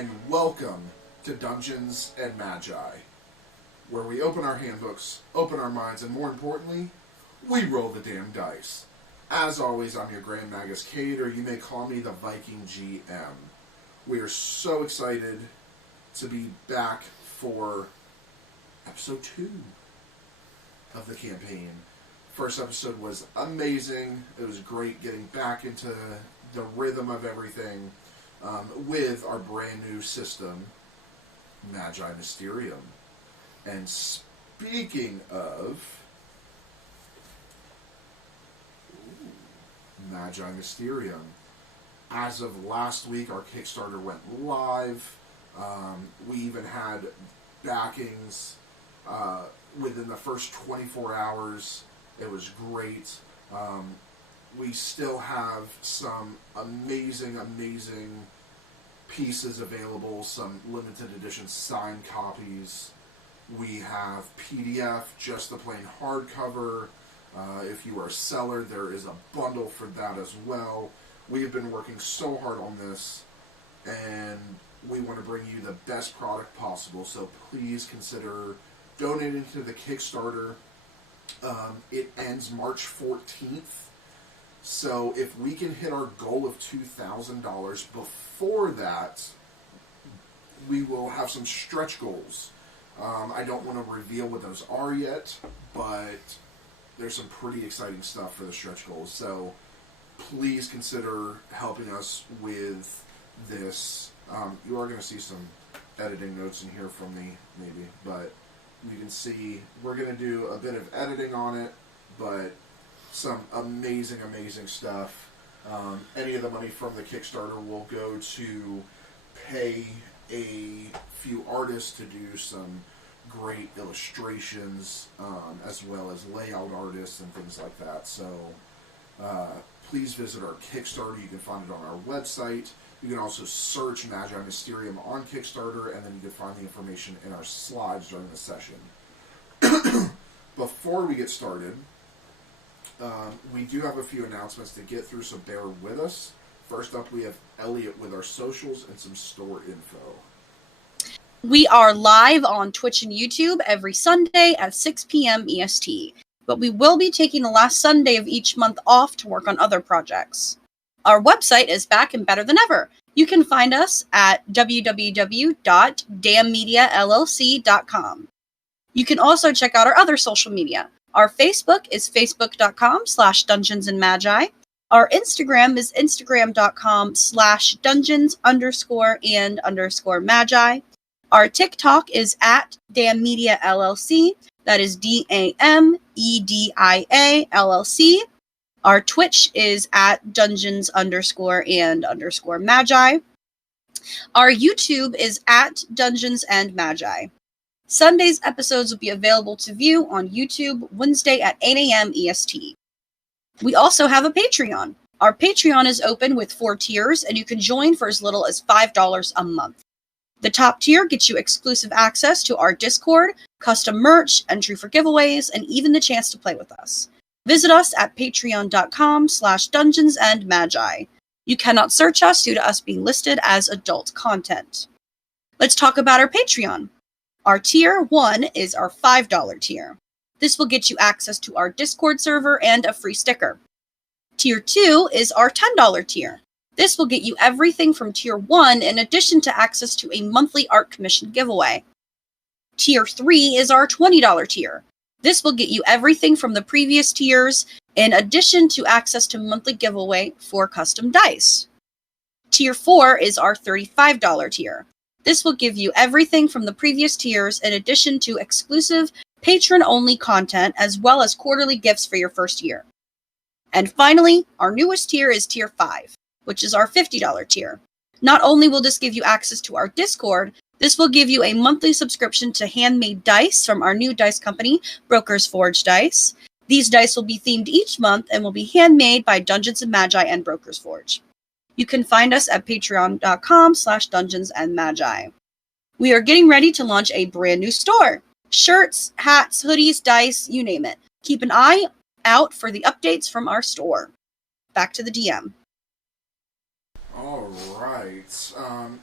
and welcome to Dungeons and Magi, where we open our handbooks, open our minds, and more importantly, we roll the damn dice. As always, I'm your Grand Magus Cade, or you may call me the Viking GM. We are so excited to be back for episode 2 of the campaign. First episode was amazing. It was great getting back into the rhythm of everything with our brand new system, Magi Mysterium. And speaking of Magi Mysterium, as of last week, our Kickstarter went live. We even had backings within the first 24 hours. It was great. We still have some amazing pieces available, some limited edition signed copies. We have PDF, just the plain hardcover. If you are a seller, there is a bundle for that as well. We have been working so hard on this, and we want to bring you the best product possible, so please consider donating to the Kickstarter. It ends March 14th, so if we can hit our goal of $2,000 before that, we will have some stretch goals. I don't want to reveal what those are yet, but there's some pretty exciting stuff for the stretch goals, so please consider helping us with this. You are going to see some editing notes in here from me, maybe, but you can see we're going to do a bit of editing on it, but some amazing stuff. Any of the money from the Kickstarter will go to pay a few artists to do some great illustrations, as well as layout artists and things like that. So please visit our Kickstarter. You can find it on our website. You can also search Magi Mysterium on Kickstarter, and then you can find the information in our slides during the session. Before we get started, we do have a few announcements to get through, so bear with us. First up, we have Elliot with our socials and some store info. We are live on Twitch and YouTube every Sunday at 6 p.m. EST, but we will be taking the last Sunday of each month off to work on other projects. Our website is back and better than ever. You can find us at www.dammediallc.com. You can also check out our other social media. Our Facebook is facebook.com/dungeonsandmagi. Our Instagram is instagram.com/dungeons_and_magi. Our TikTok is at dammediallc. That is DAMEDIA-LLC. Our Twitch is at dungeons_and_magi. Our YouTube is at Dungeons and Magi. Sunday's episodes will be available to view on YouTube Wednesday at 8 a.m. EST. We also have a Patreon. Our Patreon is open with 4 tiers, and you can join for as little as $5 a month. The top tier gets you exclusive access to our Discord, custom merch, entry for giveaways, and even the chance to play with us. Visit us at patreon.com/dungeonsandmagi. You cannot search us due to us being listed as adult content. Let's talk about our Patreon. Our tier 1 is our $5 tier. This will get you access to our Discord server and a free sticker. Tier 2 is our $10 tier. This will get you everything from tier 1 in addition to access to a monthly art commission giveaway. Tier 3 is our $20 tier. This will get you everything from the previous tiers, in addition to access to monthly giveaway for custom dice. Tier 4 is our $35 tier. This will give you everything from the previous tiers, in addition to exclusive patron-only content, as well as quarterly gifts for your first year. And finally, our newest tier is Tier 5, which is our $50 tier. Not only will this give you access to our Discord, this will give you a monthly subscription to handmade dice from our new dice company, Brokers Forge Dice. These dice will be themed each month and will be handmade by Dungeons and Magi and Brokers Forge. You can find us at patreon.com/dungeonsandmagi. We are getting ready to launch a brand new store. Shirts, hats, hoodies, dice, you name it. Keep an eye out for the updates from our store. Back to the DM. All right.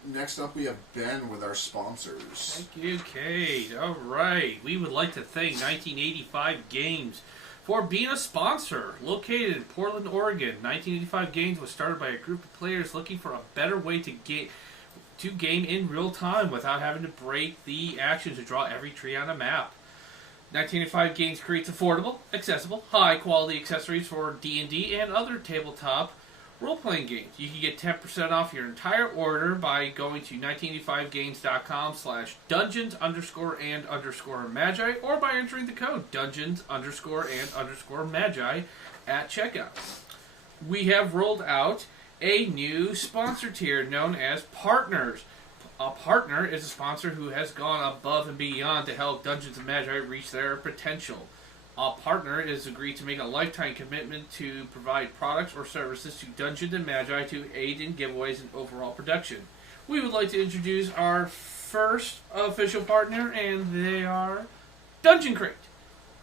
Next up, we have Ben with our sponsors. Thank you, Kate. All right. We would like to thank 1985 Games for being a sponsor. Located in Portland, Oregon, 1985 Games was started by a group of players looking for a better way to game in real time without having to break the action to draw every tree on a map. 1985 Games creates affordable, accessible, high-quality accessories for D&D and other tabletop role-playing games. You can get 10% off your entire order by going to 1985games.com/dungeons_and_magi or by entering the code dungeons_and_magi at checkout. We have rolled out a new sponsor tier known as Partners. A partner is a sponsor who has gone above and beyond to help Dungeons & Magi reach their potential. A partner is agreed to make a lifetime commitment to provide products or services to Dungeons & Magi to aid in giveaways and overall production. We would like to introduce our first official partner, and they are Dungeon Crate.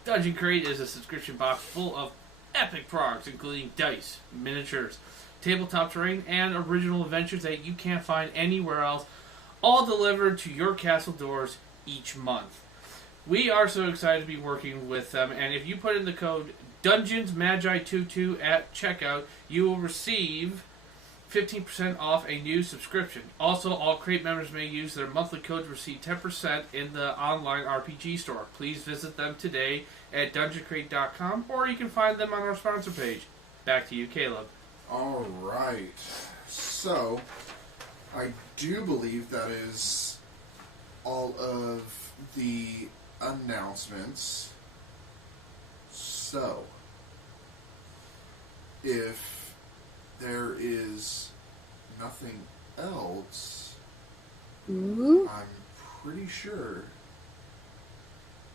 Dungeon Crate is a subscription box full of epic products, including dice, miniatures, tabletop terrain, and original adventures that you can't find anywhere else, all delivered to your castle doors each month. We are so excited to be working with them, and if you put in the code DungeonsMagi22 at checkout, you will receive 15% off a new subscription. Also, all Crate members may use their monthly code to receive 10% in the online RPG store. Please visit them today at DungeonCrate.com, or you can find them on our sponsor page. Back to you, Caleb. All right. So, I do believe that is all of the announcements. So, if there is nothing else, Ooh. I'm pretty sure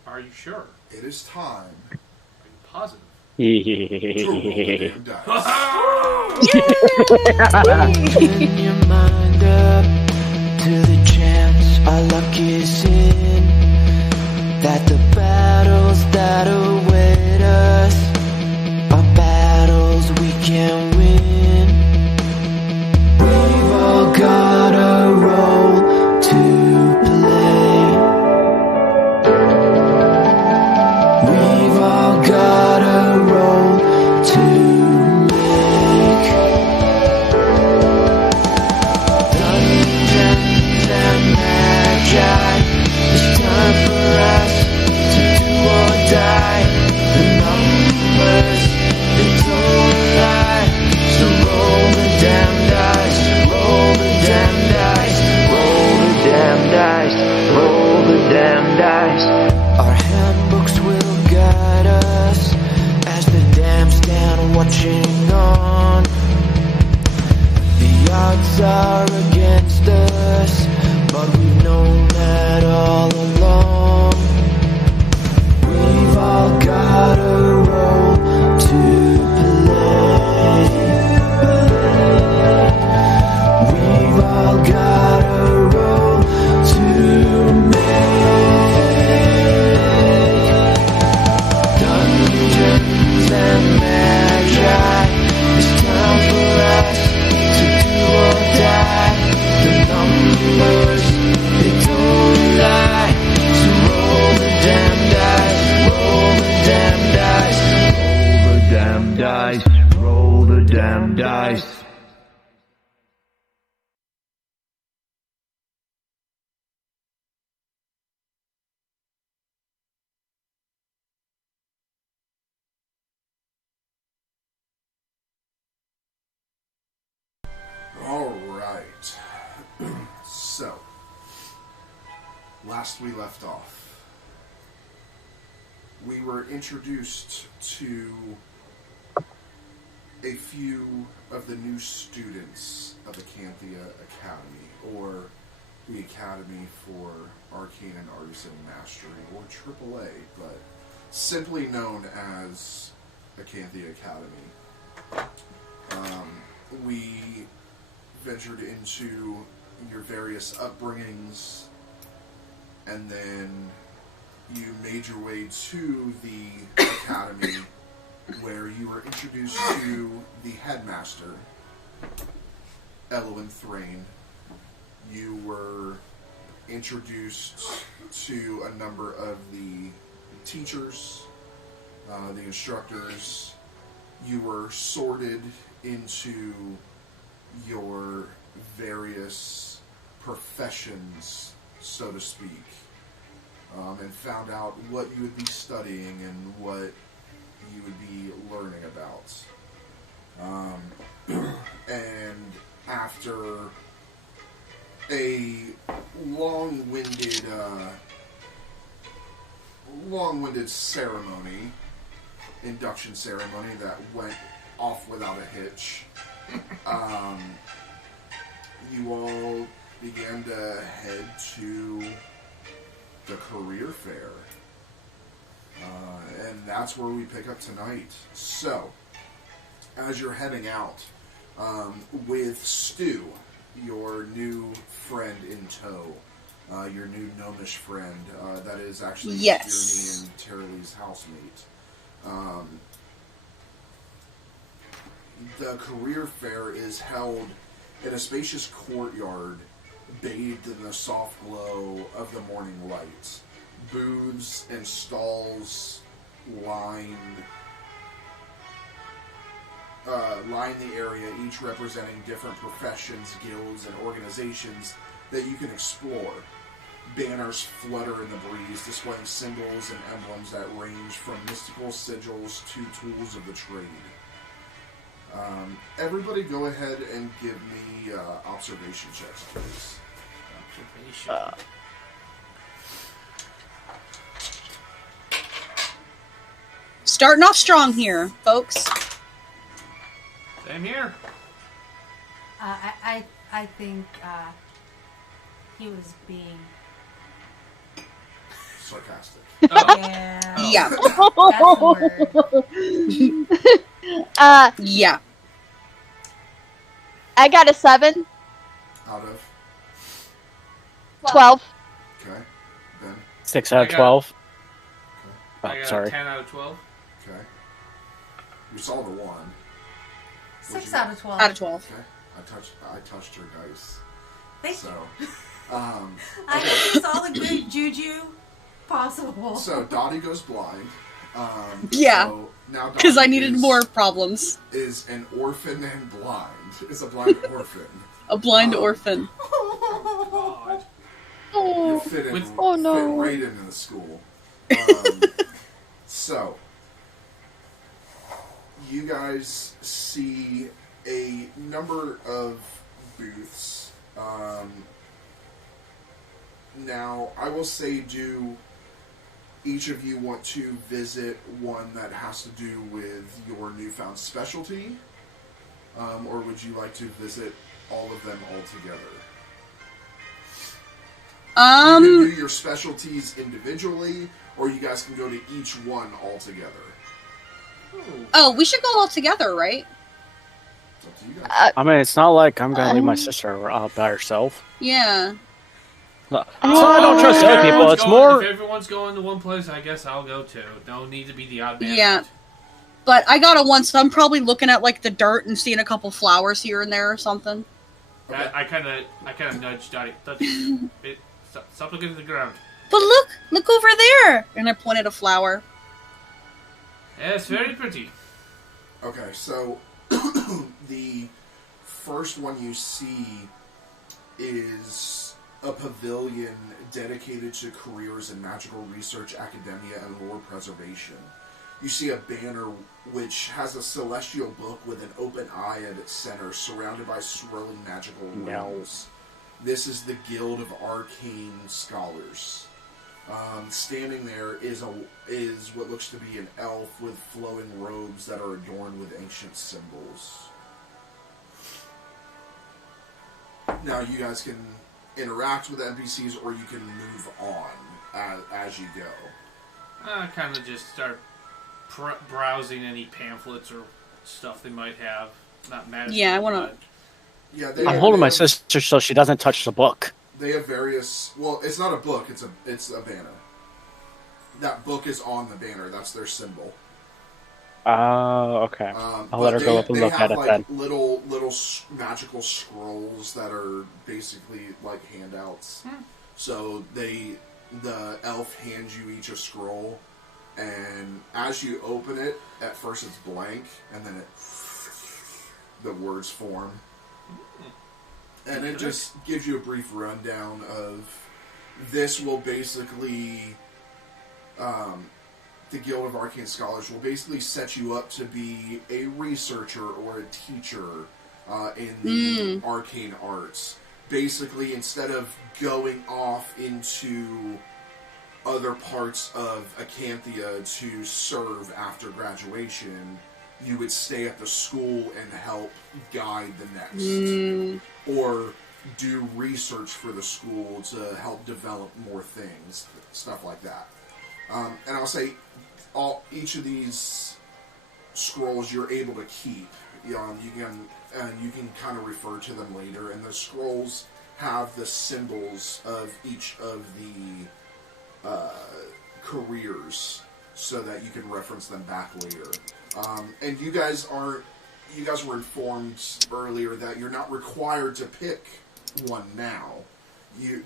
Are you sure? it is time Are you positive? to roll the damn dice. Open your mind up to the chance our luck is in, that the battles that await us are battles we can win. We've all got a role to play. We've all got a role to make. Dungeons and Magi, it's time for us to do or die. The numbers, they don't lie. So roll the damn dice, roll the damn dice, roll the damn dice, roll the damn dice. Our handbooks will guide us as the damn stand watching on. The odds are against us, but we've known that all along. We've all got a role to play. We've all got a role to make. Dungeons and Magi, it's time for us to do or die. The numbers, they don't lie. So roll the damn dice, roll the damn dice, roll the damn dice, roll the damn dice. All right. So, last we left off, we were introduced to a few of the new students of Acanthia Academy, or the Academy for Arcane and Artisan Mastery, or AAA, but simply known as Acanthia Academy. We ventured into your various upbringings, and then you made your way to the academy, where you were introduced to the headmaster, Elwyn Thrain, you were introduced to a number of the teachers, the instructors. You were sorted into your various professions, so to speak, and found out what you would be studying and what you would be learning about. And after a long-winded ceremony, induction ceremony that went off without a hitch, you all began to head to the career fair. And that's where we pick up tonight. So, as you're heading out, with Stu, your new friend in tow, your new gnomish friend, that is actually Yes. Tierney and Terry's housemate. The career fair is held in a spacious courtyard bathed in the soft glow of the morning light. Booths and stalls line the area, each representing different professions, guilds, and organizations that you can explore. Banners flutter in the breeze, displaying symbols and emblems that range from mystical sigils to tools of the trade. Everybody go ahead and give me observation checks, please. Observation. Starting off strong here, folks. Same here. I think he was being Sarcastic. Oh. yeah. Yeah. That's the word. Yeah. I got a 7. Out of? 12. Okay. Ben? 6 out of I got- 12. I Oh, got sorry. a 10 out of 12. Okay. You saw the one. 6 out of 12. Out of 12. Okay. I touched her dice. Thank So, you. okay. I used all the good juju possible. So Dottie goes blind. Yeah. So now Because I Dottie needed more problems. Is an orphan and blind. Is a blind orphan. A blind orphan. God. You fit in, With- Oh, no. fit right into the school. So, you guys see a number of booths. Now, I will say, do each of you want to visit one that has to do with your newfound specialty? Or would you like to visit all of them all together? You can do your specialties individually, or you guys can go to each one all together. Oh, we should go all together, right? It's up to you guys. I mean, it's not like I'm gonna leave my sister out by herself. Yeah. No. So I don't trust other people. It's more. If everyone's going to one place, I guess I'll go too. Don't need to be the odd man Yeah. out. But I got a 1, so I'm probably looking at like the dirt and seeing a couple flowers here and there or something. Okay. I kind of nudged Dottie. Stop looking at the ground. But look over there! And I pointed a flower. Yeah, it's very pretty. Okay, so the first one you see is a pavilion dedicated to careers in magical research, academia, and lore preservation. You see a banner which has a celestial book with an open eye at its center, surrounded by swirling magical realms. This is the Guild of Arcane Scholars. Standing there is what looks to be an elf with flowing robes that are adorned with ancient symbols. Now you guys can interact with the NPCs, or you can move on as you go. I kind of just start browsing any pamphlets or stuff they might have. Not magic. Yeah, I wanna- Yeah, I'm holding my sister so she doesn't touch the book. They have various. Well, it's not a book. It's a banner. That book is on the banner. That's their symbol. Oh, okay. I'll let her go up and look at it like then. little magical scrolls that are basically like handouts. So the elf hands you each a scroll, and as you open it, at first it's blank, and then the words form, and it just gives you a brief rundown of this. Will basically the Guild of Arcane Scholars will basically set you up to be a researcher or a teacher in the arcane arts. Basically, instead of going off into other parts of Acanthia to serve after graduation, you would stay at the school and help guide the next. Or do research for the school to help develop more things, stuff like that. And I'll say, each of these scrolls you're able to keep. You can kind of refer to them later. And the scrolls have the symbols of each of the careers, so that you can reference them back later. And you guys were informed earlier that you're not required to pick one now.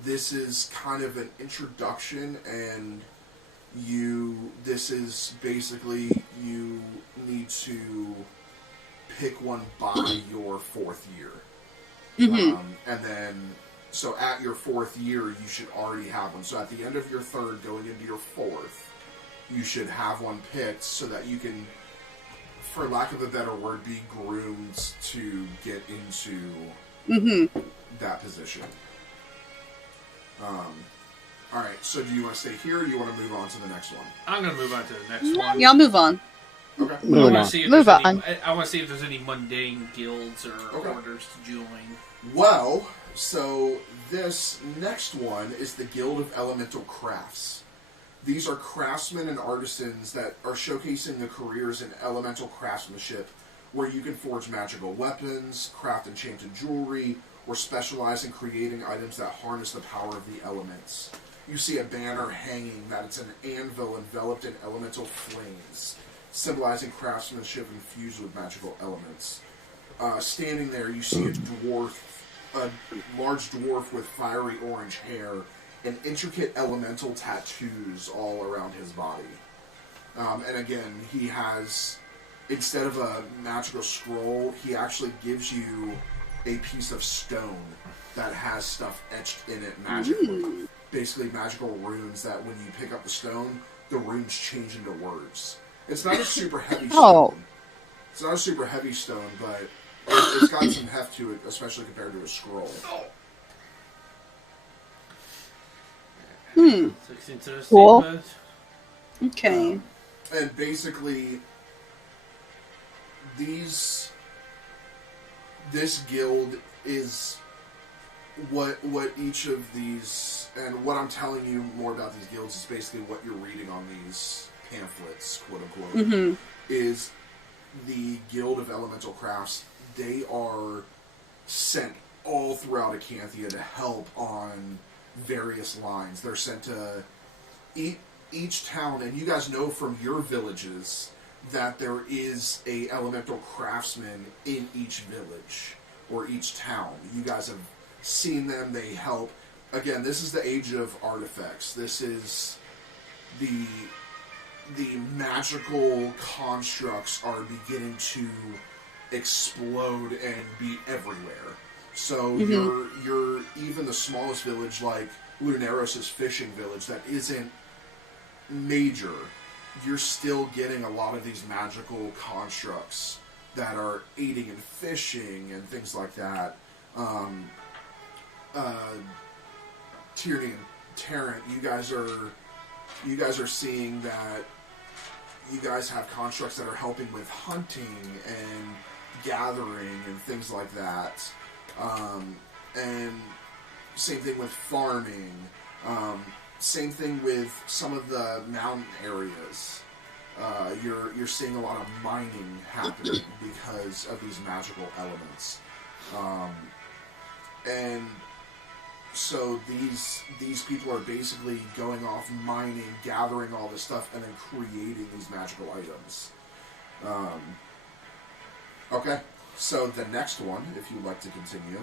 This is kind of an introduction, and this is basically you need to pick one by your 4th year. And then, so at your 4th year, you should already have one. So at the end of your 3rd, going into your 4th, you should have one picked so that you can, for lack of a better word, be groomed to get into that position. Alright, so do you want to stay here, or do you want to move on to the next one? I'm going to move on to the next one. Yeah, I'll move on. Okay. I want to see if there's any mundane guilds or orders to join. Well, so this next one is the Guild of Elemental Crafts. These are craftsmen and artisans that are showcasing the careers in elemental craftsmanship, where you can forge magical weapons, craft enchanted jewelry, or specialize in creating items that harness the power of the elements. You see a banner hanging that it's an anvil enveloped in elemental flames, symbolizing craftsmanship infused with magical elements. Standing there, you see a large dwarf with fiery orange hair and intricate elemental tattoos all around his body. And again, he has, instead of a magical scroll, he actually gives you a piece of stone that has stuff etched in it magically. Basically magical runes that when you pick up the stone, the runes change into words. It's not a super heavy stone. It's not a super heavy stone, but it's got some heft to it, especially compared to a scroll. Cool. Okay. And basically, this guild is what each of these, and what I'm telling you more about these guilds is basically what you're reading on these pamphlets, quote unquote, is the Guild of Elemental Crafts. They are sent all throughout Acanthia to help on various lines. They're sent to each town, and you guys know from your villages that there is a elemental craftsman in each village or each town. You guys have seen them. They help. Again, this is the age of artifacts. This is the magical constructs are beginning to explode and be everywhere. So you're even the smallest village like Lunaros' fishing village that isn't major, you're still getting a lot of these magical constructs that are aiding in fishing and things like that. Tierney and Tarrant, you guys are seeing that you guys have constructs that are helping with hunting and gathering and things like that. And same thing with farming. Same thing with some of the mountain areas. You're seeing a lot of mining happening because of these magical elements. And so these people are basically going off mining, gathering all this stuff, and then creating these magical items. Okay, so the next one, if you'd like to continue,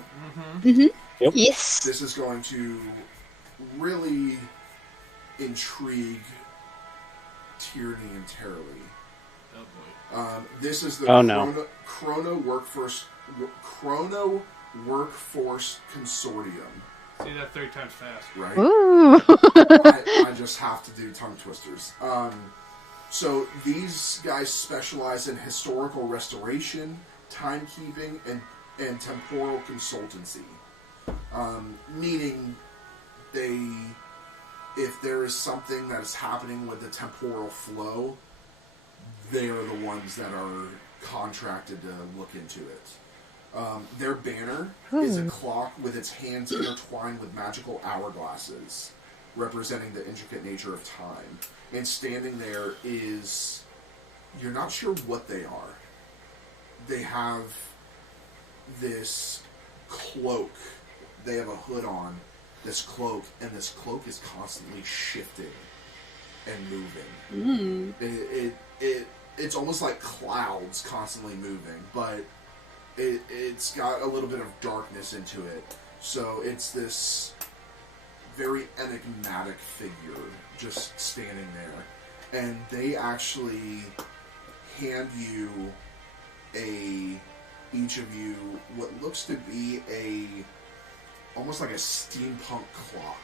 Yep. Yes. this is going to really intrigue Tierney and Terrely. Oh boy. This is the Oh, no. Chrono Workforce Consortium, See that 3 times fast. right? Ooh. I just have to do tongue twisters. So these guys specialize in historical restoration, timekeeping, and temporal consultancy. Meaning, if there is something that is happening with the temporal flow, they are the ones that are contracted to look into it. Their banner is a clock with its hands intertwined with magical hourglasses, representing the intricate nature of time. And standing there is... You're not sure what they are. They have this cloak. They have a hood on, this cloak, and this cloak is constantly shifting and moving. It's almost like clouds constantly moving, but it's got a little bit of darkness into it. So it's this very enigmatic figure just standing there. And they actually hand you each of you what looks to be almost like a steampunk clock.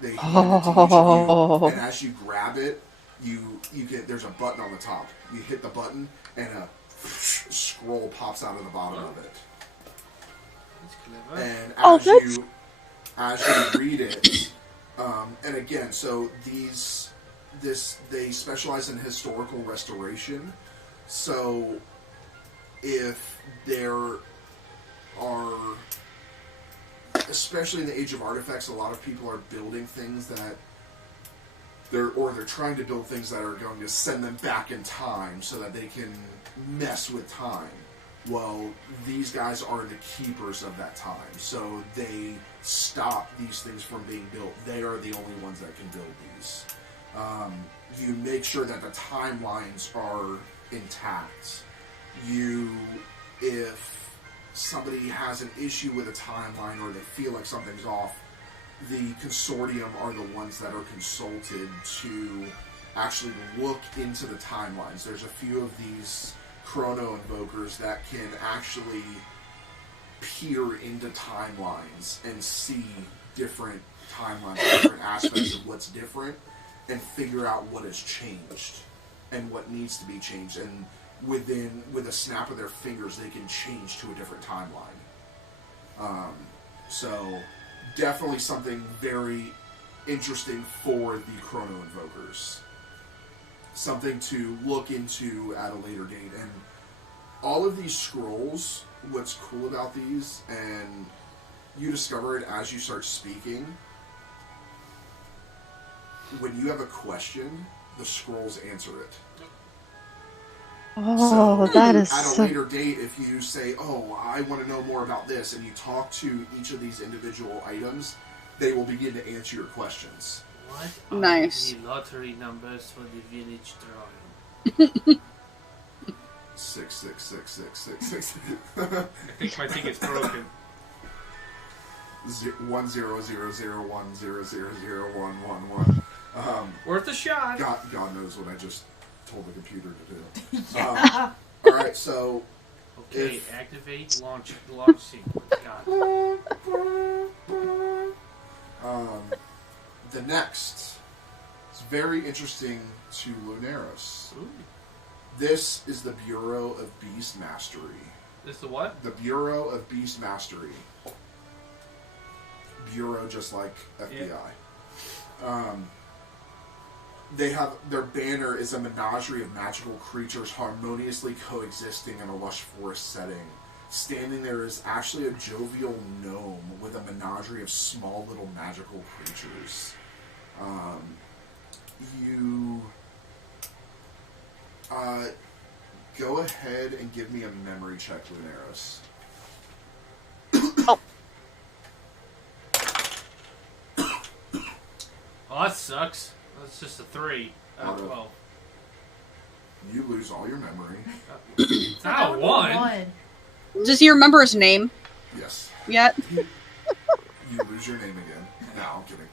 They hand it to each of you, and as you grab it, you get, there's a button on the top. You hit the button, and a scroll pops out of the bottom of it. That's clever. And as you read it, and again, so they specialize in historical restoration. So if there are, especially in the Age of Artifacts, a lot of people are building things that they're trying to build things that are going to send them back in time so that they can mess with time. Well, these guys are the keepers of that time, so they stop these things from being built. They are the only ones that can build these. You make sure that the timelines are intact. If somebody has an issue with a timeline or they feel like something's off, the consortium are the ones that are consulted to actually look into the timelines. There's a few of these chrono invokers that can actually peer into timelines and see different timelines, different aspects of what's different, and figure out what has changed and what needs to be changed. And with a snap of their fingers, they can change to a different timeline. So definitely something very interesting for the chrono invokers. Something to look into at a later date. And all of these scrolls, what's cool about these, and you discover it as you start speaking, when you have a question, the scrolls answer it. Oh, So, that is at a so... later date, if you say, oh, I want to know more about this, and you talk to each of these individual items, they will begin to answer your questions. What are Nice. the lottery numbers for the village drawing? 6666666. I think my ticket's broken. 100010001111. Worth a shot. God knows what I just told the computer to do. All right, so Okay, if- activate launch sequence. Got it. the next is very interesting to Lunaris. Ooh. This is the Bureau of Beast Mastery. This is the what? The Bureau of Beast Mastery. Bureau, just like FBI. They have, their banner is a menagerie of magical creatures harmoniously coexisting in a lush forest setting. Standing there is actually a jovial gnome with a menagerie of small little magical creatures. Go ahead and give me a memory check, Lunaris. Oh, that sucks. That's just a 3 out of Auto. 12. You lose all your memory. It's not a one. Does he remember his name Yes. yet? You lose your name again. No, I'm kidding.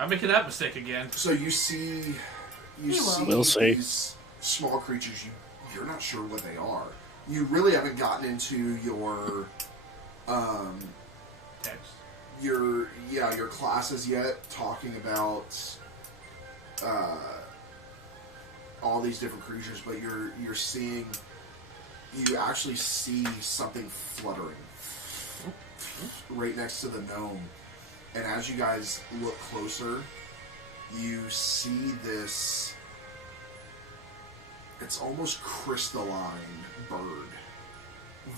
I'm making that mistake again. So you see We'll see. these small creatures. You're not sure what they are. You really haven't gotten into your Text. your classes yet, talking about all these different creatures, but you actually see something fluttering right next to the gnome. And as you guys look closer, you see this, it's almost crystalline bird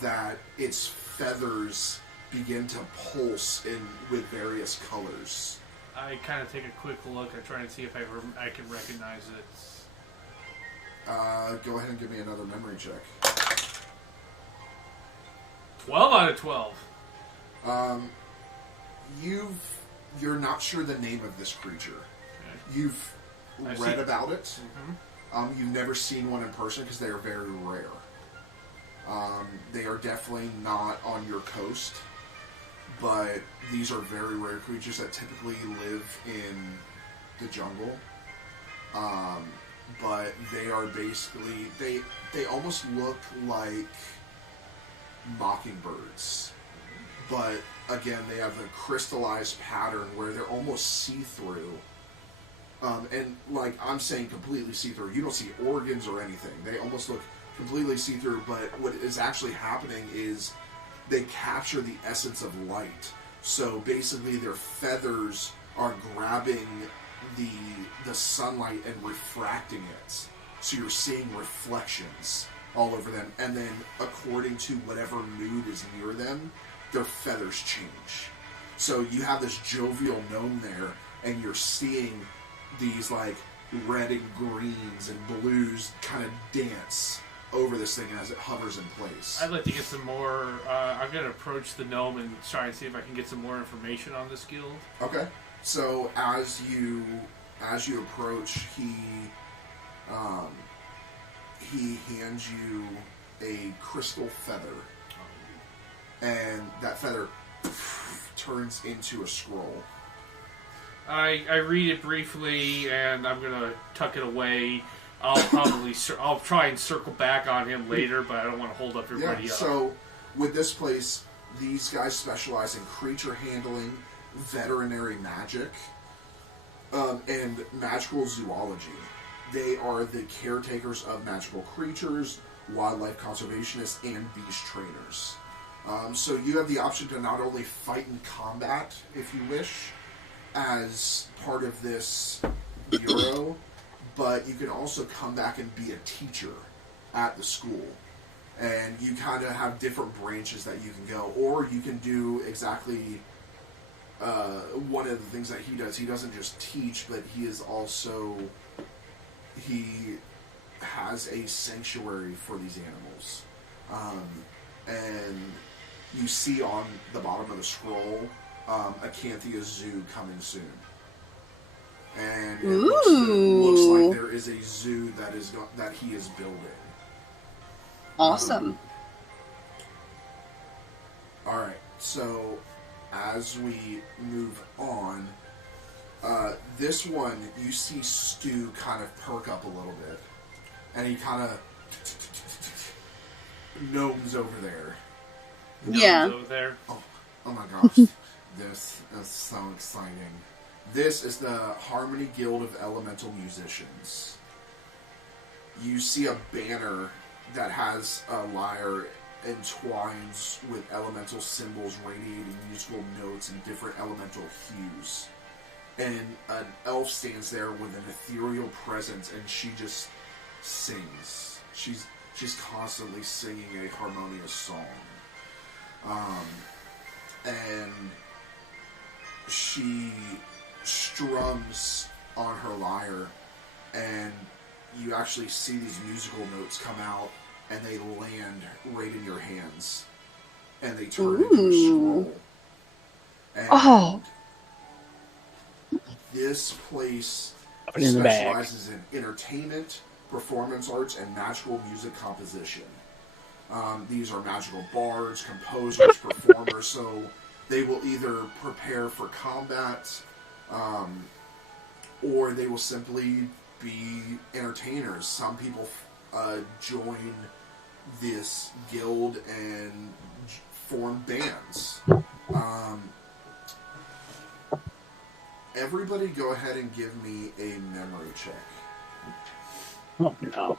that its feathers begin to pulse with various colors. I kind of take a quick look. I try and see if I can recognize it. Go ahead and give me another memory check. 12 out of 12. You're not sure the name of this creature. Okay. You've read about it. Mm-hmm. You've never seen one in person because they are very rare. They are definitely not on your coast, but these are very rare creatures that typically live in the jungle. But they are basically, they almost look like mockingbirds. But again, they have a crystallized pattern where they're almost see-through. And like I'm saying, completely see-through. You don't see organs or anything. They almost look completely see-through, but what is actually happening is they capture the essence of light. So basically their feathers are grabbing the sunlight and refracting it. So you're seeing reflections all over them. And then according to whatever mood is near them, their feathers change. So you have this jovial gnome there, and you're seeing these like red and greens and blues kind of dance over this thing as it hovers in place. I'd like to get some more. I'm going to approach the gnome and try and see if I can get some more information on this guild. Okay. So as you approach, he hands you a crystal feather, and that feather turns into a scroll. I read it briefly, and I'm going to tuck it away. I'll try and circle back on him later, but I don't want to hold up everybody up. So with this place, these guys specialize in creature handling, veterinary magic, and magical zoology. They are the caretakers of magical creatures, wildlife conservationists, and beast trainers. So you have the option to not only fight in combat, if you wish, as part of this bureau, but you can also come back and be a teacher at the school. And you kind of have different branches that you can go. Or you can do exactly one of the things that he does. He doesn't just teach, but he has a sanctuary for these animals. And you see on the bottom of the scroll, Acanthia Zoo coming soon. And it looks like there is a zoo that he is building. Awesome. Alright, so as we move on, this one, you see Stu kind of perk up a little bit. And he kind of gnomes over there. Yeah. Over there. Oh my gosh. This is so exciting. This is the Harmony Guild of Elemental Musicians. You see a banner that has a lyre entwines with elemental symbols radiating musical notes and different elemental hues. And an elf stands there with an ethereal presence, and she just sings. She's constantly singing a harmonious song. And she strums on her lyre, and you actually see these musical notes come out, and they land right in your hands, and they turn into a scroll. And this place Put it in the bag. specializes in entertainment, performance arts, and magical music composition. These are magical bards, composers, performers, so they will either prepare for combat, or they will simply be entertainers. Some people join this guild and form bands. Everybody go ahead and give me a memory check. Oh, no.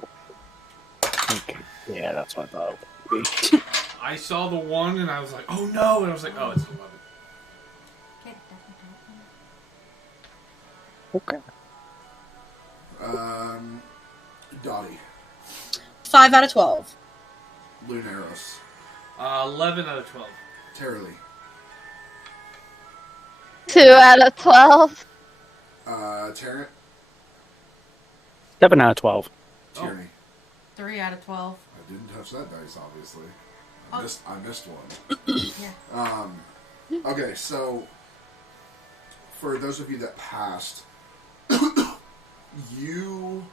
Okay. Yeah, that's what I thought it would be. I saw the 1 and I was like, oh no! And I was like, oh, it's 11. Okay. Dottie. 5 out of 12. Lunaros. 11 out of 12. Terrily. 2 out of 12. Tarrant. 7 out of 12. Tierney. 3 out of 12. I didn't touch that dice, obviously. Oh. I missed one. Yeah. Okay, so for those of you that passed, you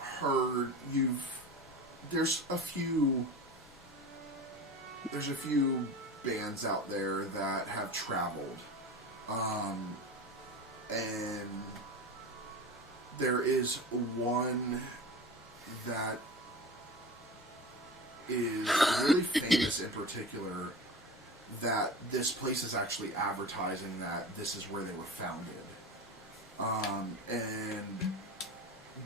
heard there's a few bands out there that have traveled, and there is one that is really famous in particular, that this place is actually advertising that this is where they were founded. And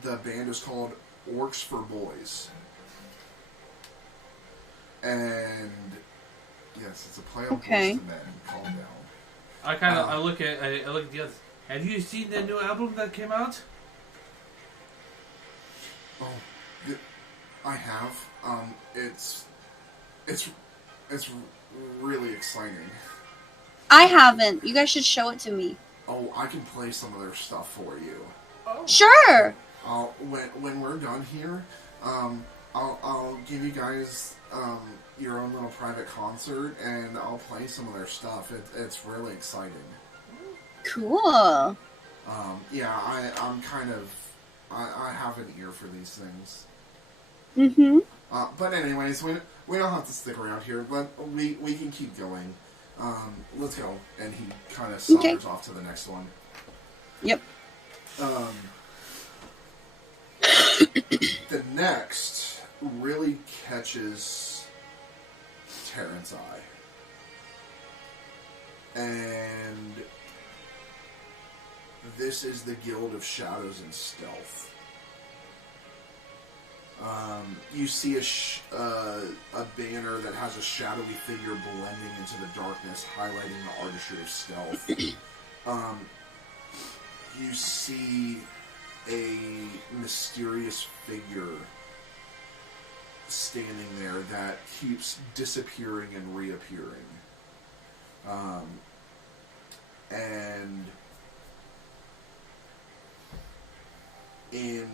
the band is called Orcs for Boys. And yes, it's a play on Okay. Boys to Men. Calm down. I look at the others. Have you seen the new album that came out? Oh, I have. It's really exciting. I haven't. You guys should show it to me. Oh, I can play some of their stuff for you. Sure. When we're done here, I'll give you guys your own little private concert, and I'll play some of their stuff. It's really exciting. Cool. Yeah, I'm kind of I have an ear for these things. Mm-hmm. But anyways, we don't have to stick around here. We can keep going. Let's go. And he kind of saunters off to the next one. Yep. The next really catches Terrance's eye. And this is the Guild of Shadows and Stealth. You see a banner that has a shadowy figure blending into the darkness, highlighting the artistry of stealth. You see a mysterious figure standing there that keeps disappearing and reappearing. And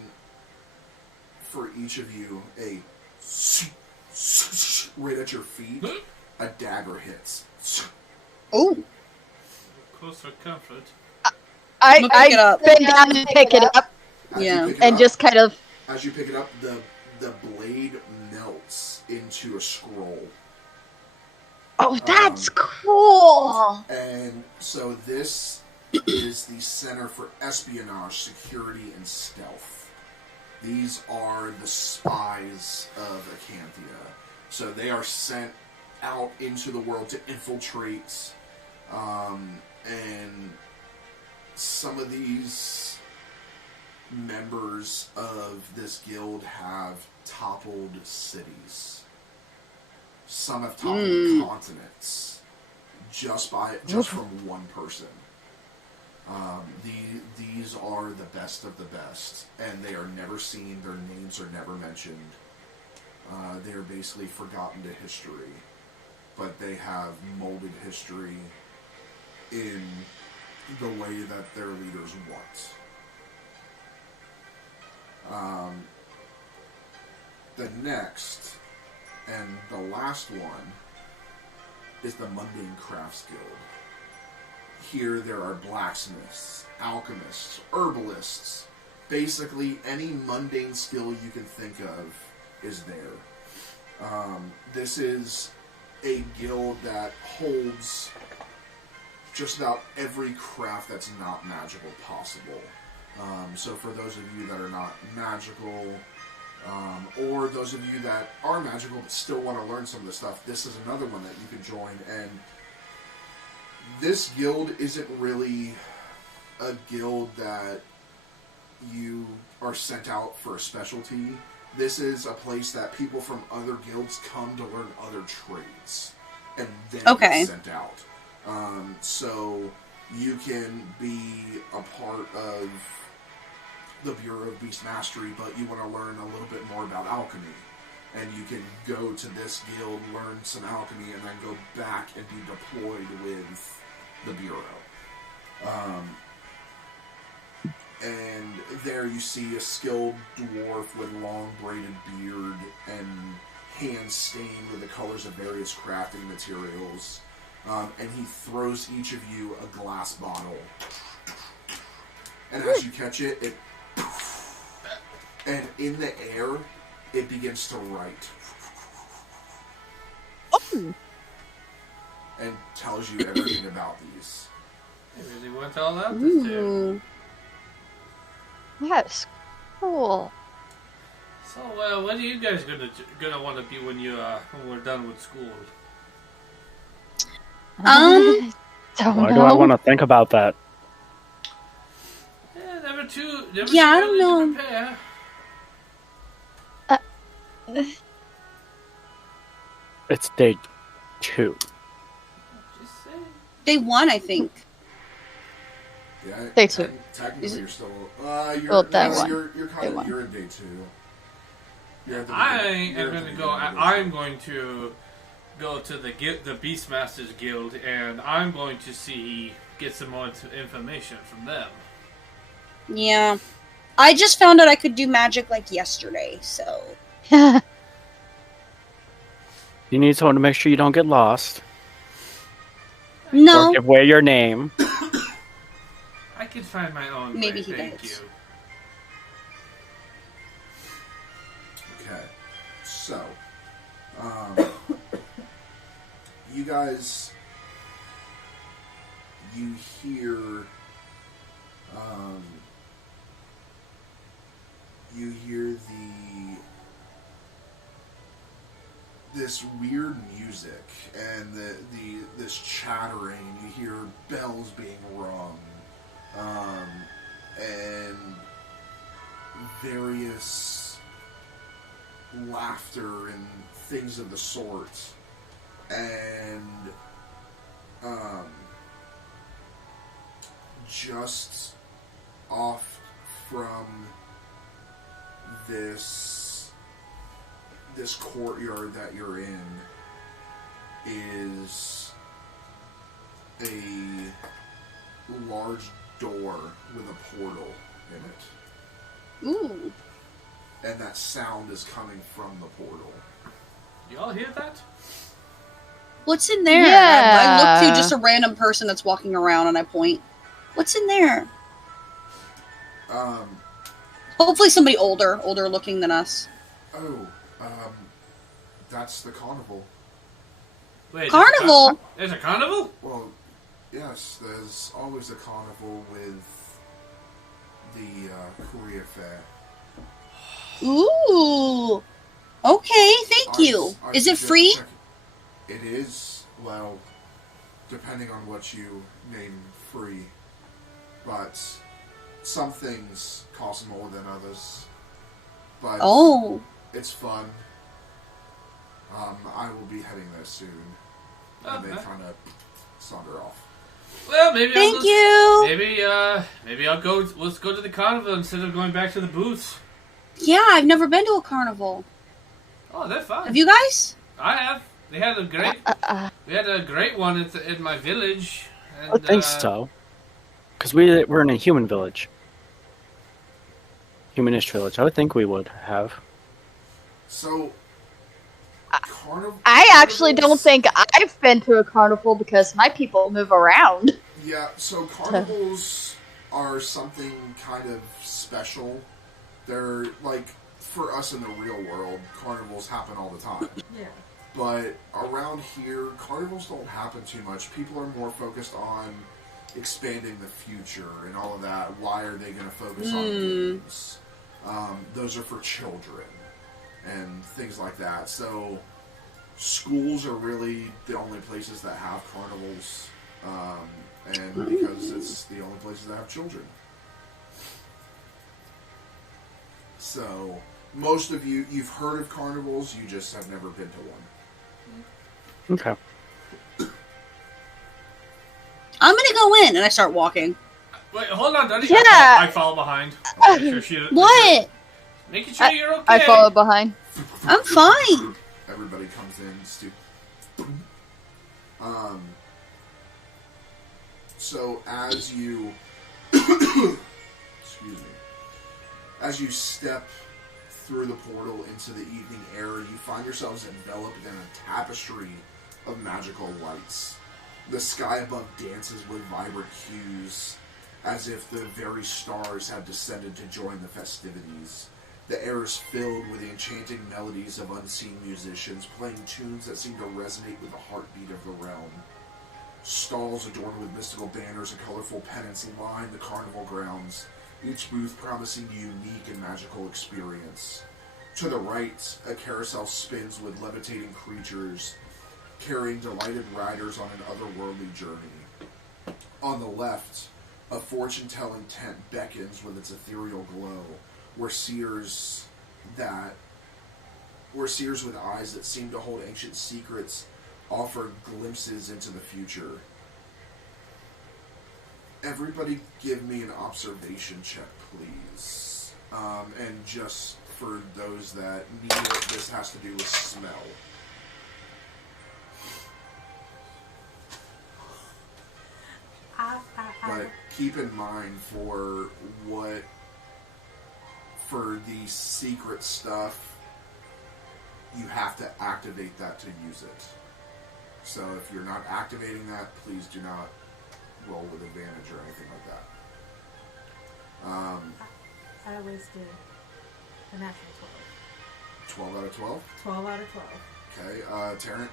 for each of you, right at your feet, a dagger hits. Oh. Close for comfort. I'm gonna pick it I up. bend down and pick it up As Yeah. you pick it and up- just kind of... as you pick it up, the blade melts into a scroll. Oh, that's cool! And so this is the Center for Espionage, Security, and Stealth. These are the spies of Acanthia. So they are sent out into the world to infiltrate, and some of these members of this guild have toppled cities. Some have toppled continents just from one person. These are the best of the best, and they are never seen. Their names are never mentioned. They are basically forgotten to history, but they have molded history in the way that their leaders want. The next and the last one is the Mundane Crafts Guild. Here there are blacksmiths, alchemists, herbalists, basically any mundane skill you can think of is there. This is a guild that holds just about every craft that's not magical possible. So for those of you that are not magical, or those of you that are magical but still want to learn some of the stuff, this is another one that you can join. And this guild isn't really a guild that you are sent out for a specialty. This is a place that people from other guilds come to learn other trades and then get sent out. So you can be a part of the Bureau of Beast Mastery, but you want to learn a little bit more about alchemy. And you can go to this guild, learn some alchemy, and then go back and be deployed with the Bureau. And there you see a skilled dwarf with long braided beard and hands stained with the colors of various crafting materials. And he throws each of you a glass bottle. And as you catch it, and in the air, it begins to write. Oh. And tells you everything about these. I really want all that this year. That's cool. So, what are you guys gonna want to be when we're done with school? Don't Why know. do I want to think about that? Yeah, never I too don't early know. to prepare. It's day 2. Just saying. Day 1, I think. Yeah, Day 2. Technically, Is it- you're still. Well, day no, 1. You're kind Day of 1. you're in day 2. You're at the I beginning- you're am at going the to go. beginning of day I'm 2. going to go to the Beastmasters Guild, and I'm going to get some more information from them. Yeah. I just found out I could do magic like yesterday, so. You need someone to make sure you don't get lost. Or No. give away your name. I can find my own Maybe way. he Thank does. you. Okay, so you guys, you hear, this weird music and this chattering. You hear bells being rung, and various laughter and things of the sort, and just off from this courtyard that you're in is a large door with a portal in it. Ooh. And that sound is coming from the portal. Y'all hear that? What's in there? Yeah. I look to just a random person that's walking around and I point. What's in there? Hopefully somebody older looking than us. That's the carnival. Wait, Carnival? There's a carnival? Well, yes, there's always a carnival with the career fair. Ooh. Okay, thank you. I Is it suggest free? It is, well, depending on what you name free. But some things cost more than others. But Oh. it's fun. I will be heading there soon. And they Okay. kind of saunter off. Well, maybe Thank I'll go, you. Maybe I'll go. Let's go to the carnival instead of going back to the booths. Yeah, I've never been to a carnival. Oh, they're fun. Have you guys? I have. They had a great. We had a great one in my village. And, I think so. Because we're in a human village. Humanish village. I would think we would have. So, carnival. I actually don't think I've been to a carnival because my people move around. Yeah, so carnivals are something kind of special. They're like, for us in the real world, carnivals happen all the time. Yeah. But around here, carnivals don't happen too much. People are more focused on expanding the future and all of that. Why are they going to focus on games? Those are for children and things like that. So schools are really the only places that have carnivals, and because it's the only places that have children. So most of you've heard of carnivals, you just have never been to one. Okay. I'm gonna go in, and I start walking. Wait, hold on, Duddy. Yeah. I follow behind. Make sure What? Making sure you're okay. I follow behind. I'm fine. Everybody comes in, so as you excuse me, as you step through the portal into the evening air, you find yourselves enveloped in a tapestry of magical lights. The sky above dances with vibrant hues, as if the very stars have descended to join the festivities. The air is filled with the enchanting melodies of unseen musicians, playing tunes that seem to resonate with the heartbeat of the realm. Stalls adorned with mystical banners and colorful pennants line the carnival grounds, each booth promising a unique and magical experience. To the right, a carousel spins with levitating creatures, carrying delighted riders on an otherworldly journey. On the left, a fortune-telling tent beckons with its ethereal glow, where seers with eyes that seem to hold ancient secrets offer glimpses into the future. Everybody give me an observation check, please. And just for those that need it, this has to do with smell. But keep in mind for the secret stuff, you have to activate that to use it. So if you're not activating that, please do not roll with advantage or anything like that. I wasted a natural 12. 12 out of 12? 12 out of 12. Okay, Tarrant?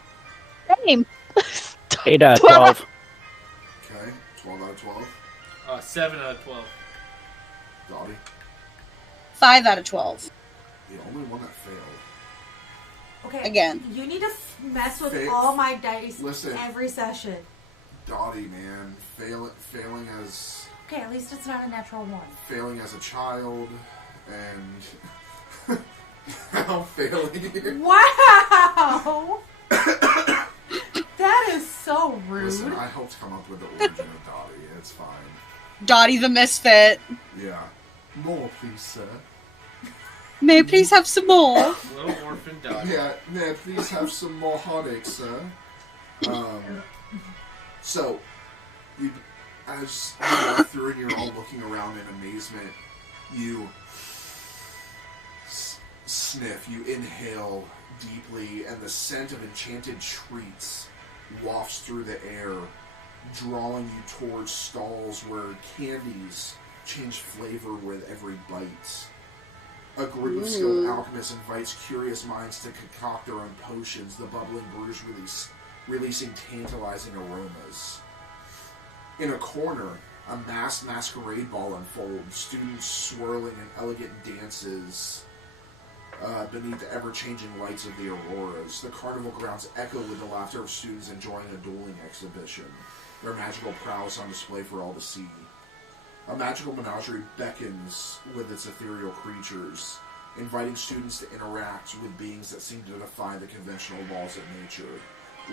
Same. 8 out of 12. Okay, 12 out of 12. 7 out of 12. Dottie? 5 out of 12. The only one that failed. Okay. Again. You need to mess with Fa- all my dice Listen. every session. Dottie, man, failing as Okay, at least it's not a natural 1. failing as a child, and now failing here. Wow! That is so rude. Listen, I helped come up with the origin of Dottie. It's fine. Dottie the Misfit. Yeah. More, please, sir. May I please have some more? Little orphan Dottie. Yeah, may I please have some more heartache, sir? So, as you walk through and you're all looking around in amazement, you sniff, you inhale deeply, and the scent of enchanted treats wafts through the air, drawing you towards stalls where candies change flavor with every bite. A group of skilled alchemists invites curious minds to concoct their own potions, the bubbling brews releasing tantalizing aromas. In a corner, a masked masquerade ball unfolds, students swirling in elegant dances beneath the ever-changing lights of the auroras. The carnival grounds echo with the laughter of students enjoying a dueling exhibition, their magical prowess on display for all to see. A magical menagerie beckons with its ethereal creatures, inviting students to interact with beings that seem to defy the conventional laws of nature.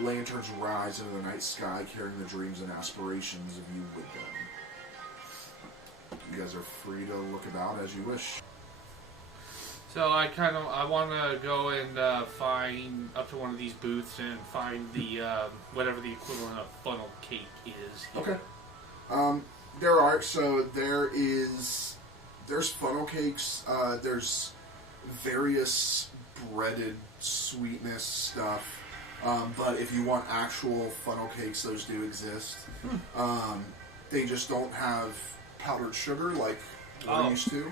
Lanterns rise into the night sky, carrying the dreams and aspirations of you with them. You guys are free to look about as you wish. So I want to go and find up to one of these booths and find the whatever the equivalent of funnel cake is. Here. Okay. There's funnel cakes, there's various breaded sweetness stuff, but if you want actual funnel cakes, those do exist. They just don't have powdered sugar like we're Oh. used to.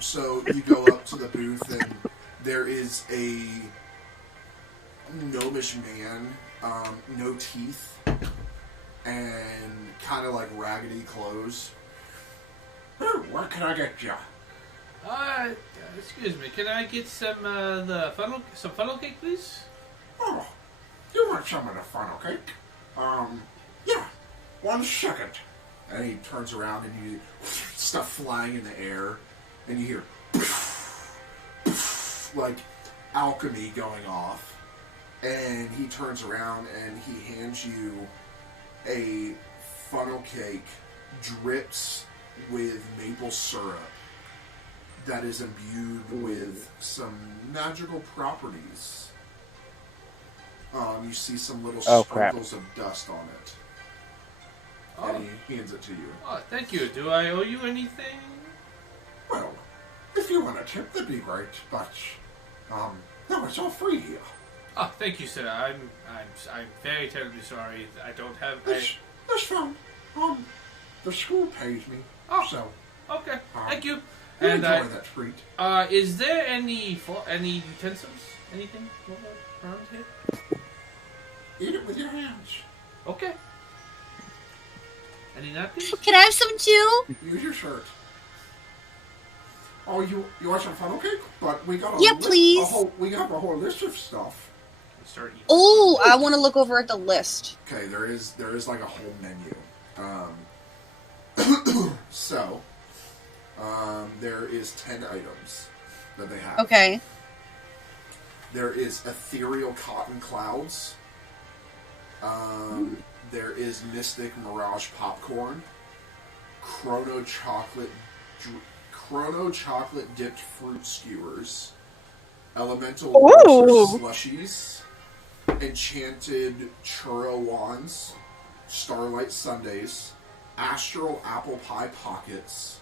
So you go up to the booth and there is a gnomish man, no teeth, and kind of like raggedy clothes. What can I get you? Excuse me. Can I get some funnel cake, please? Oh, you want some of the funnel cake? Yeah. 1 second. And he turns around and you stuff flying in the air, and you hear like alchemy going off. And he turns around and he hands you a funnel cake dripped with maple syrup that is imbued with some magical properties. You see some little Oh, crap. sprinkles of dust on it. Oh. And he hands it to you. Oh, thank you. Do I owe you anything? Well, if you want a tip, that'd be great, but, no, it's all free here. Oh, thank you, sir. I'm very terribly sorry. I don't have. That's fine. The school pays me, Oh. so Okay, thank you. you And enjoy that treat. is there any utensils, anything around here? Eat it with your hands. Okay. Any napkins? Can I have some too? Use your shirt. Oh, you want some funnel cake? But we got Yeah, please. We have a whole list of stuff. Start eating. Oh, I want to look over at the list. Okay, there is like a whole menu. So, there is 10 items that they have. Okay. There is ethereal cotton clouds. There is mystic mirage popcorn. Chrono chocolate dipped fruit skewers. Elemental Ooh. slushies. Enchanted churro wands. Starlight sundaes. Astral apple pie pockets.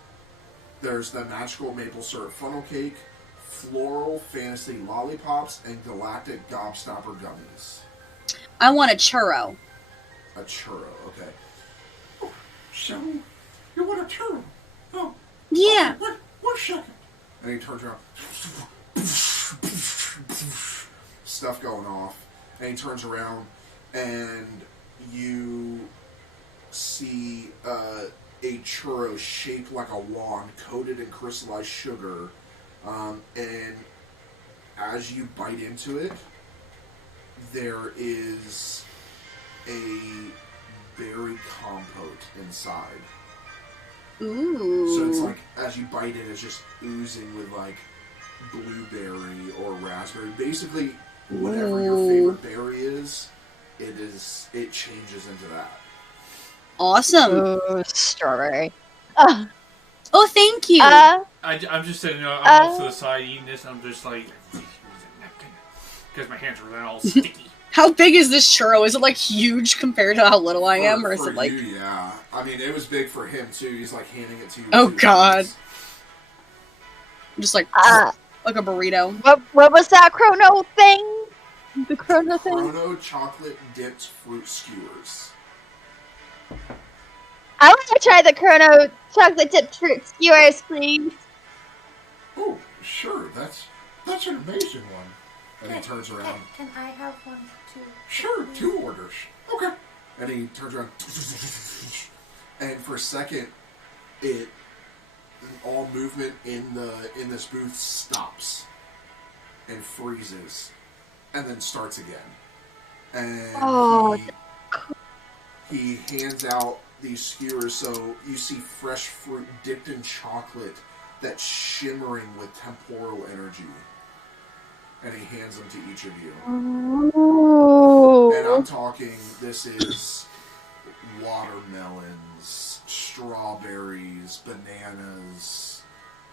There's the magical maple syrup funnel cake. Floral fantasy lollipops. And galactic gobstopper gummies. I want a churro. A churro, okay. Oh, so, you want a churro? Oh, Yeah. okay, one second. And he turns around. Stuff going off. And he turns around, and you see a churro shaped like a wand, coated in crystallized sugar. And as you bite into it, there is a berry compote inside. Ooh. So it's like, as you bite it, it's just oozing with like blueberry or raspberry. Basically, whatever your favorite berry is, it changes into that. Awesome. Ooh, strawberry. Oh, thank you. I'm just sitting there. I'm off to the side eating this. And I'm just like, because my hands are all sticky. How big is this churro? Is it like huge compared to how little I am, or is For it like? you, yeah. I mean, it was big for him too. He's like handing it to you. with Oh, two God. hands. Just like like a burrito? What was that chrono thing? The chrono thing? Chrono chocolate dipped fruit skewers. I want to try the chrono chocolate dipped fruit skewers, please. Oh, sure. That's an amazing one. And he turns around. Can I have one too? Sure, 2 orders. Okay. And he turns around. And for a second, all movement in this booth stops and freezes, and then starts again. And he hands out these skewers, so you see fresh fruit dipped in chocolate that's shimmering with temporal energy. And he hands them to each of you. Ooh. And I'm talking, this is watermelons, strawberries, bananas,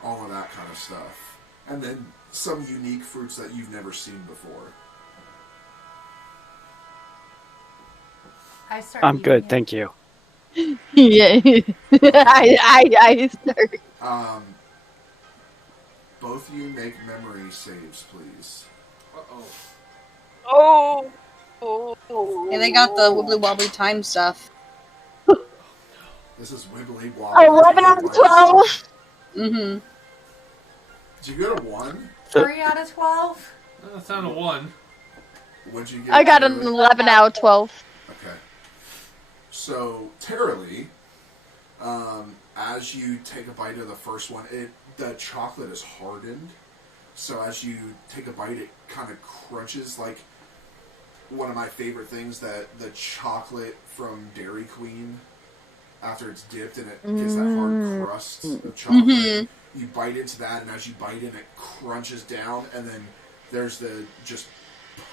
all of that kind of stuff. And then some unique fruits that you've never seen before. I start I'm good, eating it. thank you. Yeah. I start. Both of you make memory saves, please. Oh. Yeah, they got the wibbly wobbly time stuff. This is wibbly wobbly. 11 out of 12. Mm-hmm. Did you get a 1? 3 out of 12. That's not a 1. What'd you get? I got an Tara? 11 out of 12. Okay. So, Tara Lee, as you take a bite of the first one, the chocolate is hardened. So as you take a bite, it kind of crunches like one of my favorite things, that the chocolate from Dairy Queen, after it's dipped and it gets that hard crust of chocolate. Mm-hmm. You bite into that, and as you bite in, it crunches down, and then there's the just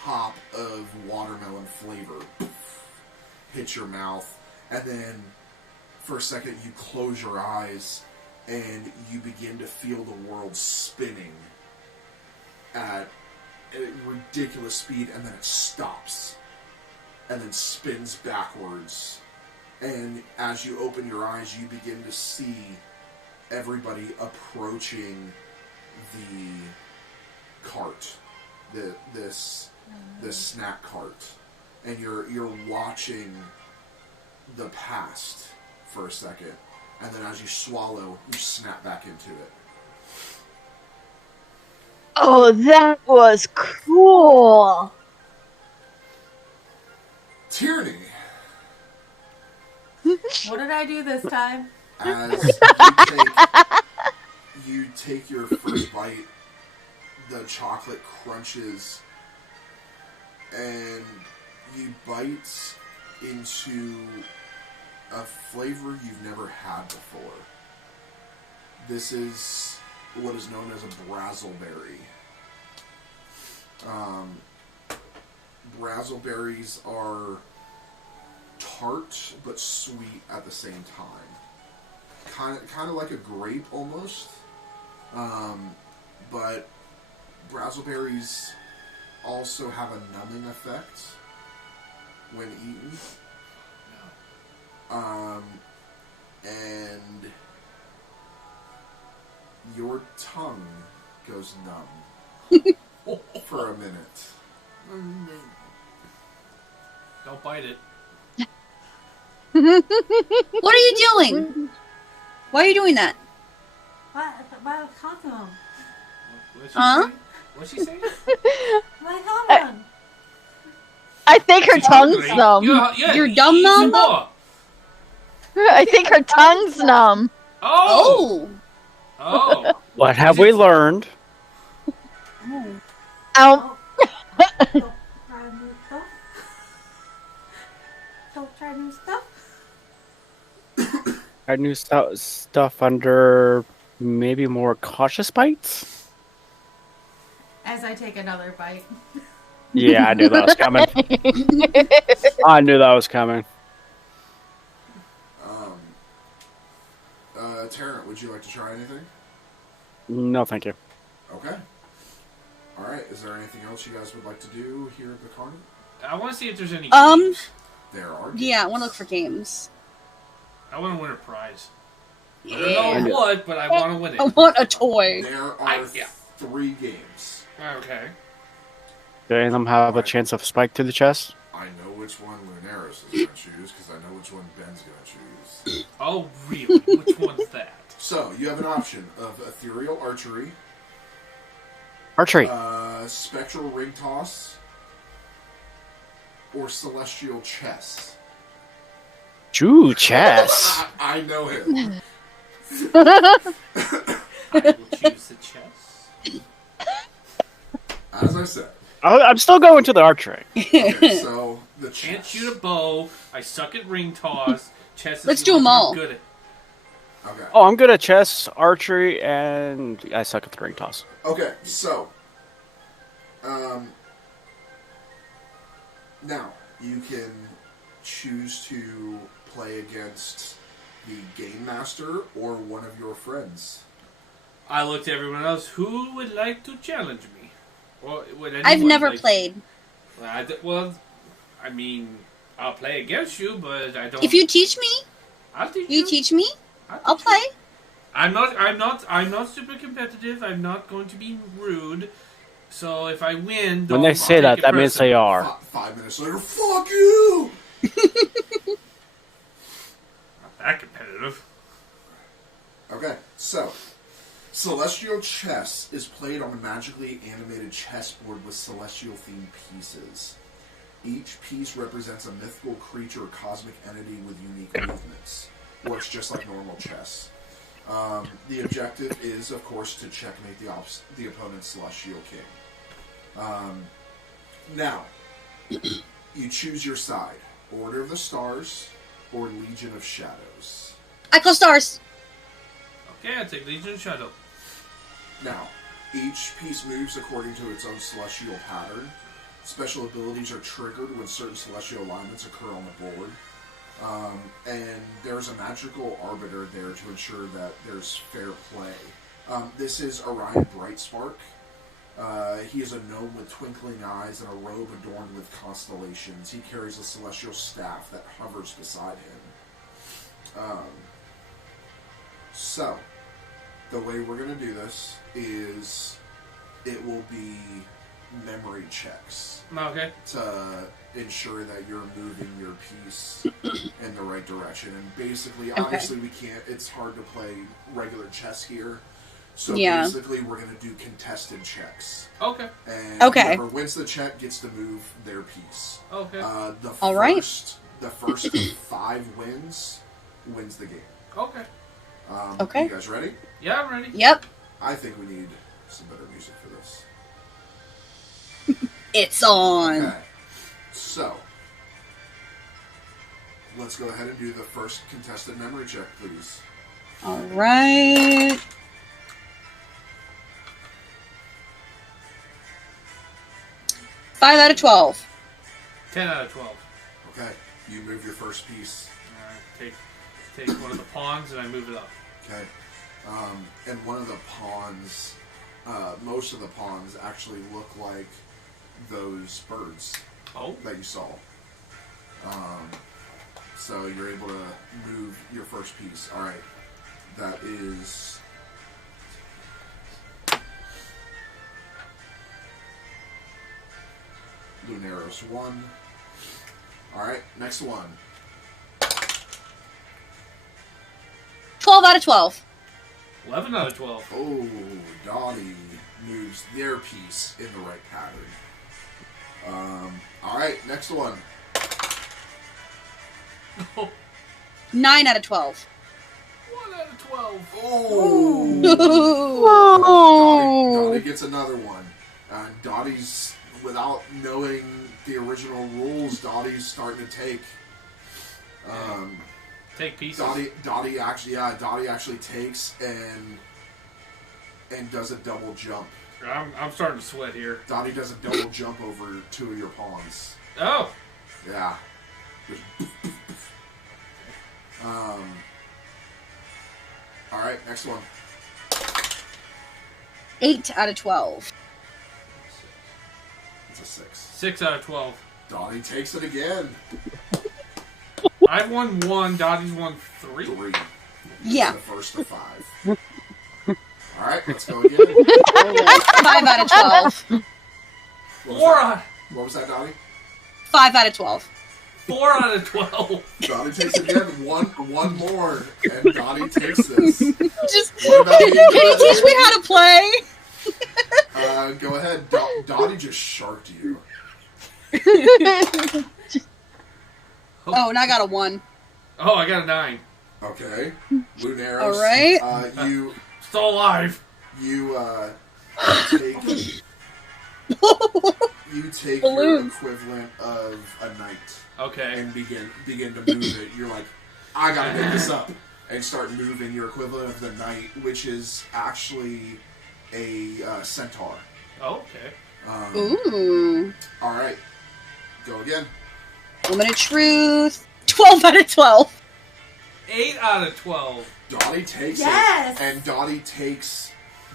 pop of watermelon flavor hits your mouth, and then for a second you close your eyes and you begin to feel the world spinning at a ridiculous speed, and then it stops and then spins backwards, and as you open your eyes you begin to see everybody approaching the cart, this snack cart, and you're watching the past for a second, and then as you swallow, you snap back into it. Oh, that was cool. Tyranny, What did I do this time? as you take your first bite, the chocolate crunches, and you bite into a flavor you've never had before. This is what is known as a brazzleberry. Brazzleberries are tart but sweet at the same time. Kind of like a grape almost. But brazzleberries also have a numbing effect when eaten. And your tongue goes numb for a minute. Don't bite it. What are you doing? Why are you doing that? What? My condom. Huh? What's she saying? My condom. I think her She's tongue's hungry. numb. You're dumb, eat some Mom? more. I think her tongue's numb. Oh! Oh. Oh! What have we learned? Ow. Don't try new stuff. Don't try new stuff. Our new stuff under maybe more cautious bites? As I take another bite. Yeah, I knew that was coming. I knew that was coming. Tarrant, would you like to try anything? No, thank you. Okay. Alright, is there anything else you guys would like to do here at the Carnival? I want to see if there's any Um, games. There are. Yeah, I want to look for games. I want to win a prize. I Yeah. don't know what, but I want to win I it. want a toy. There are Yeah. 3 games. Okay. Do any of them have a chance of spike to the chest? I know which one Lunaris is going to choose, because I know which one Ben's going to choose. Oh, really? Which one's that? So, you have an option of Ethereal Archery, Archery. Spectral Ring Toss, or Celestial Chess. Ooh, chess. I know him. I will choose the chess. As I said. I'm still going to the archery. Okay, so, the Can't chess. shoot a bow. I suck at ring toss. Chess is Let's do the 'em one all. I'm good at. Okay. Oh, I'm good at chess, archery, and I suck at the ring toss. Okay, so, now, you can choose to play against the Game Master or one of your friends. I looked at everyone else. Who would like to challenge me? Or would I've anyone never like- played. Well, I mean, I'll play against you, but I don't. If you teach me, I'll teach you you. teach me, I'll teach you. play. I'm not super competitive. I'm not going to be rude. So if I win, When they say that, that means they are. 5 minutes later, fuck you! Not that competitive. Celestial chess is played on a magically animated chessboard with celestial-themed pieces. Each piece represents a mythical creature or cosmic entity with unique movements. Works just like normal chess. The objective is, of course, to checkmate the opponent's Celestial King. Now, you choose your side. Order of the Stars or Legion of Shadows. I call stars. Okay, I take Legion of Shadow. Now, each piece moves according to its own celestial pattern. Special abilities are triggered when certain celestial alignments occur on the board. And there's a magical arbiter there to ensure that there's fair play. This is Orion Brightspark. He is a gnome with twinkling eyes and a robe adorned with constellations. He carries a celestial staff that hovers beside him. So, the way we're going to do this is it will be memory checks Okay. to ensure that you're moving your piece in the right direction. And basically, obviously, we can't, it's hard to play regular chess here. So basically, we're going to do contested checks. Okay. And Okay. whoever wins the check gets to move their piece. Okay. The first 5 wins the game. Okay. Okay. You guys ready? Yeah, I'm ready. Yep. I think we need some better music for this. It's on. Okay. So, let's go ahead and do the first contested memory check, please. All right. Five out of 12. 10 out of 12. Okay. You move your first piece. Alright, take one of the pawns and I move it up. Okay. And one of the pawns, most of the pawns actually look like those birds that you saw. So you're able to move your first piece. Alright. That is... Lunaros 1. Alright, next one. 12 out of 12. 11 out of 12. Oh, Dottie moves their piece in the right pattern. Alright, next one. 9 out of 12. 1 out of 12. Oh! Dottie gets another one. Dottie's, without knowing the original rules, Dottie's starting to take... Take pieces. Dottie actually takes and does a double jump. I'm starting to sweat here. Dottie does a double jump over 2 of your pawns. Oh! Yeah. Alright, next one. 8 out of 12. It's a 6. 6 out of 12. Dottie takes it again. I've won 1, Dottie's won 3. 3. Yeah. The first of 5. Alright, let's go again. 5 out of 12. What was that, Dottie? 5 out of 12. 4 out of 12. Dottie takes it again. One more, and Dottie takes this. Just, What about can you teach me how to play? Go ahead. Dottie just sharked you. Oh, and I got a 1. Oh, I got a 9. Okay. Lunaros. All right. You Still alive. you take your Balloons. equivalent of a knight Okay. and begin to move it. You're like, I gotta pick this up, and start moving your equivalent of the knight, which is actually a centaur. Oh, okay. Ooh. All right, go again. Moment of truth. 12 out of 12. 8 out of 12. Dottie takes Yes! it, and Dottie takes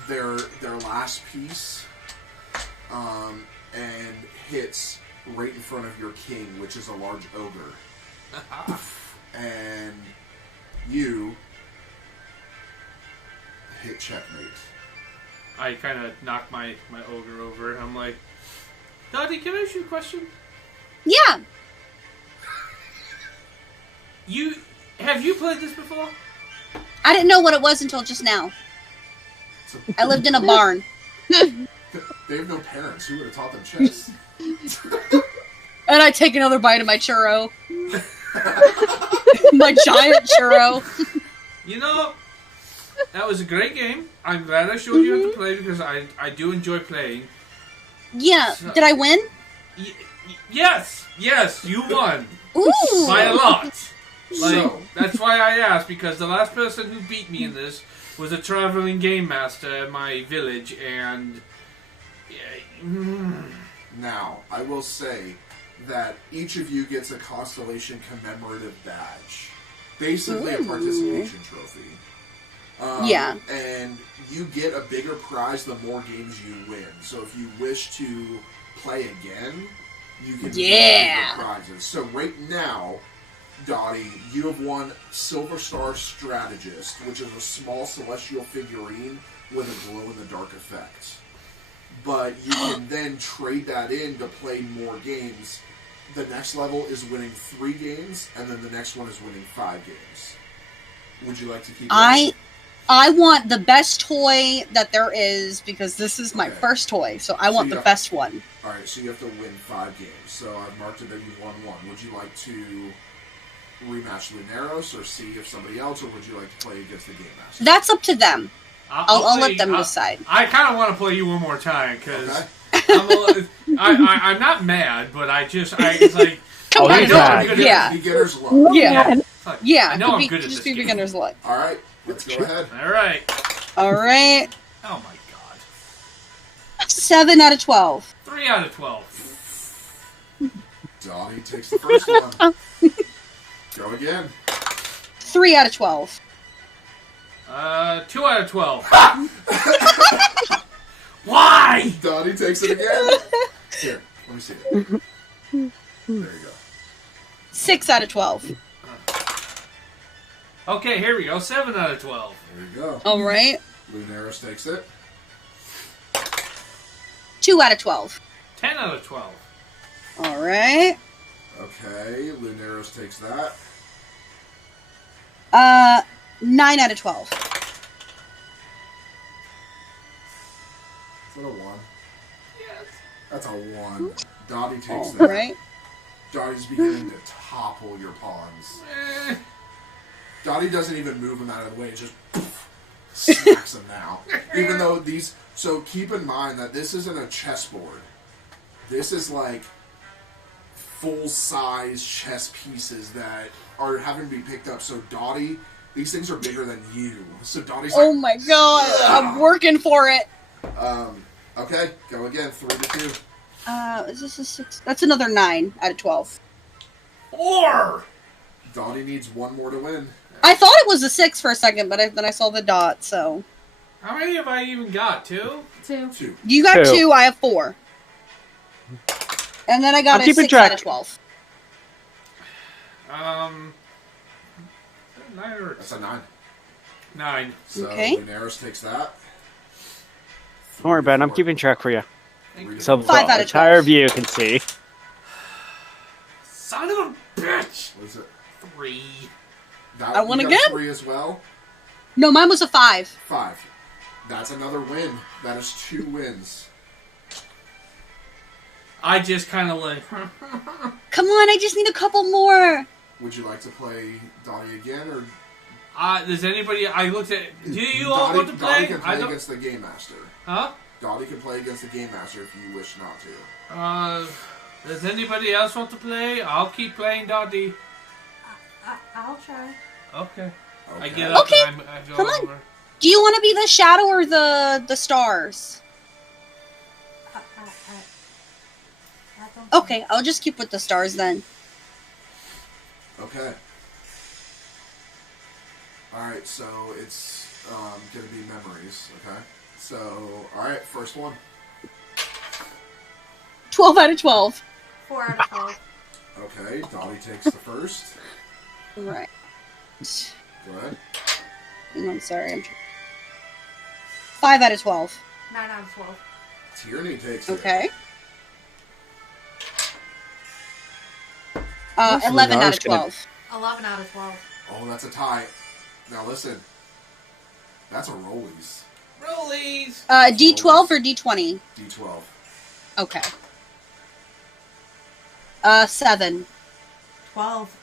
their last piece, and hits right in front of your king, which is a large ogre. And you hit checkmate. I kind of knocked my ogre over. I'm like, Dottie, can I ask you a question? Yeah. Have you played this before? I didn't know what it was until just now. I lived in a barn. They have no parents. Who would have taught them chess? And I take another bite of my churro. My giant churro. You know, that was a great game. I'm glad I showed you how to play because I do enjoy playing. Yeah. So- Did I win? Yes, you won Ooh. by a lot. Like So- that's why I asked because the last person who beat me in this was a traveling game master at my village, and Now, I will say that each of you gets a Constellation commemorative badge. Basically a participation trophy. Yeah. And you get a bigger prize the more games you win. So if you wish to play again, you can win bigger prizes. So right now, Dottie, you have won Silver Star Strategist, which is a small celestial figurine with a glow-in-the-dark effect. But you can then trade that in to play more games. The next level is winning 3 games, and then the next one is winning 5 games. Would you like to keep going? I want the best toy that there is because this is my first toy, so I want the best one. Alright, so you have to win 5 games. So I've marked it that you've won 1. Would you like to rematch Lunaros or see if somebody else, or would you like to play against the Game Master? That's up to them. I'll let them decide. I kind of want to play you one more time because Okay. I'm not mad, but it's like Come Oh, on, he's mad. Yeah. Beginner's luck. Yeah. Fuck, Yeah. I know I'm Could good at just this be game. beginner's luck. Alright, let's go ahead. All right. All right. Oh my god. 7 out of 12. 3 out of 12. Dottie takes the first one. Go again. 3 out of 12. 2 out of 12. Why? Dottie takes it again. Here, let me see it. There you go. 6 out of 12. Okay, here we go. 7 out of 12. There you go. All right. Lunaris takes it. 2 out of 12. 10 out of 12. All right. Okay, Lunaris takes that. 9 out of 12. Is that a 1? Yes. That's a 1. Dottie takes All that. right. Dottie's beginning to topple your pawns. Eh. Dottie doesn't even move him out of the way, it just smacks him now. Even though these... So keep in mind that this isn't a chessboard. This is like full-size chess pieces that are having to be picked up. So Dottie, these things are bigger than you. So Dottie's Oh like... my god. I'm working for it. Okay, go again. 3 to 2. Is this a 6? That's another 9 out of 12. 4! Dottie needs 1 more to win. I thought it was a 6 for a second, but then I saw the dot, so. How many have I even got? 2? 2. 2. You got 2. 2, I have 4. And then I got I'm a keeping 6 track. out of 12. 9 or That's a 9. 9. So Okay. Lunaris takes that. Don't worry, Ben. I'm keeping track for you. So 5 out the of 12. entire view can see. Son of a bitch! What is it? 3. That, I won you got again? 3 as well. No, mine was a 5. 5. That's another win. That is 2 wins. I just kind of like... Come on, I just need a couple more. Would you like to play Dottie again, or does anybody... I looked at... Do you all want to Dottie play? can I play don't... against the Game Master. Huh? Dottie can play against the Game Master if you wish not to. Does anybody else want to play? I'll keep playing Dottie. I'll try. Okay. I Okay. get up Okay, and I go come on. over. Do you want to be the shadow or the stars? I don't Okay, I'll just keep with the stars then. Okay. Alright, so it's going to be memories, okay? So, alright, first one. 12 out of 12. 4 out of 12. Okay, Dottie takes the first. Right. Go ahead. I'm sorry. 5 out of 12. 9 out of 12. Tierney takes it. Okay. Most of 11 them out are of 12. 11 out of 12. Oh, that's a tie. Now listen. That's a rollies. Rollies! D12 or D20? D12. Okay. 7. 12.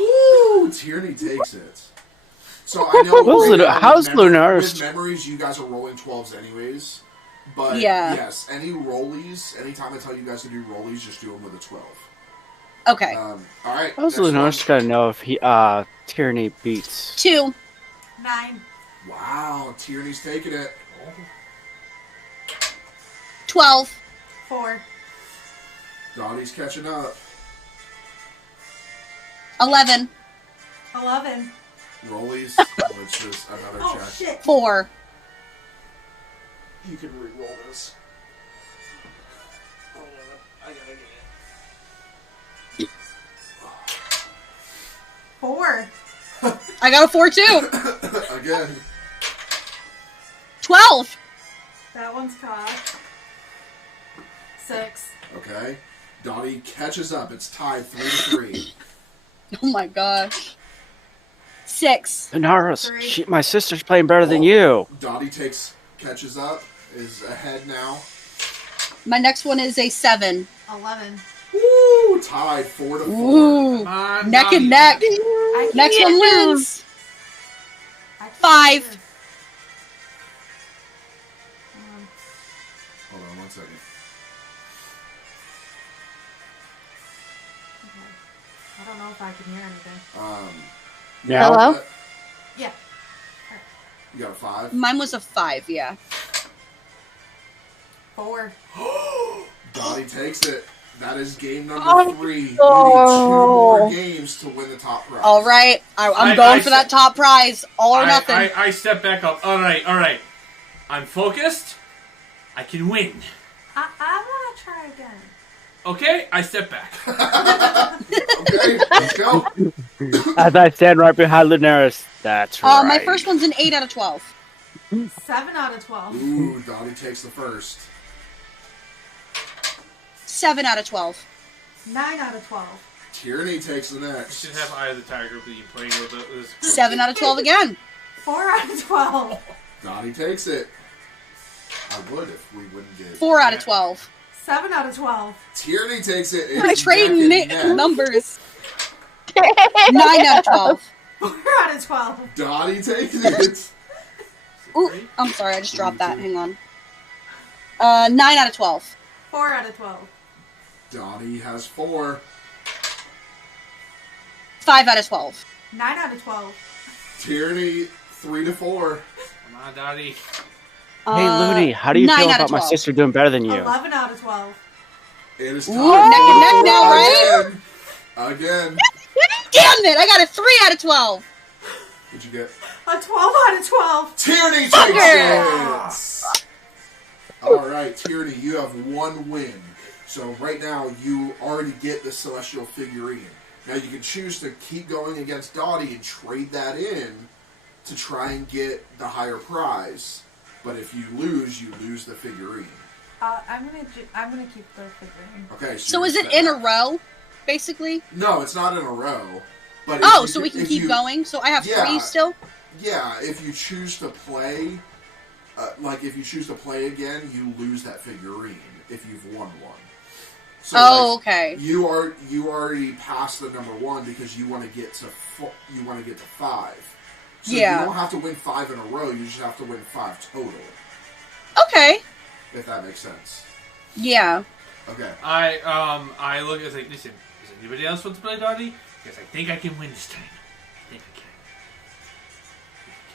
Ooh, Tierney takes it. So I know How's Lunaris? With memories, you guys are rolling 12s anyways. But Yeah. yes, any rollies, anytime I tell you guys to do rollies, just do them with a 12. Okay. All right. How's next one. Lunaris gonna know if he Tierney beats? 2. 9. Wow, Tierney's taking it. 12. 4. Dottie's catching up. 11. 11. Rollies, which is another Oh, check. shit. 4. You can re-roll this. Hold on, I gotta get it. 4. I got a 4 too. Again. 12. That one's caught. 6. Okay. Dottie catches up. It's tied 3-3. Oh my gosh. 6. Lunaris, 3. my sister's playing better than you. Dottie catches up, is ahead now. My next one is a 7. 11. Woo! Tied 4-4. Ooh. Come on, Neck Dottie. and neck. I Next can't- one wins. I can't 5. do this. Hold on 1 second. Okay. I don't know if I can hear anything. Yeah. Hello? What? Yeah. You got a 5? Mine was a 5, yeah. 4. Dottie takes it. That is game number Oh, 3. You need 2 no. more games to win the top prize. All right. I'm I going for said- that top prize. All or nothing. I step back up. All right. I'm focused. I can win. I want to try again. Okay, I step back. Okay, let's go. As I stand right behind Lunaris. That's right. My first one's an 8 out of 12. 7 out of 12. Ooh, Dottie takes the first. 7 out of 12. 9 out of 12. Tierney takes the You next. should have Eye of the Tiger that you playing with this. 7 out of 12 again. 4 out of 12. Dottie takes it. I would if we wouldn't get 4 out of 12. 7 out of 12. Tierney takes it. We're It's trading neck and neck. numbers. 9 out of 12. 4 out of 12. Dottie takes it. Ooh, I'm sorry, I just dropped that. Hang on. 9 out of 12. 4 out of 12. Dottie has 4. 5 out of 12. 9 out of 12. Tierney 3-4. Come on, Dottie. Hey, Looney, how do you 9 feel out of about my 12. sister doing better than you? 11 out of 12. It is Ooh, tied neck and neck now, 4-4 right? Again. Damn it! I got a 3 out of 12. What'd you get? A 12 out of 12. Tierney takes it! Alright, Tierney, you have 1 win. So right now, you already get the Celestial figurine. Now you can choose to keep going against Dottie and trade that in to try and get the higher prize. But if you lose the figurine. I'm gonna keep the figurine. Okay, So you is it set in a that. row, basically? No, it's not in a row. But Oh, if so you- we can if keep you- going? So I have Yeah. 3 still? Yeah, if you choose to play, if you choose to play again, you lose that figurine if you've won one. So Oh, okay. You already passed the number 1 because you want to get to 5. So Yeah. you don't have to win 5 in a row. You just have to win 5 total. Okay. If that makes sense. Yeah. Okay. I look at like, listen, does anybody else want to play Dottie? Because I think I can win this time. I think I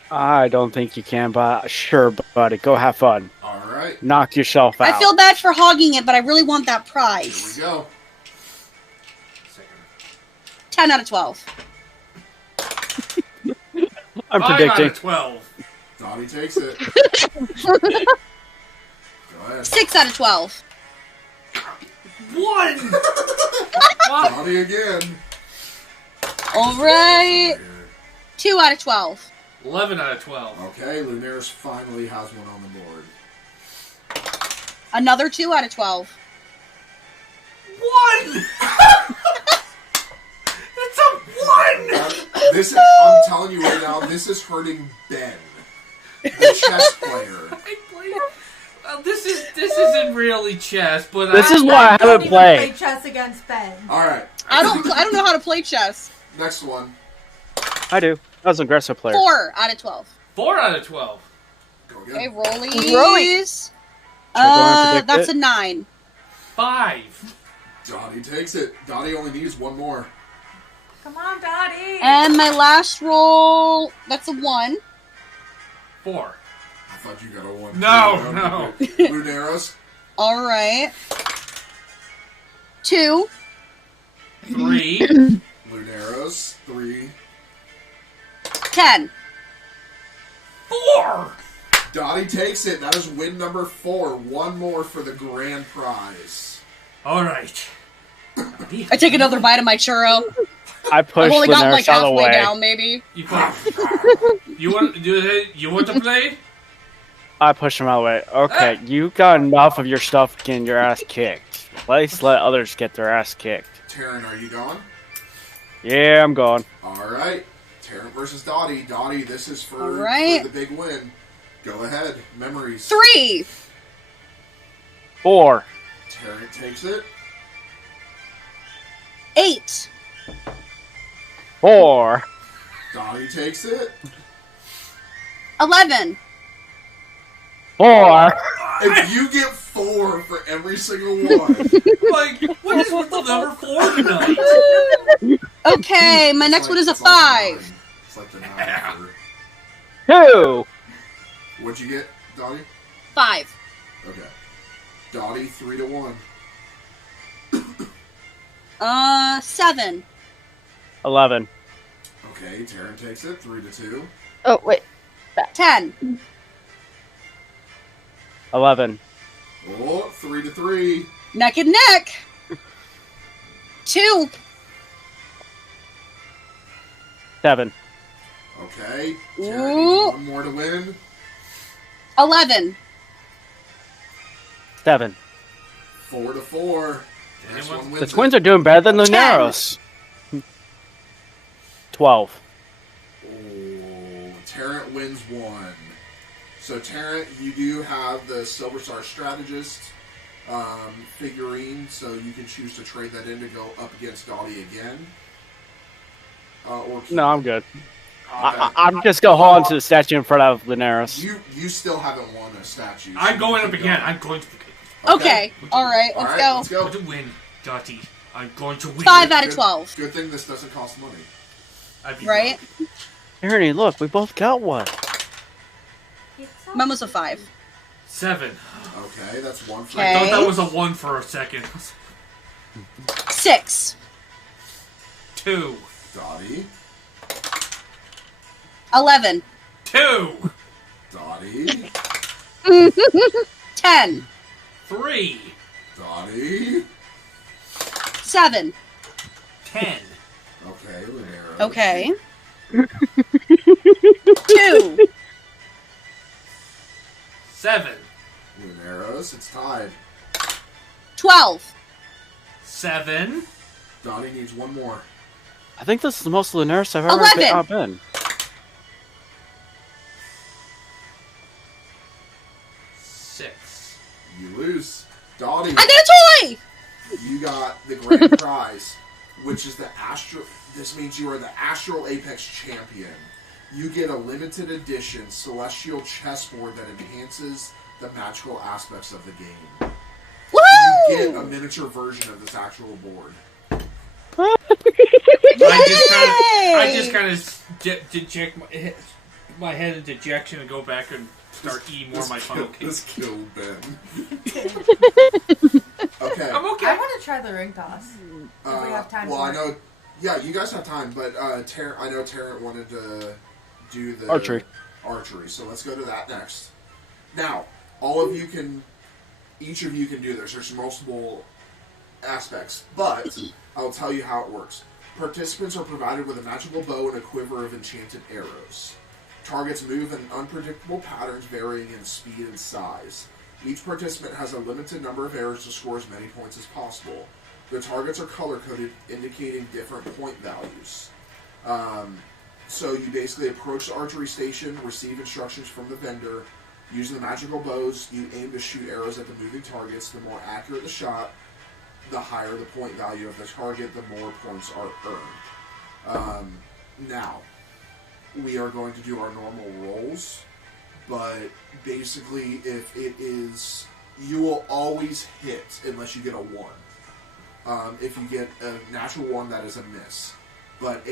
can. I don't think you can, but sure, buddy. Go have fun. All right. Knock yourself out. I feel bad for hogging it, but I really want that Here prize. we go. Second. 10 out of 12. I'm 5 predicting. out of 12. Dottie takes it. Go ahead. 6 out of 12. 1! Dottie again. All right. 2 out of 12. 11 out of 12. Okay, Lunaris finally has one on the board. Another 2 out of 12. 1! It's a 1! I'm telling you right now, this is hurting Ben. The chess player. I play. This isn't really chess, but This is why I haven't don't even played. play chess against Ben. All right. I don't know how to play chess. Next one. I do. I was an aggressive player. 4 out of 12. 4 out of 12. Go again. Okay, rollies. Rollies. Should I go ahead and predict That's it? a 9. 5. Dottie takes it. Dottie only needs one more. Come on, Dottie. And my last roll, that's a 1. 4. I thought you got a one. No. Blue arrows. All right. 2. 3. Blue arrows. 3. 10. 4. Dottie takes it. That is win number 4. One more for the grand prize. All right. I take another bite of my churro. I I've pushed only gotten like Linares out of the halfway way. down, maybe. You play. You want to play? I pushed him out of the way. Okay, you got enough of your stuff getting your ass kicked. Let's let others get their ass kicked. Taryn, are you gone? Yeah, I'm going. All right. Taryn versus Dottie. Dottie, this is for, All right. for the big win. Go ahead. Memories. 3. 4. Taryn takes it. 8. 4. Dottie takes it. 11. 4. If you get 4 for every single one, Like, what is with the number 4 tonight? Okay, my next one is a it's like 5. 9. It's like the 9 for... 2. What'd you get, Dottie? 5. Okay. Dottie, 3 to 1. 7. 11. Okay, Taryn takes it, 3 to 2. Oh, wait. 10. 11. Oh, 3 to 3. Neck and neck. 2. 7. Okay. Ooh. Taryn needs one more to win. 11. 7. 4 to 4. Next Anyone- one The wins twins are doing better than the Narrows. 12. Oh, Tarrant wins 1. So, Tarrant, you do have the Silver Star Strategist figurine, so you can choose to trade that in to go up against Dottie again. Or keep No, I'm it. good. Okay. I'm just going to hold on to the statue in front of Linares. You still haven't won a statue. so I'm you going can up keep again. going. I'm going to. Okay. All right, All let's right, go. let's I'm go. going to win, Dottie. I'm going to win. 5 out of 12. Good thing this doesn't cost money. I'd be Right? Ernie, look, we both got one. Mine was a 5. 7. Okay, that's 1 for Okay. I thought that was a 1 for a second. 6. 2. Dottie. 11. 2. Dottie. 10. 3. Dottie. 7. 10. Okay, Linero. Okay. 2. 7. Lineros, it's tied. 12. 7. Dottie needs one more. I think this is the most Linares I've ever 11. been. 6. You lose. Dottie, I got a toy! you got the grand prize, which is the Astral... This means you are the Astral Apex Champion. You get a limited edition celestial chessboard that enhances the magical aspects of the game. You get a Woo! miniature version of this actual board. I just kind of deject my head in dejection and go back and start eating more of my funnel cake. This killed Ben. Okay. I'm okay. I want to try the ring toss. If we have time well, for I it. know... Yeah, you guys have time, but I know Tarrant wanted to do the... Archery, so let's go to that next. Now, all of you can... Each of you can do this. There's multiple aspects, but I'll tell you how it works. Participants are provided with a magical bow and a quiver of enchanted arrows. Targets move in unpredictable patterns varying in speed and size. Each participant has a limited number of arrows to score as many points as possible. The targets are color-coded, indicating different point values. So you basically approach the archery station, receive instructions from the vendor. Using the magical bows, you aim to shoot arrows at the moving targets. The more accurate the shot, the higher the point value of the target, the more points are earned. Now, we are going to do our normal rolls, but basically, if it is, you will always hit unless you get a 1. If you get a natural 1, that is a miss. But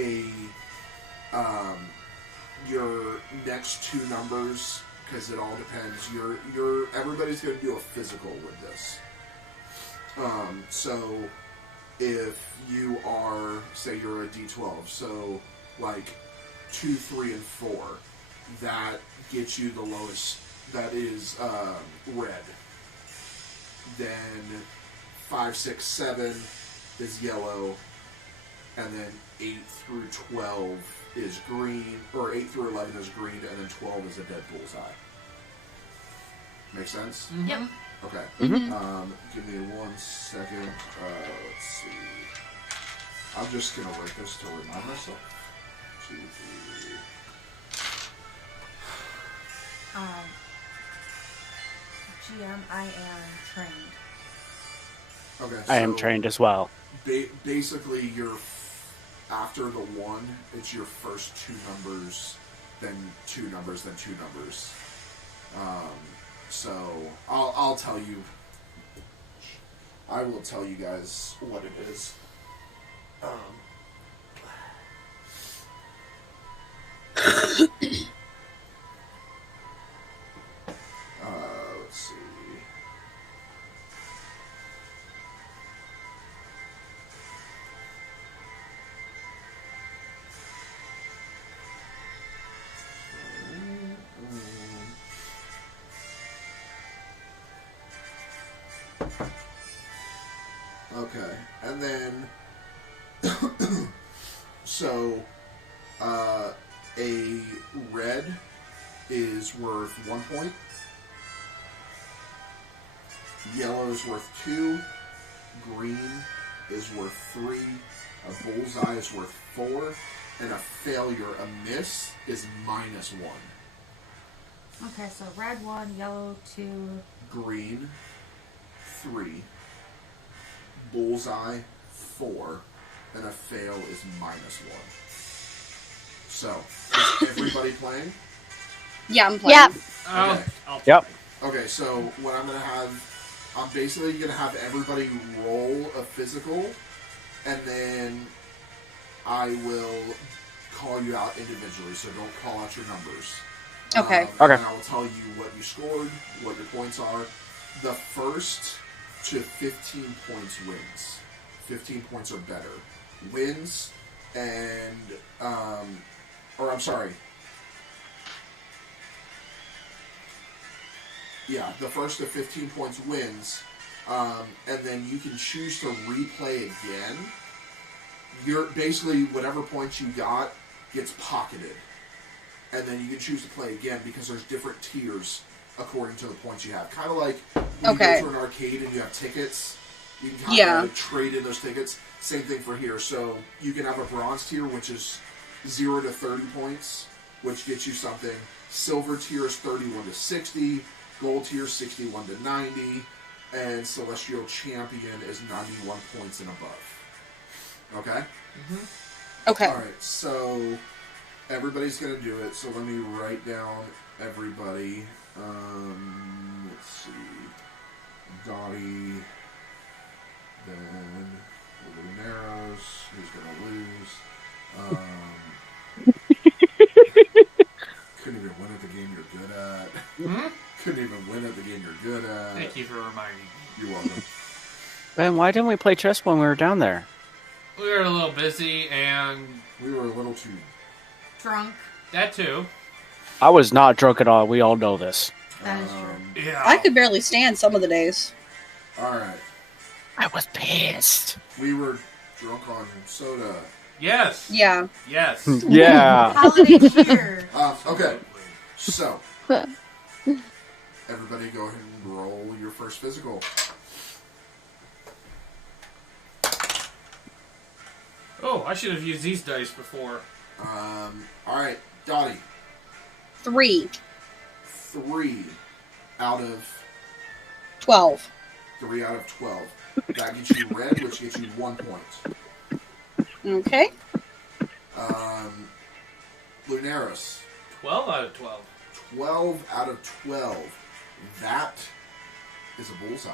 your next 2 numbers, because it all depends. Everybody's going to do a physical with this. So if you are, say you're a D12, so like 2, 3, and 4, that gets you the lowest. That is red. Then 5, 6, 7 is yellow, and then 8 through 12 is green, or 8 through 11 is green, and then 12 is a dead bullseye. Make sense? Mm-hmm. Yep. Okay. Mhm. Give me 1 second. Let's see. I'm just gonna write this to remind myself. 2, 3. GM, I am trained. Okay. I am trained as well. Basically, after the 1, it's your first 2 numbers, then 2 numbers, then 2 numbers. So I'll tell you. I will tell you guys what it is. Let's see. Okay, and then so a red is worth 1 point, yellow is worth 2, green is worth 3, a bullseye is worth 4, and a failure, a miss, is -1. Okay, so red 1, yellow 2. Green 3, bullseye 4, and a fail is -1. So, is everybody playing? Yeah, I'm playing. Yep. Okay. Yep. Okay, so what I'm going to have, I'm basically going to have everybody roll a physical, and then I will call you out individually, so don't call out your numbers. Okay. Okay. And I will tell you what you scored, what your points are. The first to 15 points wins. 15 points or better wins, and or I'm sorry. Yeah, the first to 15 points wins, and then you can choose to replay again. You're basically whatever points you got gets pocketed, and then you can choose to play again because there's different tiers according to the points you have. Kind of like when you go to an arcade and you have tickets, you can kind of like trade in those tickets. Same thing for here. So you can have a bronze tier, which is 0 to 30 points, which gets you something. Silver tier is 31 to 60. Gold tier 61 to 90. And Celestial Champion is 91 points and above. Okay? Okay. Alright, so everybody's going to do it. So let me write down everybody. Let's see. Dottie. Then Little Narrows. Who's going to lose? Couldn't even win at the game you're good at. Couldn't even win at the game you're good at. Thank you for reminding me. You're welcome. Man, why didn't we play chess when we were down there? We were a little busy, and We were a little too... Drunk. that too. I was not drunk at all. We all know this. That is true. Yeah. I could barely stand some of the days. Alright. I was pissed. We were drunk on soda. Yes. Yeah. Yes. Yeah. Holiday cheer. Okay. So, everybody go ahead and roll your first physical. Oh, I should have used these dice before. Alright, Dottie. 3. 3 out of 12. 3 out of 12. That gets you red, which gets you 1 point. Okay. Lunaris. 12 out of 12. 12 out of 12. That is a bullseye.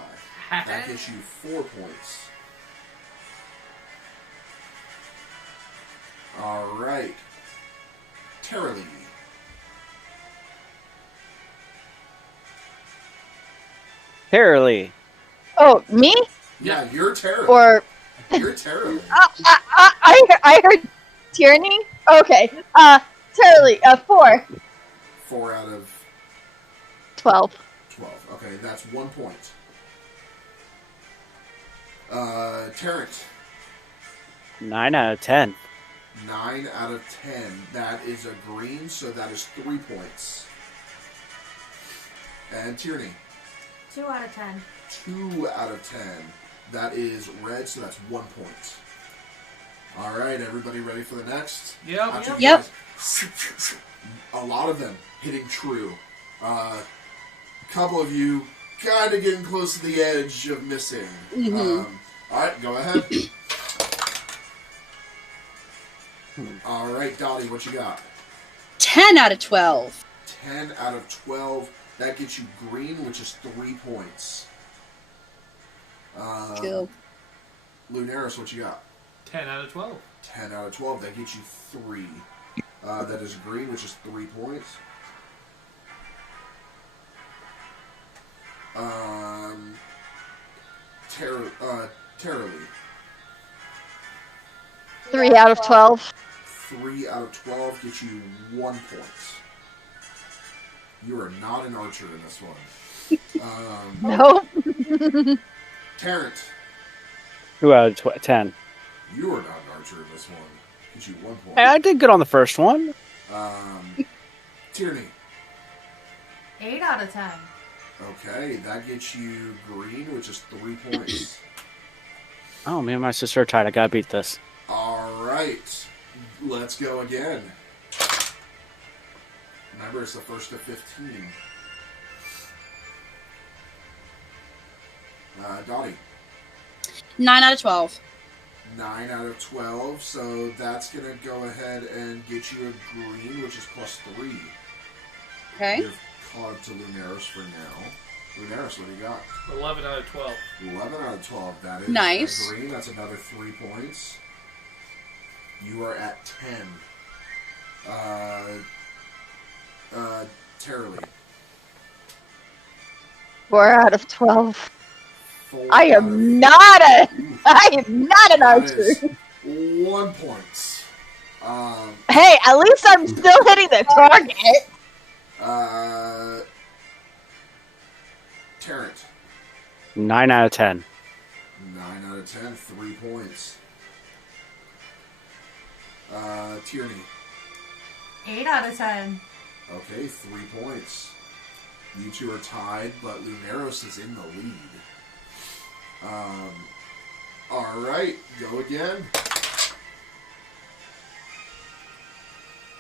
That gets you 4 points. Alright. Terralee. Apparently. Oh, me? Yeah, you're Terralee. Or You're Terralee. I heard tyranny. Okay. Terribly. 4. 4 out of 12. 12. Okay, that's 1 point. Terrence. 9 out of 10. 9 out of 10. That is a green, so that is 3 points. And Tierney. 2 out of 10. 2 out of 10. That is red, so that's 1 point. Alright, everybody ready for the next? Yep. Yep. A lot of them hitting true. Couple of you kind of getting close to the edge of missing. Alright, go ahead. Alright, Dottie, what you got? 10 out of 12. 10 out of 12. That gets you green, which is 3 points. Cool. Lunaris, what you got? 10 out of 12. 10 out of 12. That gets you 3. That is green, which is 3 points. Terralee. 3 out of 12. 3 out of 12 gets you 1 point. You are not an archer in this one. Nope. Terrence. 2 out of 10. You are not an archer in this one. Gets you 1 point. Hey, I did good on the first one. Tierney. 8 out of 10. Okay, that gets you green, which is 3 points. Oh, me and my sister are tied. I gotta beat this. Alright. Let's go again. Remember, it's the first of 15. Dottie. 9 out of 12. 9 out of 12, so that's going to go ahead and get you a green, which is plus 3. Okay. You've caught up to Lunaris for now. Lunaris, what do you got? 11 out of 12. 11 out of 12. That is Nice. a green. That's another 3 points. You are at 10. Terralee. 4 out of 12. 4 I out of- am not a. Ooh, I am not an that archer. is 1 point. Hey, at least I'm still hitting the target. Terrence. 9 out of 10. 9 out of 10, 3 points. Tierney. 8 out of 10. Okay, 3 points. You two are tied, but Lunaris is in the lead. Alright, go again.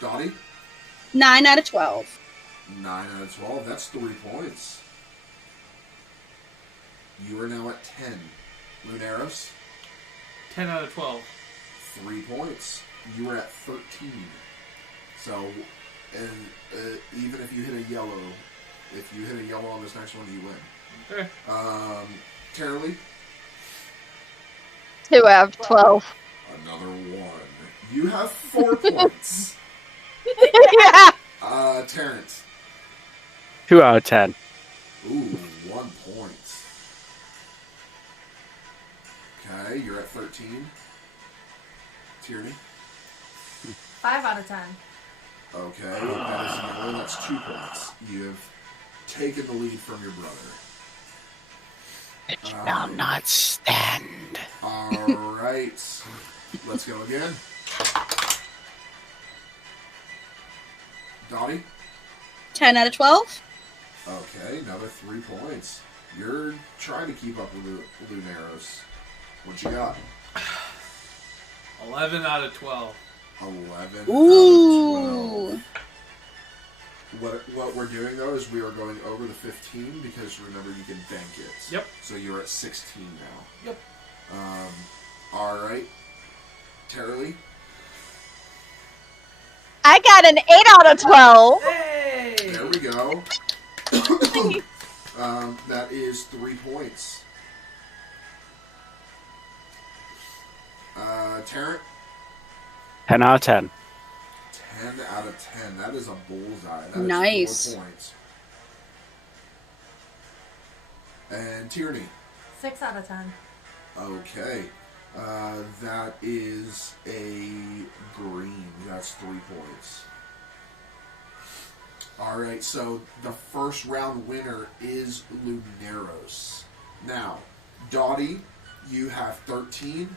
Dottie? 9 out of 12. 9 out of 12, that's 3 points. You are now at 10. Lunaris? 10 out of 12. 3 points. You are at 13. So, and even if you hit a yellow, on this next one, you win. Okay. Terralee? 2 out of 12. Another 1. You have 4 points. Yeah. Terrence? 2 out of 10. Ooh, 1 point. Okay, you're at 13. Tierney? 5 out of 10. Okay, that is yellow. That's 2 points. You have taken the lead from your brother. Shall not stand. Alright. Let's go again. Dottie? 10 out of 12. Okay, another 3 points. You're trying to keep up with Lunaris. What you got? 11 out of 12. 11 Ooh. out of 12. What we're doing, though, is we are going over the 15 because, remember, you can bank it. Yep. So you're at 16 now. Yep. All right. Terry? I got an 8 out of 12. Hey! There we go. That is 3 points. Tarrant? 10 out of 10. 10 out of 10. That is a bullseye. That Nice. is 4 points. And Tierney? 6 out of 10. Okay. That is a green. That's 3 points. Alright, so the first round winner is Luneros. Now, Dottie, you have 13.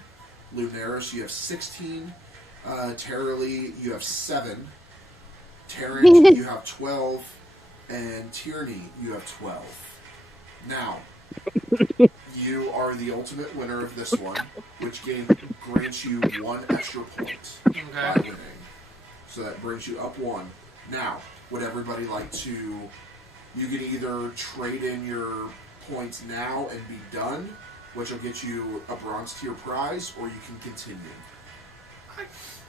Luneros, you have 16. Terrily, you have 7. Tarrant, you have 12. And Tierney, you have 12. Now, you are the ultimate winner of this one, which grants you 1 extra point by winning. So that brings you up 1. Now, would everybody like to... You can either trade in your points now and be done, which will get you a bronze tier prize, or you can continue.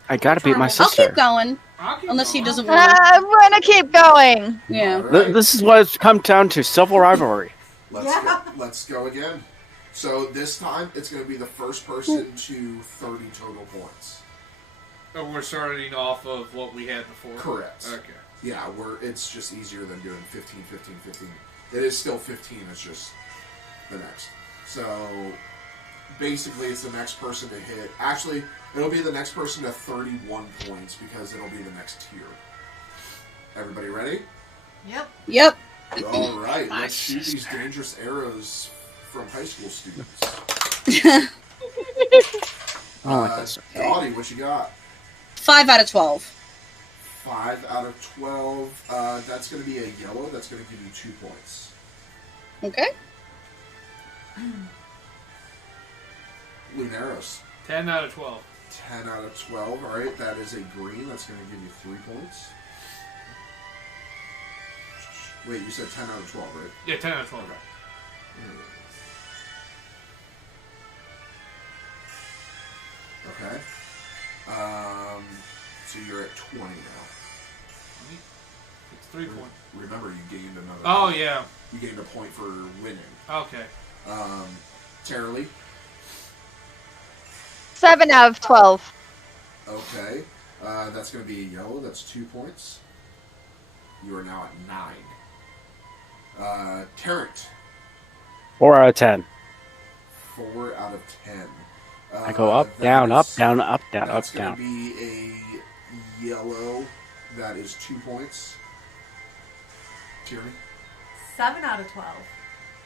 I gotta beat my I'll sister. keep going. Unless he doesn't want I'm gonna keep going. to. Yeah. All right. This is what it's come down to, civil rivalry. Let's go again. So this time, it's going to be the first person to 30 total points. Oh, we're starting off of what we had before? Correct. Okay. Yeah, it's just easier than doing 15, 15, 15. It is still 15, it's just the next. So, basically, it's the next person to hit. Actually, it'll be the next person to 31 points because it'll be the next tier. Everybody ready? Yep. Yep. All right, let's shoot these dangerous arrows from high school students. Dottie, what you got? 5 out of 12. 5 out of 12. That's going to be a yellow. That's going to give you 2 points. Okay. Luneros. 10 out of 12. 10 out of 12. All right, that is a green. That's going to give you 3 points. Wait, you said 10 out of 12, right? Yeah, 10 out of 12. Okay. So you're at 20 now. It's 3 points. Remember, you gained another. Oh, point. yeah. You gained a point for winning. Okay. Terrily. 7 out of 12. Okay. That's going to be a yellow. That's 2 points. You are now at 9. Tarrant. 4 out of 10. 4 out of 10. I go up, down, up, down, up, down, up, That's down. going to be a yellow. That is 2 points. Tierney? 7 out of 12.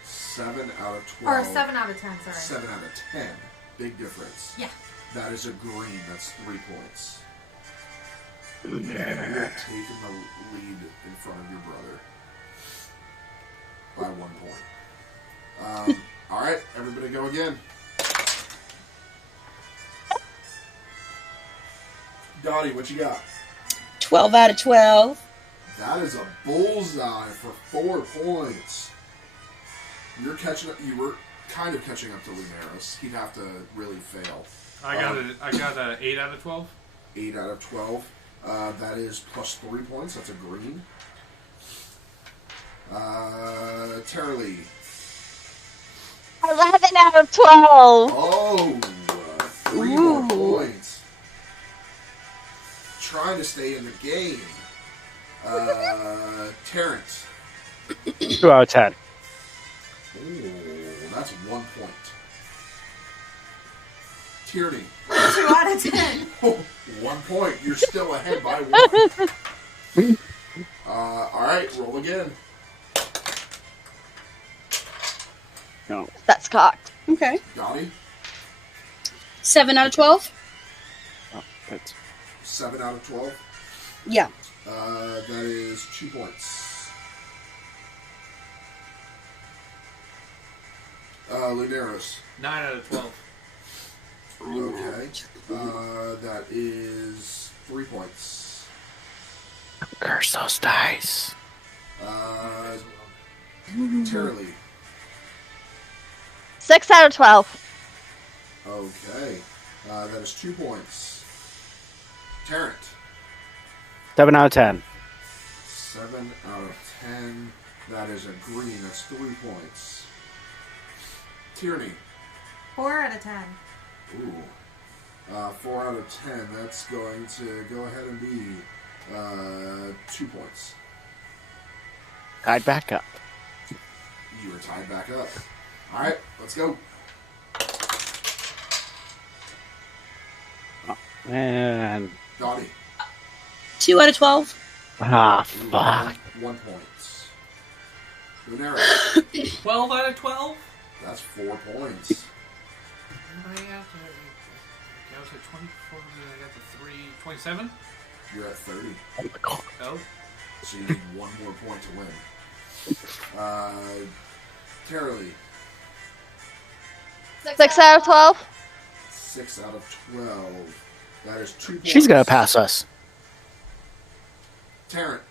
7 out of 12. Or 7 out of 10, sorry. 7 out of 10. Big difference. Yeah. That is a green. That's 3 points. You're taking the lead in front of your brother by 1 point. All right, everybody go again. Dottie, what you got? 12 out of 12. That is a bullseye for 4 points. You're catching up. You were kind of catching up to Luneros. He'd have to really fail. I got an 8 out of 12. 8 out of 12. That is plus 3 points. That's a green. Terrily. 11 out of 12. Oh, 3 more points. Trying to stay in the game. Terrence. 2 out of 10. Ooh, that's 1 point. Tierney. 2 out of 10. Oh, 1 point. You're still ahead by 1. All right, roll again. No. That's cocked. Okay. Dottie, 7 out of 12? Oh, that's 7 out of 12. Yeah. That is 2 points. Luneros. 9 out of 12. Okay. That is 3 points. Curse those dice. Terry. 6 out of 12. Okay. That is 2 points. Tarrant. 7 out of 10. 7 out of 10. That is a green. That's 3 points. Tierney. 4 out of 10. Ooh. 4 out of 10. That's going to go ahead and be 2 points. Tied back up. You are tied back up. Alright, let's go. Man. Dottie. 2 out of 12. Ah, Ooh, fuck. 1 point. Lunera. 12 out of 12? That's 4 points. I got to, I was at 24, then I got to 3, 27? You're at 30. Oh. So you need 1 more point to win. Terry. 6 out of 12. 6 out of 12. That is 2 points. She's gonna pass us. Tarrant.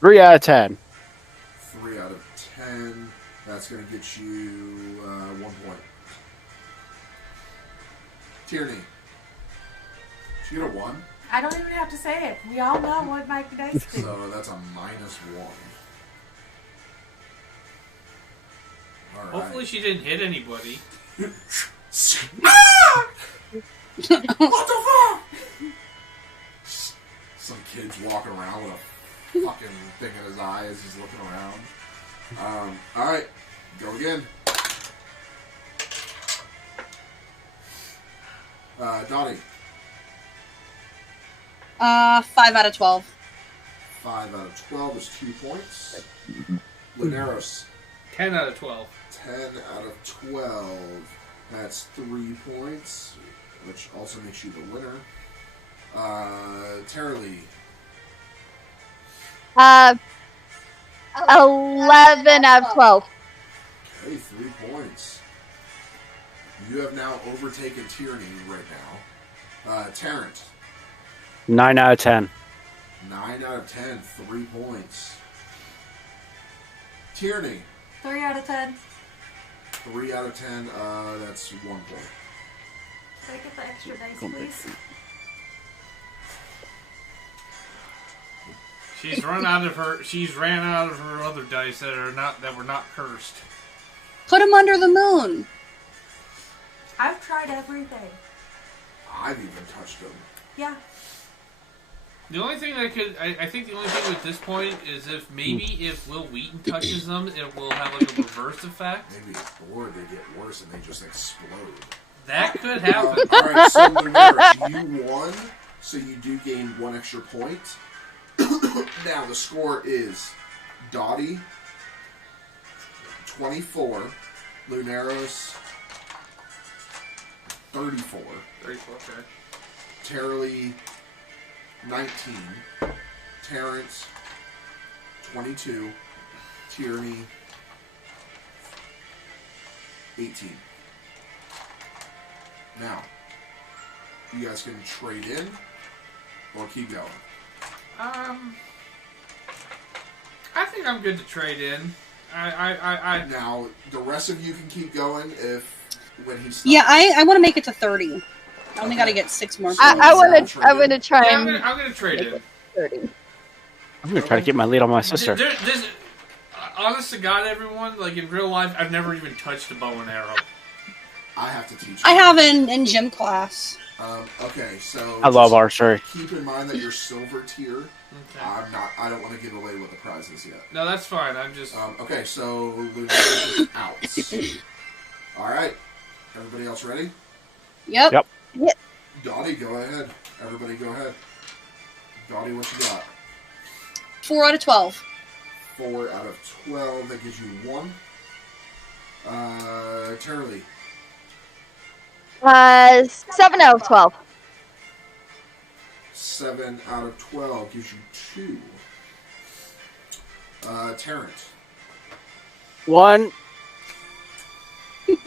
3 out of 10. 3 out of 10. That's going to get you 1 point. Tierney. Did you get a 1? I don't even have to say it. We all know what Mike Dice do. So that's a -1. All right. Hopefully she didn't hit anybody. What the fuck? Some kid's walking around with a fucking thing in his eye as he's looking around. Alright, go again. Dottie. 5 out of 12. 5 out of 12 is 2 points. Lineros. 10 out of 12. 10 out of 12. That's 3 points, which also makes you the winner. Terry. 11 out of 12. Okay, 3 points. You have now overtaken Tierney right now. Tarrant. 9 out of 10. 9 out of 10, 3 points. Tierney. 3 out of 10. 3 out of 10, that's 1 point. Can I get the extra dice, please? She's ran out of her other dice that were not cursed. Put him under the moon. I've tried everything. I've even touched him. Yeah. The only thing I think the only thing with this point is if Will Wheaton touches them, it will have like a reverse effect. Maybe or they get worse and they just explode. That could happen. Alright, so Lunaris, you won, so you do gain 1 extra point. Now the score is Dottie 24, Lunaros 34, 34, okay. Terry 19, Terrence 22, Tierney 18. Now, you guys can trade in or keep going. I think I'm good to trade in. Now, the rest of you can keep going when he stops. Yeah, I want to make it to 30. I only got to get 6 more. I want to try Yeah, and I'm gonna trade in. 30. I'm gonna try to get my lead on my sister. Honest to God, everyone, like in real life, I've never even touched a bow and arrow. I have to teach you. I have in gym class. Okay, so I love archery. keep in mind that you're silver tier. Okay. I don't want to give away what the prize is yet. No, that's fine. I'm just. Okay, so Lunaris is out. Alright. Everybody else ready? Yep. Dottie, go ahead. Everybody go ahead. Dottie, what you got? 4 out of 12. 4 out of 12. That gives you 1. Terry. 7 out of 12. 7 out of 12 gives you 2. Terrence. 1. You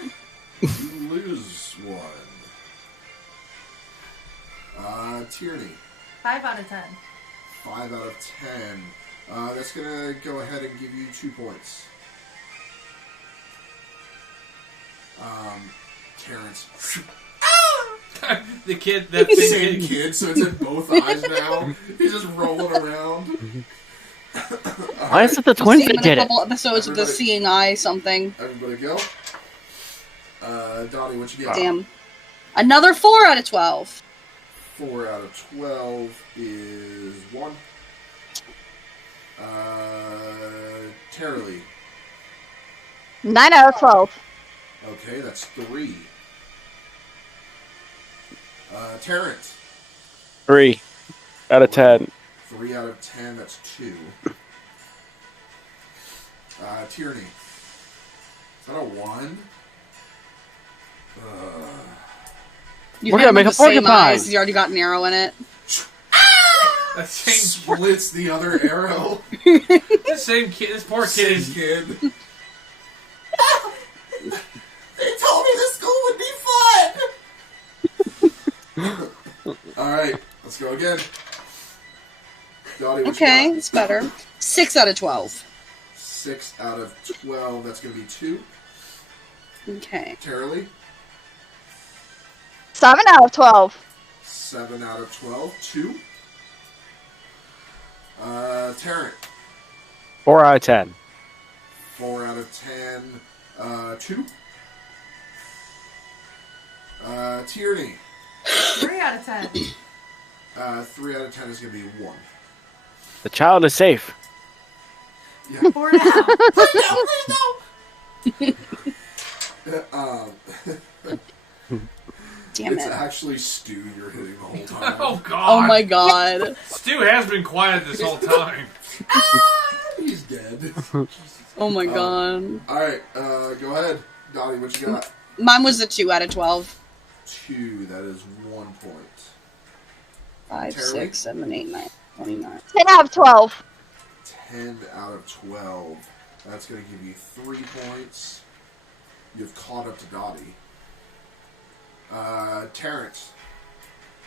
lose 1. Tierney. 5 out of 10. 5 out of 10. That's gonna go ahead and give you 2 points. Terrence. The kid, that Same kid, so it's in both eyes now. He's just rolling around. Why is it the twins Seen that in did a it? couple episodes of the Everybody- Seeing Eye something. Everybody go. Dottie, what you got? Damn. Another 4 out of 12. 4 out of 12 is 1. Terrell. 9 out of 12. Okay, that's 3. Terrence. 3 out of 10. 3 out of 10, that's 2. Tierney. Is that a 1? You We're hit gonna him make with a the same porcupine. eyes. He's already got an arrow in it. that same Splits the other arrow. this same kid, this poor kid is. Kid. They told me the school would be fun! Alright, let's go again. Dottie, what Okay, you got? it's better. 6 out of 12. 6 out of 12, that's going to be 2. Okay. Terrell. 7 out of 12. 7 out of 12, 2. Tarrant. 4 out of 10. 4 out of 10, 2. Tierney. 3 out of 10. 3 out of 10 is going to be 1. The child is safe. Yeah. 4 now. Damn It's it. actually Stu you're hitting the whole time. Oh god. Oh my god. Stu has been quiet this whole time. He's dead. Oh my god. Alright, go ahead. Dottie, what you got? Mine was a 2 out of 12. 2, that is 1 point. 5, Terry? 6, 7, 8, 9, 29. 10 out of 12. 10 out of 12. That's going to give you 3 points. You've caught up to Dottie. Terrence.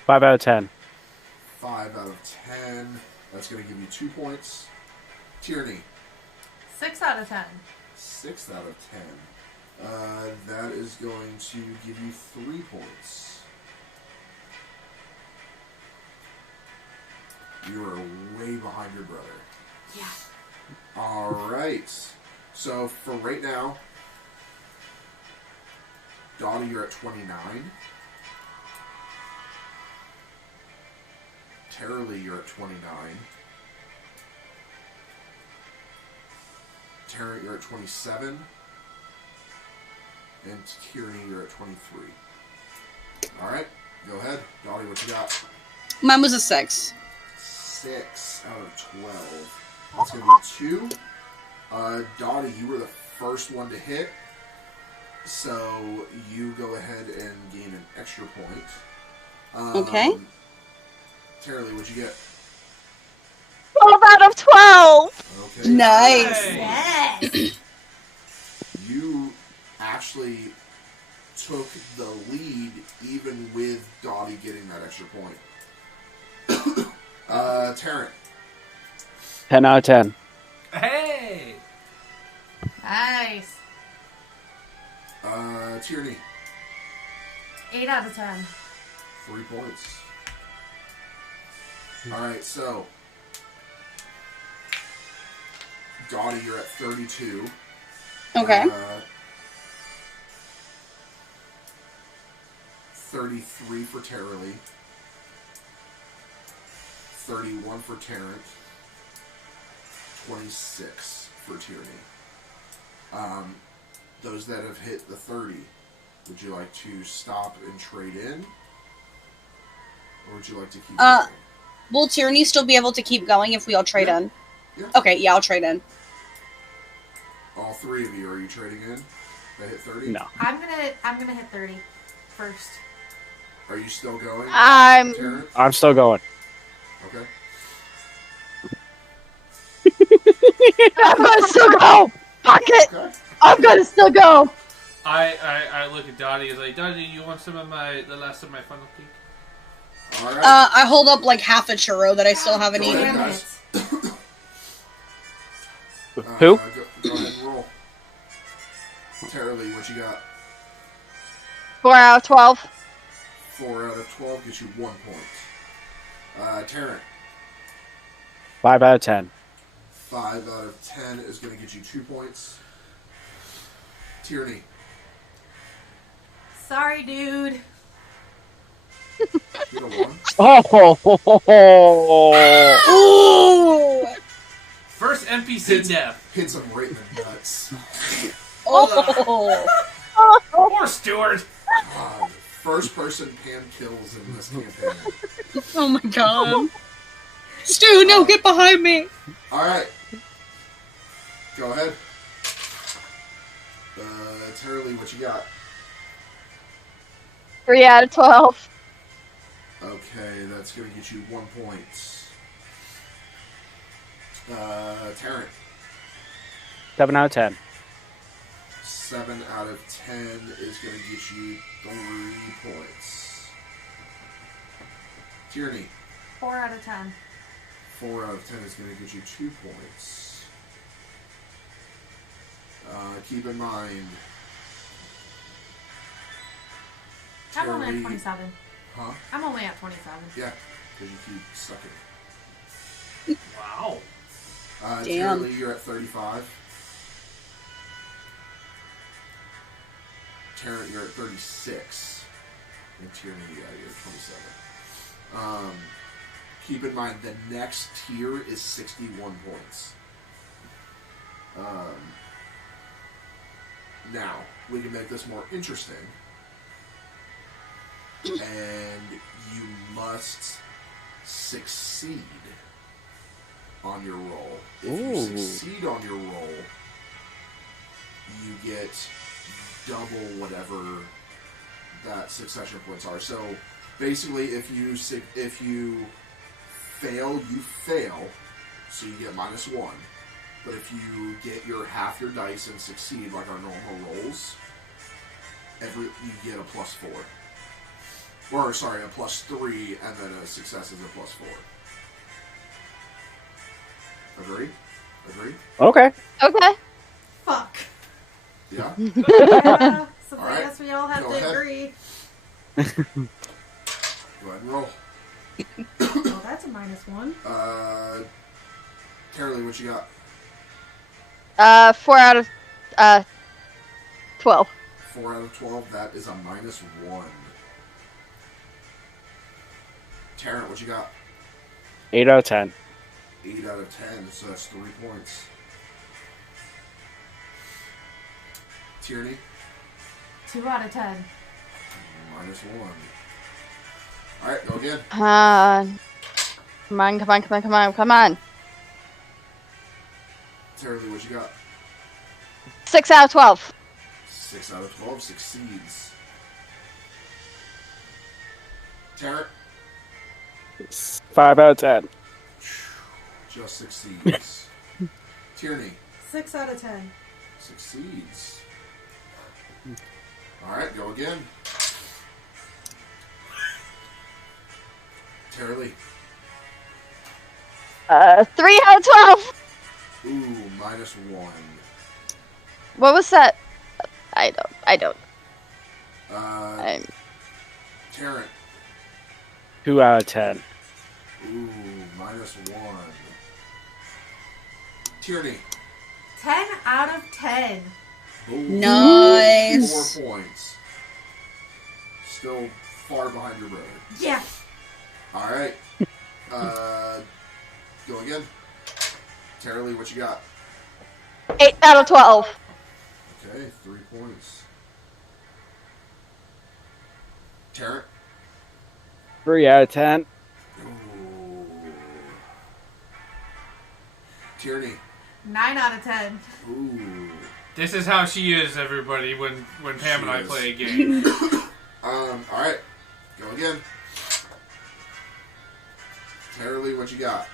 5 out of 10. 5 out of 10. That's going to give you 2 points. Tierney. 6 out of 10. 6 out of 10. That is going to give you 3 points. You are way behind your brother. Yeah. Alright. So, for right now, Dottie, you're at 29. Terrell, you're at 29. Tarrant, you're at 27. And Tierney, you're at 23. Alright, go ahead. Dottie, what you got? Mine was a 6. 6 out of 12. That's going to be 2. Dottie, you were the first one to hit. So you go ahead and gain an extra point. Okay. Terrell, what'd you get? 12 out of 12. Okay. Nice. Yes. You actually took the lead even with Dottie getting that extra point. Tarrant. 10 out of 10. Hey! Nice. Tierney. 8 out of 10. 3 points. Alright, so Dottie, you're at 32. Okay. 33 for Terrell. 31 for Tarrant. 26 for Tierney. Those that have hit the 30, would you like to stop and trade in? Or would you like to keep going? Will Tierney still be able to keep going if we all trade Yeah. in? Yeah. Okay, yeah, I'll trade in. All 3 of you, are you trading in? That hit 30? No. I'm gonna hit 30 first. Are you still going? I'm Tarrant? I'm still going. Okay. gonna still go. Fuck it. Okay. I'm gonna still go. I look at Dottie and like, Dottie, you want some of the last of my funnel cake? All right. I hold up like half a churro that I still haven't Go ahead, eaten. guys. Who? Go ahead and roll. Tara Lee, what you got? 4 out of 12. 4 out of 12 gets you 1 point. Tarrant, 5 out of 10. 5 out of 10 is going to get you 2 points. Tierney, Sorry, dude. you got a 1. Oh! Ooh! First NPC death. Hits him right in the nuts. Oh! Poor Stuart. God, first person Pam kills in this campaign. Oh my god. Stu, no, get behind me! All right. Go ahead. Tara Lee, what you got? 3 out of 12. Okay, that's going to get you 1 point. Tarrant, 7 out of 10. 7 out of 10 is going to get you 3 points. Tierney, 4 out of 10. 4 out of 10 is going to get you 2 points. Keep in mind, I'm only Tara at Lee- 27. Huh? I'm only at 27. Yeah, because you keep sucking. Wow. Tara Damn. Lee, you're at 35. Tarrant, you're at 36. And Tierney, yeah, you're at 27. Keep in mind, the next tier is 61 points. Now, we can make this more interesting. And you must succeed on your roll. If you Ooh. succeed on your roll, you get double whatever that succession points are. So basically, if you fail, you fail, so you get -1. But if you get half your dice and succeed, like our normal rolls, you get a +4. Or sorry, a +3, and then a success is a +4. Agree? Agree? Okay. Okay. Fuck. Yeah. Yeah, so All I right. guess we all have Go to ahead. agree. Go ahead and roll. Oh, that's a -1. Tara Lee, what you got? 4 out of 12. 4 out of 12. That is a -1. Tarrant, what you got? 8 out of 10. 8 out of 10, so that's 3 points. Tierney, 2 out of 10. -1. Alright, go again. Come on, come on, come on, come on, come on. Tara Lee, what you got? 6 out of 12. 6 out of 12 succeeds. Tarrant, 5 out of 10. just succeeds. Tierney, 6 out of 10. succeeds. Alright, go again. Tara Lee, 3 out of 12. ooh, -1. What was that? I don't. Tarrant, 2 out of 10. ooh, -1. Tierney, 10 out of 10. ooh, Nice. 4 points. Still far behind your brother. Yeah. Alright. Go again. Tara Lee, what you got? 8 out of 12. Okay, 3 points. Tarrant, 3 out of 10. ooh. Tierney, 9 out of 10. ooh. This is how she is, everybody, when Pam and I She is. play a game. Alright. Go again. Tara Lee, what you got?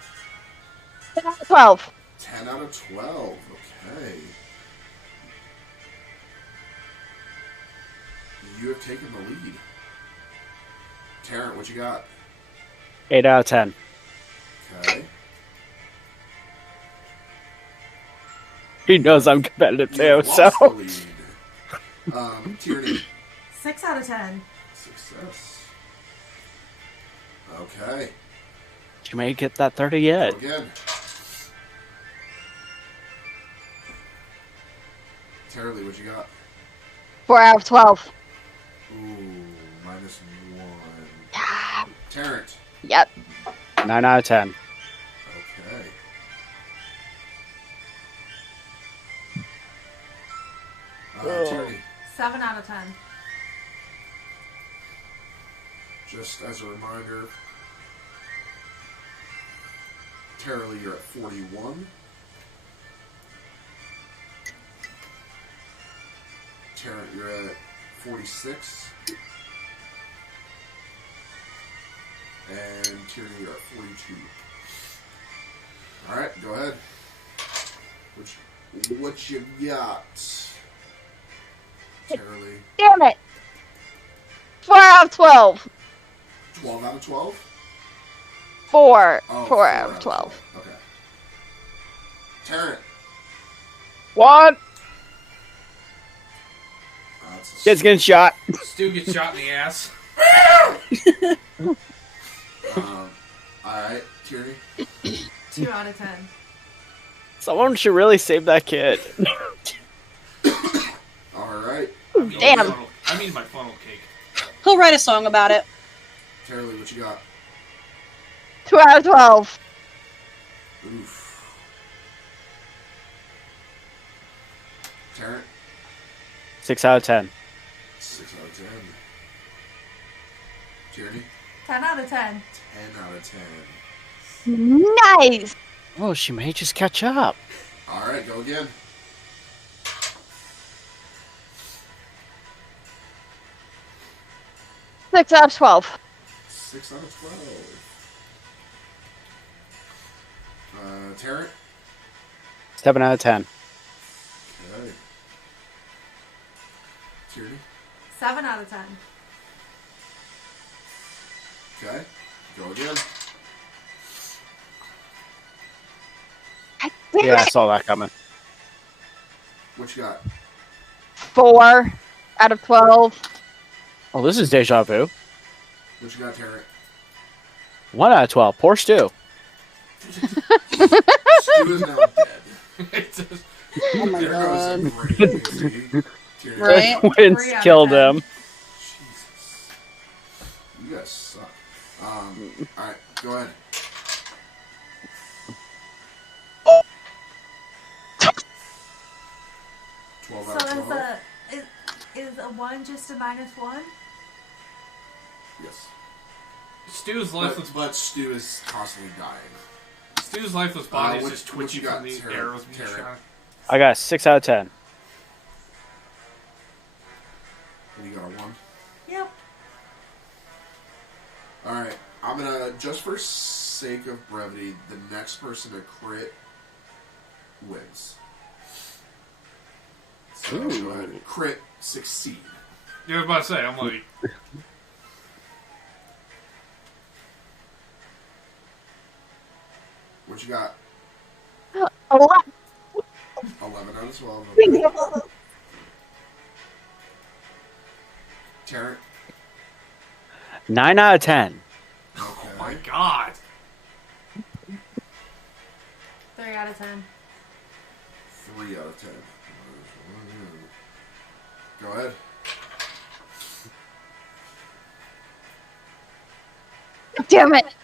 10 out of 12. 10 out of 12. Okay. You have taken the lead. Tarrant, what you got? 8 out of 10. Okay. He knows I'm competitive You too, have so. lost the lead. Tierney. 6 out of 10. Success. Okay. You may get that 30 yet. Go again. Terribly, what you got? 4 out of 12. Ooh, -1. Terrence. Yep. 9 out of 10. Okay. Tierney. 7 out of 10. Just as a reminder, Terribly, you're at 41. Tarrant, you're at 46. And Tierney, you're at 42. Alright, go ahead. What you got? Terribly. Damn it. 4 out of 12. 12 out of 12? 4. Oh, 4 out of 12. Okay. Tarrant. What? That's a Kid's getting shot. Stu gets shot in the ass. Alright, Tierney. 2 out of 10. Someone should really save that kid. Alright. Damn. I mean my funnel cake. He'll write a song about it. Terribly, what you got? 2 out of 12. Oof. Tarrant. 6 out of 10. 6 out of 10. Tierney. 10 out of 10. 10 out of 10. Nice. Oh, she may just catch up. Alright, go again. Six out of 12. 6 out of 12. Tarrant. 7 out of 10. Okay. Tierney. 7 out of 10. Okay. Go again. Yeah, I saw that coming. What you got? 4 out of 12. Oh, this is deja vu. What you got, Tarrant? 1 out of 12. Poor Stu. Stu is now dead. Oh my There god. goes a great AC. Tierney. Right? Winds 3 out of killed 10. him. Jesus. You guys suck. Alright, go ahead. So 12 out of 12. is a 1 just a -1? Yes. Stu's lifeless, But Stu is constantly dying. Stu's lifeless body is what- just what you twitching got, from the Terry? arrows being Terry? shot. I got 6 out of 10. And you got a 1. Yep. Alright, I'm gonna, just for sake of brevity, the next person to crit wins. So go ahead. Crit, succeed. Yeah, I was about to say, I'm like, What you got? 11. 11 out of 12. Okay. Tarrant. 9 out of 10. Okay. oh my god. 3 out of 10. 3 out of 10. Go ahead. Damn it.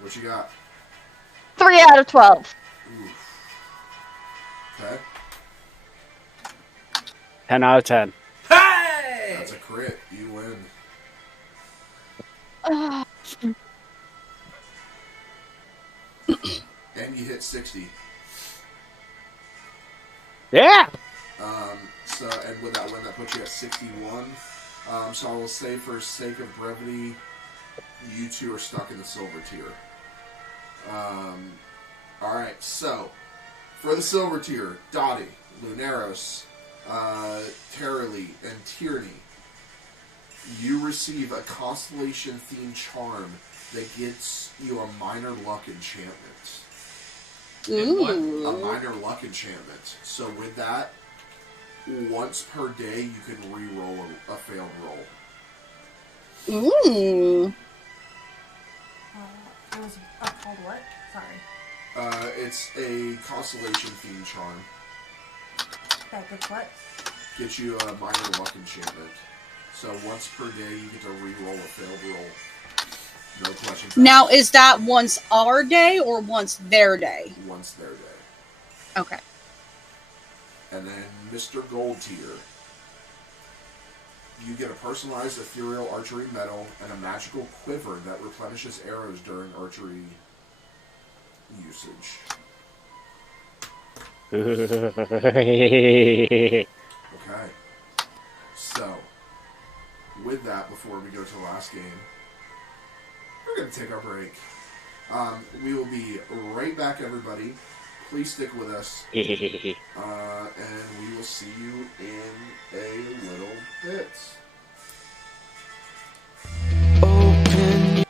What you got? 3 out of 12. Oof. Okay. 10 out of 10. Hey! That's a crit. You win. And you hit 60. Yeah! So, and with that win, that puts you at 61. So I will say, for sake of brevity, you two are stuck in the silver tier. Alright, so, for the silver tier, Dottie, Lunaros, Terralee, and Tierney, you receive a Constellation-themed charm that gets you a minor luck enchantment. And what? A minor luck enchantment. So with that, once per day you can re-roll a failed roll. Ooh. It was called what? Sorry. It's a constellation theme charm. That gets what? Gets you a minor luck enchantment. So once per day you get to re-roll a failed roll. No questions asked. Now, is that once our day or once their day? Once their day. Okay. And then Mr. Gold Tier. You get a personalized ethereal archery medal and a magical quiver that replenishes arrows during archery usage. Okay. So, with that, before we go to the last game, we're going to take our break. We will be right back, everybody. Please stick with us. And we will see you in a little bit. Open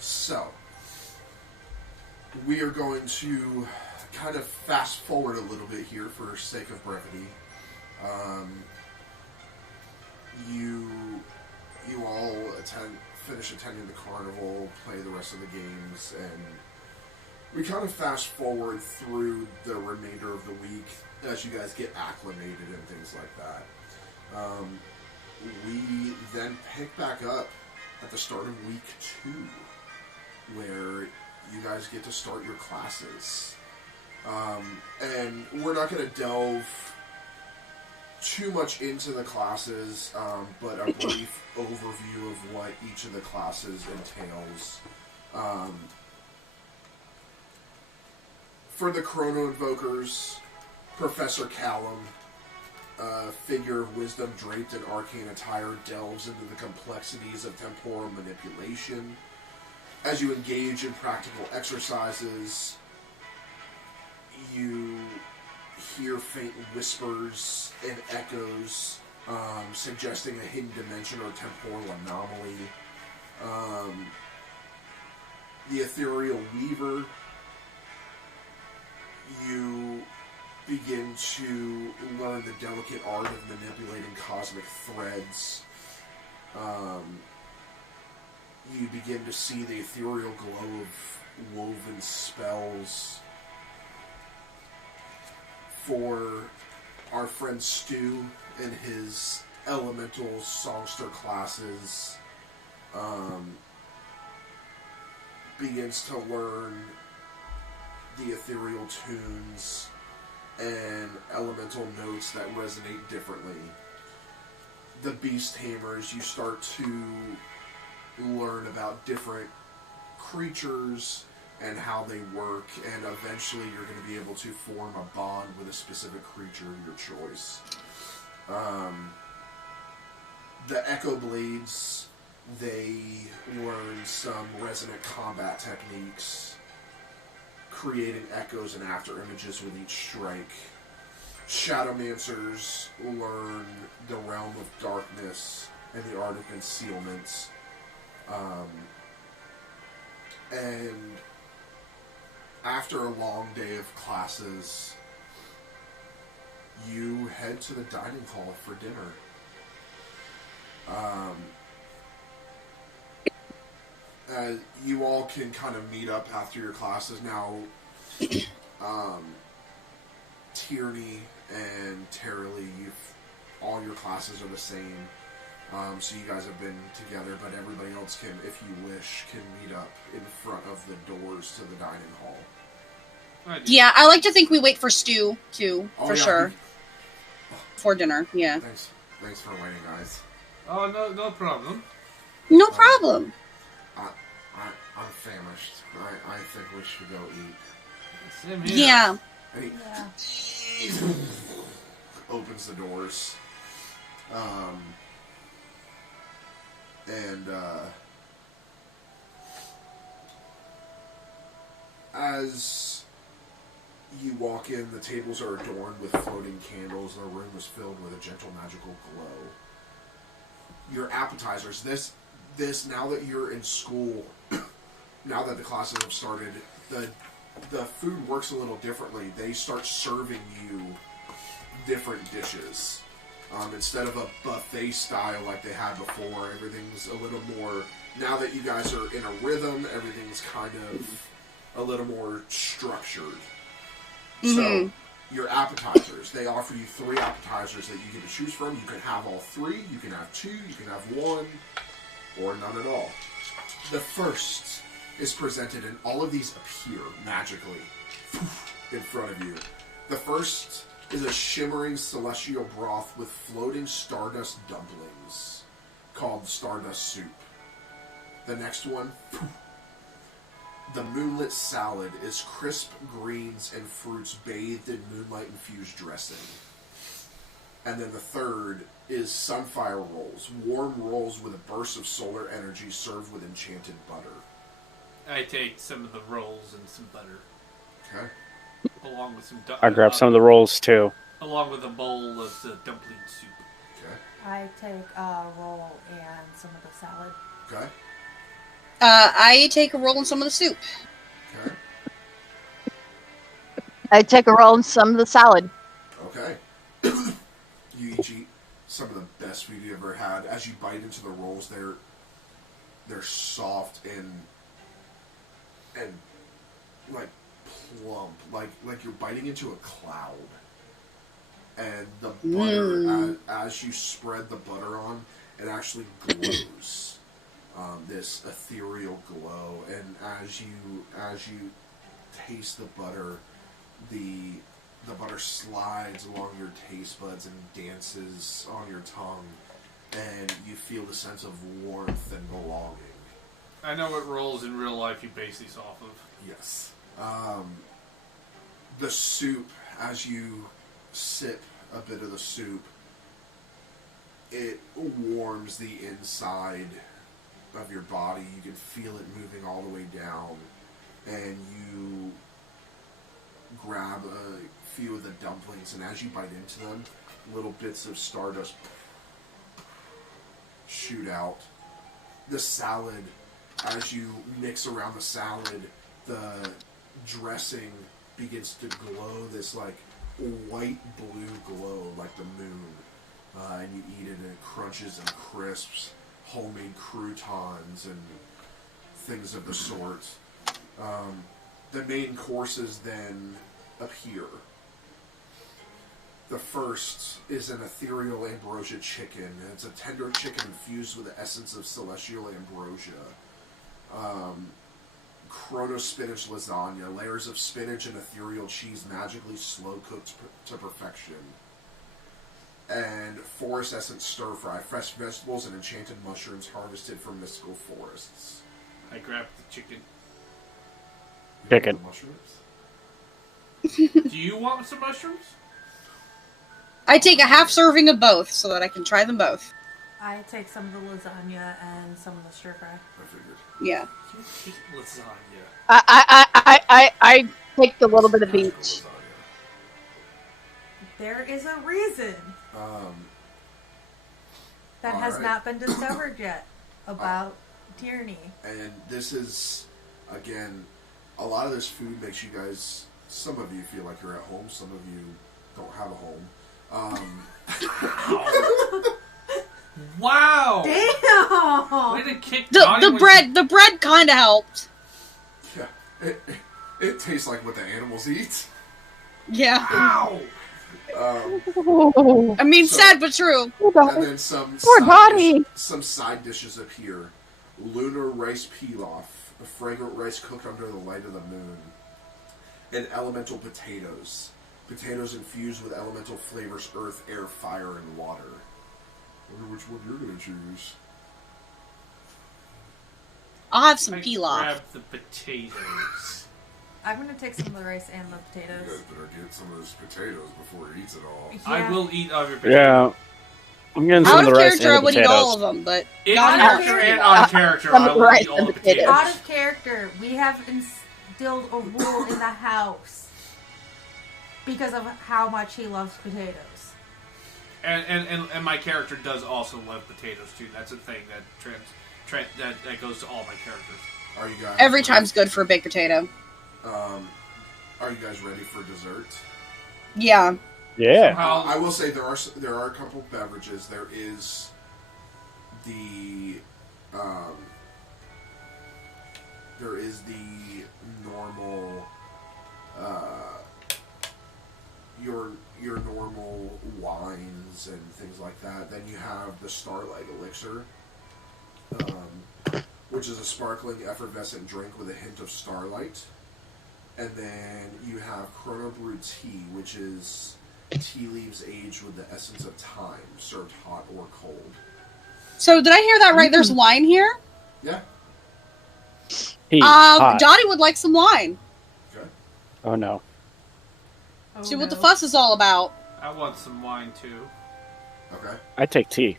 So, we are going to kind of fast forward a little bit here for sake of brevity. You all finish attending the carnival, play the rest of the games, and we kind of fast forward through the remainder of the week as you guys get acclimated and things like that. We then pick back up at the start of week 2, where you guys get to start your classes. And we're not going to delve too much into the classes, but a brief overview of what each of the classes entails. For the Chrono Invokers, Professor Callum, a figure of wisdom draped in arcane attire, delves into the complexities of temporal manipulation. As you engage in practical exercises, you hear faint whispers and echoes, suggesting a hidden dimension or temporal anomaly. The Ethereal Weaver, you begin to learn the delicate art of manipulating cosmic threads. You begin to see the ethereal glow of woven spells. For our friend Stu and his elemental songster classes, begins to learn the ethereal tunes and elemental notes that resonate differently. The Beast Tamers, you start to learn about different creatures and how they work, and eventually you're going to be able to form a bond with a specific creature of your choice. The Echo Blades, they learn some resonant combat techniques, creating echoes and after images with each strike. Shadowmancers learn the realm of darkness and the art of concealment. And after a long day of classes, you head to the dining hall for dinner. You all can kind of meet up after your classes. Now, Tierney and Terriley, all your classes are the same. So you guys have been together, but everybody else can, if you wish, can meet up in front of the doors to the dining hall. Yeah, I like to think we wait for Stu, too, for yeah. sure. For dinner, yeah. Thanks for waiting, guys. Oh, no problem. No problem. I'm famished. I think we should go eat. Same here. Yeah. And he opens the doors. As you walk in, the tables are adorned with floating candles. The room is filled with a gentle magical glow. Your appetizers. This now that you're in school, now that the classes have started, the food works a little differently. They start serving you different dishes. Instead of a buffet style like they had before, everything's a little more... Now that you guys are in a rhythm, everything's kind of a little more structured. Mm-hmm. So, your appetizers, they offer you 3 appetizers that you get to choose from. You can have all 3, you can have 2, you can have 1, or none at all. The first is presented, and all of these appear magically in front of you. The first is a shimmering celestial broth with floating stardust dumplings called Stardust Soup. The next one, the moonlit salad, is crisp greens and fruits bathed in moonlight-infused dressing. And then the third is sunfire rolls, warm rolls with a burst of solar energy served with enchanted butter. I take some of the rolls and some butter. Okay. Along with some... I grab some of the rolls, too. Along with a bowl of the dumpling soup. Okay. I take a roll and some of the salad. Okay. I take a roll in some of the soup. Okay. I take a roll in some of the salad. Okay. You each eat some of the best food you ever had. As you bite into the rolls, they're soft and like plump, like you're biting into a cloud. And the butter, as you spread the butter on, it actually glows. This ethereal glow, and as you taste the butter, the butter slides along your taste buds and dances on your tongue, and you feel the sense of warmth and belonging. I know what rolls in real life you base these off of. Yes. The soup, as you sip a bit of the soup, it warms the inside of your body. You can feel it moving all the way down, and you grab a few of the dumplings, and as you bite into them, little bits of stardust shoot out. The salad, as you mix around the salad, the dressing begins to glow this like white-blue glow like the moon. And you eat it, and it crunches and crisps, homemade croutons and things of the sort. The main courses then appear. The first is an ethereal ambrosia chicken. And it's a tender chicken infused with the essence of celestial ambrosia. Chrono spinach lasagna, layers of spinach and ethereal cheese magically slow cooked to perfection. And forest essence stir fry, fresh vegetables and enchanted mushrooms harvested from mystical forests. I grabbed the chicken. You Chicken. want the mushrooms? Do you want some mushrooms? I take a half serving of both so that I can try them both. I take some of the lasagna and some of the stir fry. I figured. Yeah. You hate lasagna. I take a little bit of Magical each. lasagna. There is a reason that has alright. not been discovered yet about tyranny. And this is, again, a lot of this food makes you guys, some of you feel like you're at home, some of you don't have a home. Wow! Damn! Way to kick Johnny The when the bread kind of helped. Yeah, it tastes like what the animals eat. Yeah. Ow! Oh, I mean, So- sad but true. And then some Poor side Dottie. some side dishes appear. Lunar rice pilaf, a fragrant rice cooked under the light of the moon. And elemental potatoes. Potatoes infused with elemental flavors, earth, air, fire, and water. I wonder which one you're going to choose. I'll have some I pilaf. grabbed the potatoes. I'm gonna take some of the rice and the You potatoes. guys better get some of those potatoes before he eats it all. I Yeah. will eat other potatoes. Yeah. I'm getting some Out of of the rice character, I and the would eat all potatoes. of them, but In not character out. and on character, Some I will rice eat all and the potatoes. potatoes. Out of character, we have instilled a rule in the house because of how much he loves potatoes. And my character does also love potatoes too. That's a thing that that goes to all my characters. Are you guys every ready? time's good for a baked potato. Are you guys ready for dessert? Yeah. Yeah. Somehow, I will say there are a couple beverages. There is the normal your normal wines and things like that. Then you have the Starlight Elixir, which is a sparkling, effervescent drink with a hint of starlight. And then you have Chrono Brew Tea, which is tea leaves aged with the essence of time, served hot or cold. So did I hear that right? There's wine here. Yeah. Hot. Dottie would like some wine. Okay. Oh no. Oh, See what the no. fuss is all about. I want some wine too. Okay. I take tea.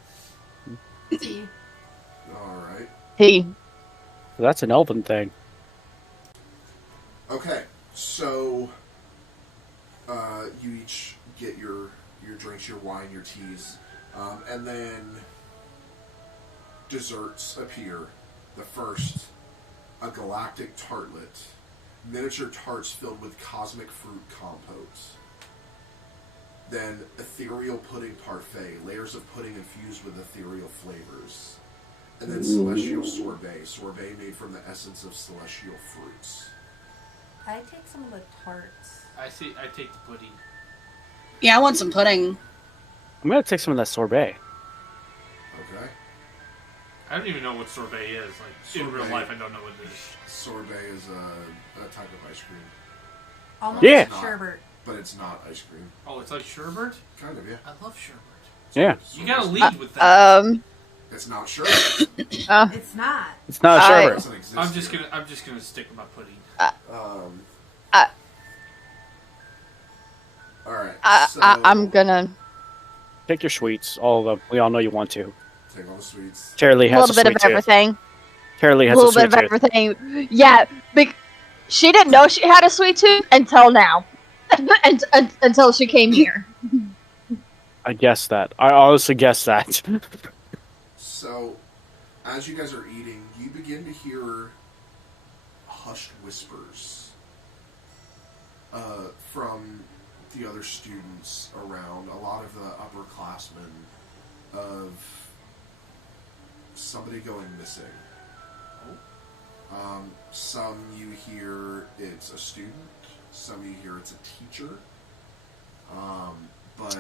Tea. All right. Tea. That's an elven thing. Okay. So you each get your drinks, your wine, your teas, and then desserts appear. The first a galactic tartlet, miniature tarts filled with cosmic fruit compote, then ethereal pudding parfait, layers of pudding infused with ethereal flavors, and then celestial sorbet made from the essence of celestial fruits. I take some of the tarts. I take the pudding. Yeah, I want some pudding. I'm gonna take some of that sorbet. Okay. I don't even know what sorbet is. Like in real life, I don't know what it is. Sorbet is a type of ice cream. Almost Yeah. like sherbet. But it's not ice cream. Oh, it's like sherbet? Kind of, yeah. I love sherbet. Yeah. You gotta lead with that. It's not sherbet. It's not. It's not a I- It sherbet. doesn't exist I'm just here. gonna stick with my pudding. Alright, I'm gonna Take your sweets, all of them. We all know you want to. take all the sweets. Tara-Lee a has little a bit of sweet tooth. everything. Tara-Lee A has a little bit sweet of tooth. everything. Yeah, she didn't know she had a sweet tooth until now. Until she came here. I guessed that. I honestly guessed that. So, as you guys are eating, you begin to hear hushed whispers from the other students around, a lot of the upperclassmen, of somebody going missing. Some you hear it's a student, some you hear it's a teacher, but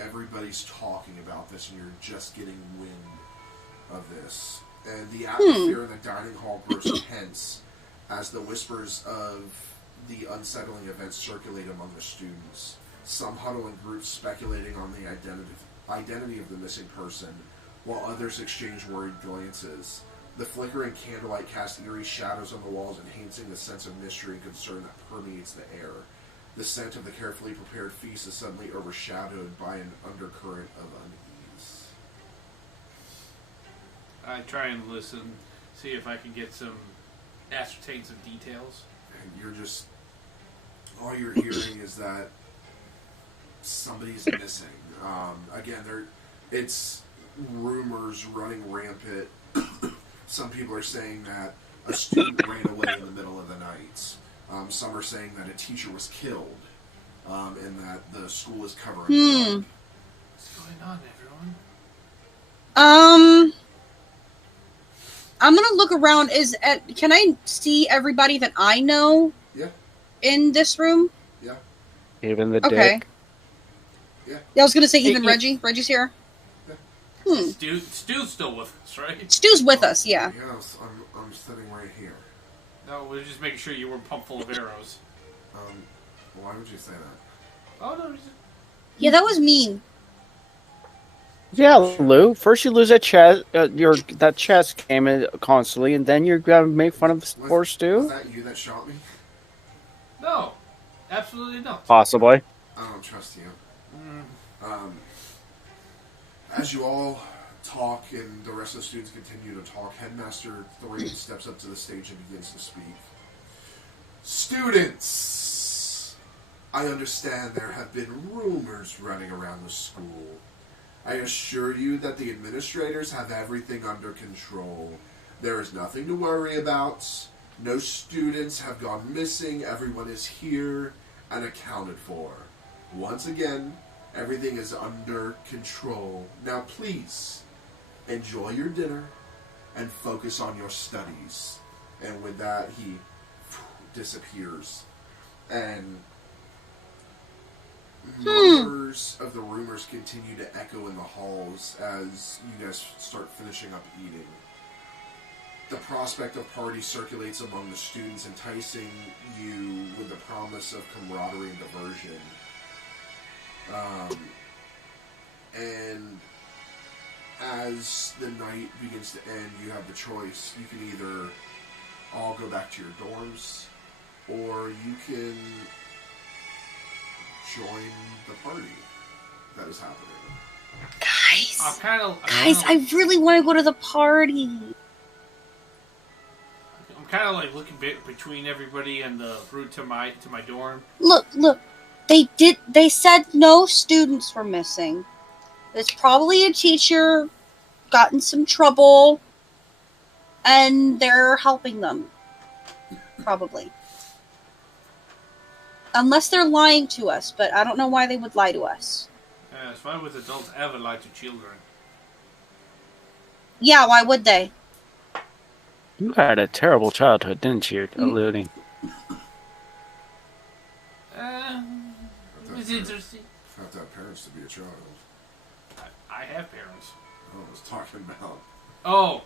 everybody's talking about this and you're just getting wind of this. And the atmosphere in the dining hall grows tense as the whispers of the unsettling events circulate among the students. Some huddle in groups speculating on the identity of the missing person, while others exchange worried glances. The flickering candlelight casts eerie shadows on the walls, enhancing the sense of mystery and concern that permeates the air. The scent of the carefully prepared feast is suddenly overshadowed by an undercurrent of unease. I try and listen, see if I can get ascertain some details. And you're just, all you're hearing is that somebody's missing. Again, it's rumors running rampant. Some people are saying that a student ran away in the middle of the night. Some are saying that a teacher was killed, and that the school is covering it up. What's going on, everyone? I'm gonna look around. Can I see everybody that I know? Yeah. In this room? Yeah. Even the Okay. dick. Yeah. Yeah, I was gonna say even Hey, Reggie. Reggie's here. Stu's still with us, right? Stu's with us. Yeah. Yes, I'm sitting right here. No, we're just making sure you weren't pumped full of arrows. Why would you say that? Oh, no. Yeah, that was mean. Yeah, Lou. First you lose that chest, that chest came in constantly, and then you're gonna make fun of the poor Was Stu? that you that shot me? No. Absolutely not. Possibly. I don't trust you. As you all talk and the rest of the students continue to talk, Headmaster Thoreen steps up to the stage and begins to speak. Students! I understand there have been rumors running around the school. I assure you that the administrators have everything under control. There is nothing to worry about. No students have gone missing. Everyone is here and accounted for. Once again, everything is under control. Now please, enjoy your dinner and focus on your studies. And with that, he disappears. And murmurs of the rumors continue to echo in the halls as you guys start finishing up eating. The prospect of parties circulates among the students, enticing you with the promise of camaraderie and diversion. And as the night begins to end, you have the choice. You can either all go back to your dorms, or you can join the party that is happening. Guys, I really want to go to the party. I'm kind of like looking between everybody and the route to my dorm. Look. They said no students were missing. It's probably a teacher got in some trouble, and they're helping them. Probably. Unless they're lying to us, but I don't know why they would lie to us. Yes, why would adults ever lie to children? Yeah, why would they? You had a terrible childhood, didn't you, alluding? It's interesting. Have to have parents to be a child. I have parents. I was talking about. Oh.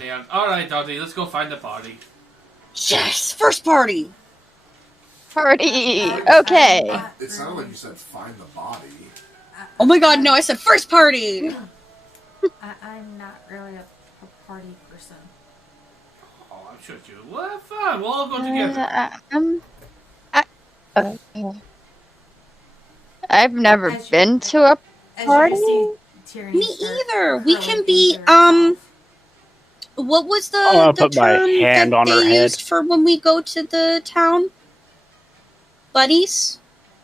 Man. Alright, Dottie, let's go find the body. Yes! First party! Party. Okay. It sounded like you said find the body. Oh my god, no, I said first party! I'm not really a party person. Oh, I'm sure you. Well, have fun. We'll all go together. I've never As you- been to a As Party? you see Tyranny Me start either. We curling can be, into herself. What was I wanna the put my term hand that on her they head. used for when we go to the town? Buddies?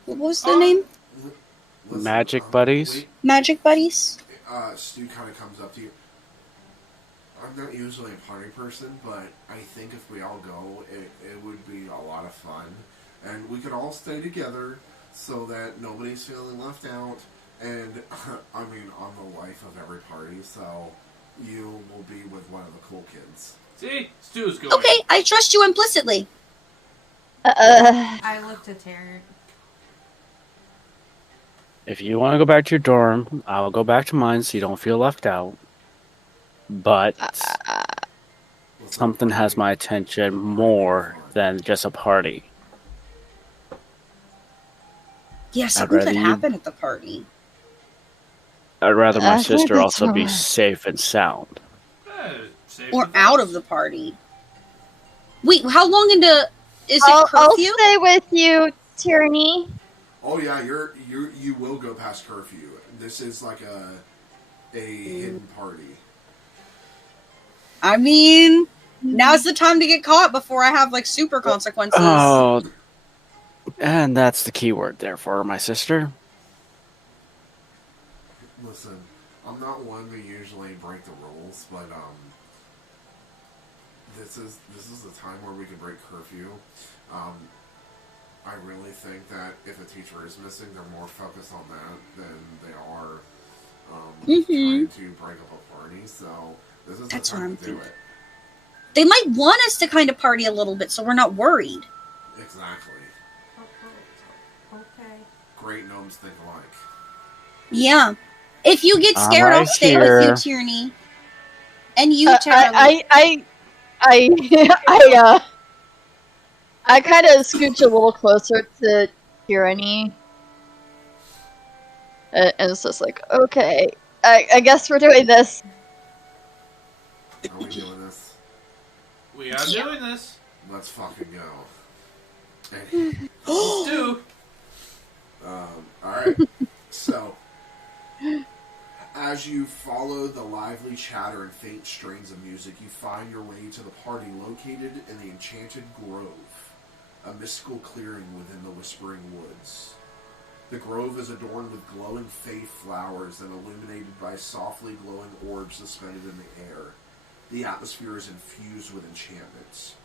What was the name? Listen, Magic buddies? wait, Magic buddies? Stu kind of comes up to you. I'm not usually a party person, but I think if we all go, it would be a lot of fun. And we could all stay together so that nobody's feeling left out. And, I mean, I'm the life of every party, so you will be with one of the cool kids. See? Stu's going. Okay, I trust you implicitly. I looked at Taryn. If you want to go back to your dorm, I'll go back to mine so you don't feel left out. But something has my attention more than just a party. Yeah, something rather could you- happen at the party. I'd rather my I think sister that's also be right. safe and sound. Safe Or with out us. of the party. Wait, how long into... Is it I'll curfew? stay with you, Tyranny. Oh yeah, you will go past curfew. This is like a hidden party. I mean, now's the time to get caught before I have, like, super consequences. Oh, and that's the key word there for my sister. Listen, I'm not one to usually break the rules, but this is the time where we can break curfew. I really think that if a teacher is missing, they're more focused on that than they are trying to break up a party. So this is That's the what time I'm to do thinking. it. They might want us to kind of party a little bit so we're not worried. Exactly. Okay. Great gnomes think alike. Yeah. If you get I'm scared, I'll right stay here. with you, Tierney. And you, Tara. I kind of scooch a little closer to Tyranny. And it's just like, okay, I guess we're doing this. Are we doing this? We are doing this. Let's fucking go. And Stu. Alright. So, as you follow the lively chatter and faint strains of music, you find your way to the party located in the Enchanted Grove, a mystical clearing within the Whispering Woods. The grove is adorned with glowing fae flowers and illuminated by softly glowing orbs suspended in the air. The atmosphere is infused with enchantments.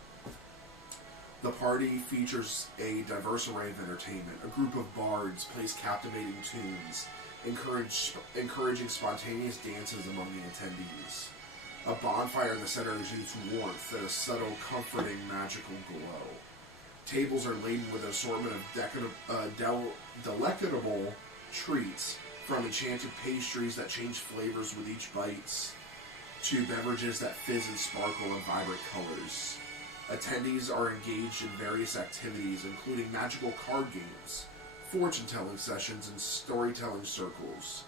The party features a diverse array of entertainment. A group of bards plays captivating tunes, encouraging spontaneous dances among the attendees. A bonfire in the center exudes warmth and a subtle, comforting, magical glow. Tables are laden with an assortment of delectable treats, from enchanted pastries that change flavors with each bite, to beverages that fizz and sparkle in vibrant colors. Attendees are engaged in various activities, including magical card games, fortune-telling sessions, and storytelling circles.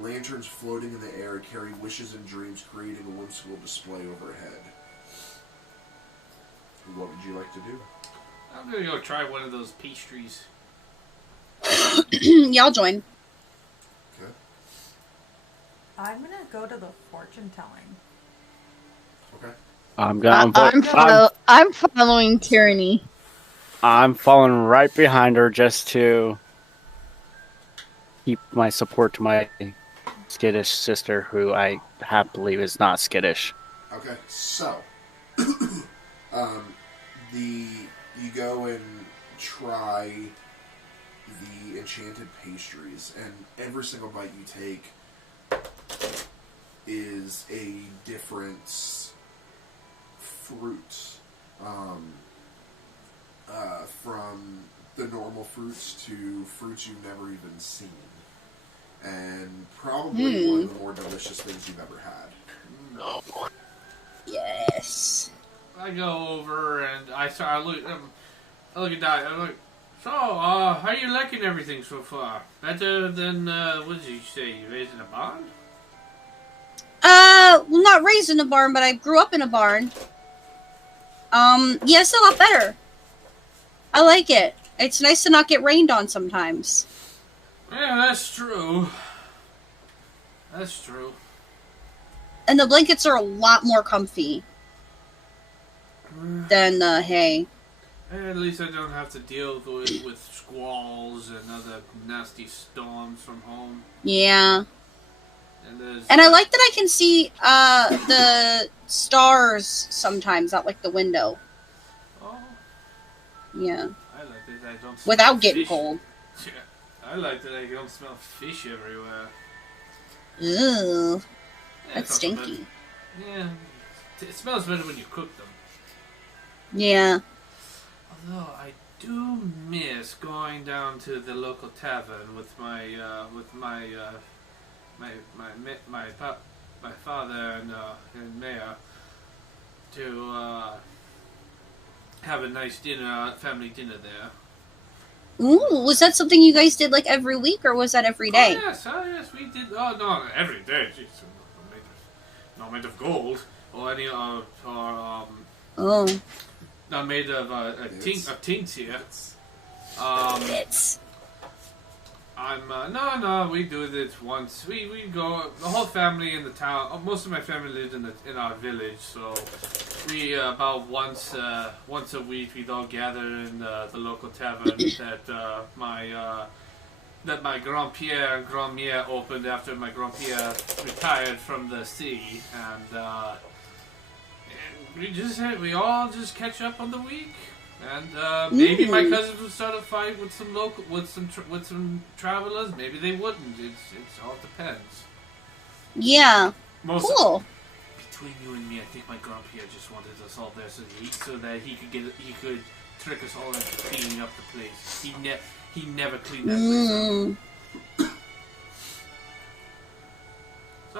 Lanterns floating in the air carry wishes and dreams, creating a whimsical display overhead. What would you like to do? I'm gonna go try one of those pastries. Yeah, I'll join. Okay. I'm gonna go to the fortune telling. Okay. I'm following Tyranny. I'm following right behind her just to keep my support to my skittish sister, who I have to believe is not skittish. Okay, so You go and try the enchanted pastries, and every single bite you take is a different fruit, from the normal fruits to fruits you've never even seen, and probably one of the more delicious things you've ever had. Yes. I go over and I look at that. I'm like, so, how are you liking everything so far? Better than, what did you say, you raised in a barn? Well, not raised in a barn, but I grew up in a barn. Yeah, it's a lot better. I like it. It's nice to not get rained on sometimes. Yeah, that's true. That's true. And the blankets are a lot more comfy than hay. At least I don't have to deal with squalls and other nasty storms from home. Yeah. And I like that I can see the stars sometimes out like the window. Oh. Yeah. I like that I don't smell Without getting fish. cold. Yeah. I like that I don't smell fish everywhere. Ew. Yeah, That's it's not so stinky. bad. Yeah. It smells better when you cook them. Yeah. Although I do miss going down to the local tavern with my father and Mayor to have a nice dinner, family dinner there. Ooh, was that something you guys did like every week, or was that every day? Oh yes, we did. Oh no, every day. Jeez, not made of gold or any Oh. not made of tincture. Bits. No, we do this once. We go, the whole family in the town. Most of my family lives in our village, so we about once a week we'd all gather in the local tavern that my Grand-Pierre and Grand-Mère opened after my Grand-Pierre retired from the sea, and we all just catch up on the week. And maybe my cousins would start a fight with some travelers. Maybe they wouldn't. It all depends. Yeah. Cool. Between you and me, I think my Grand-Pierre just wanted us all there so that he could trick us all into cleaning up the place. He never cleaned that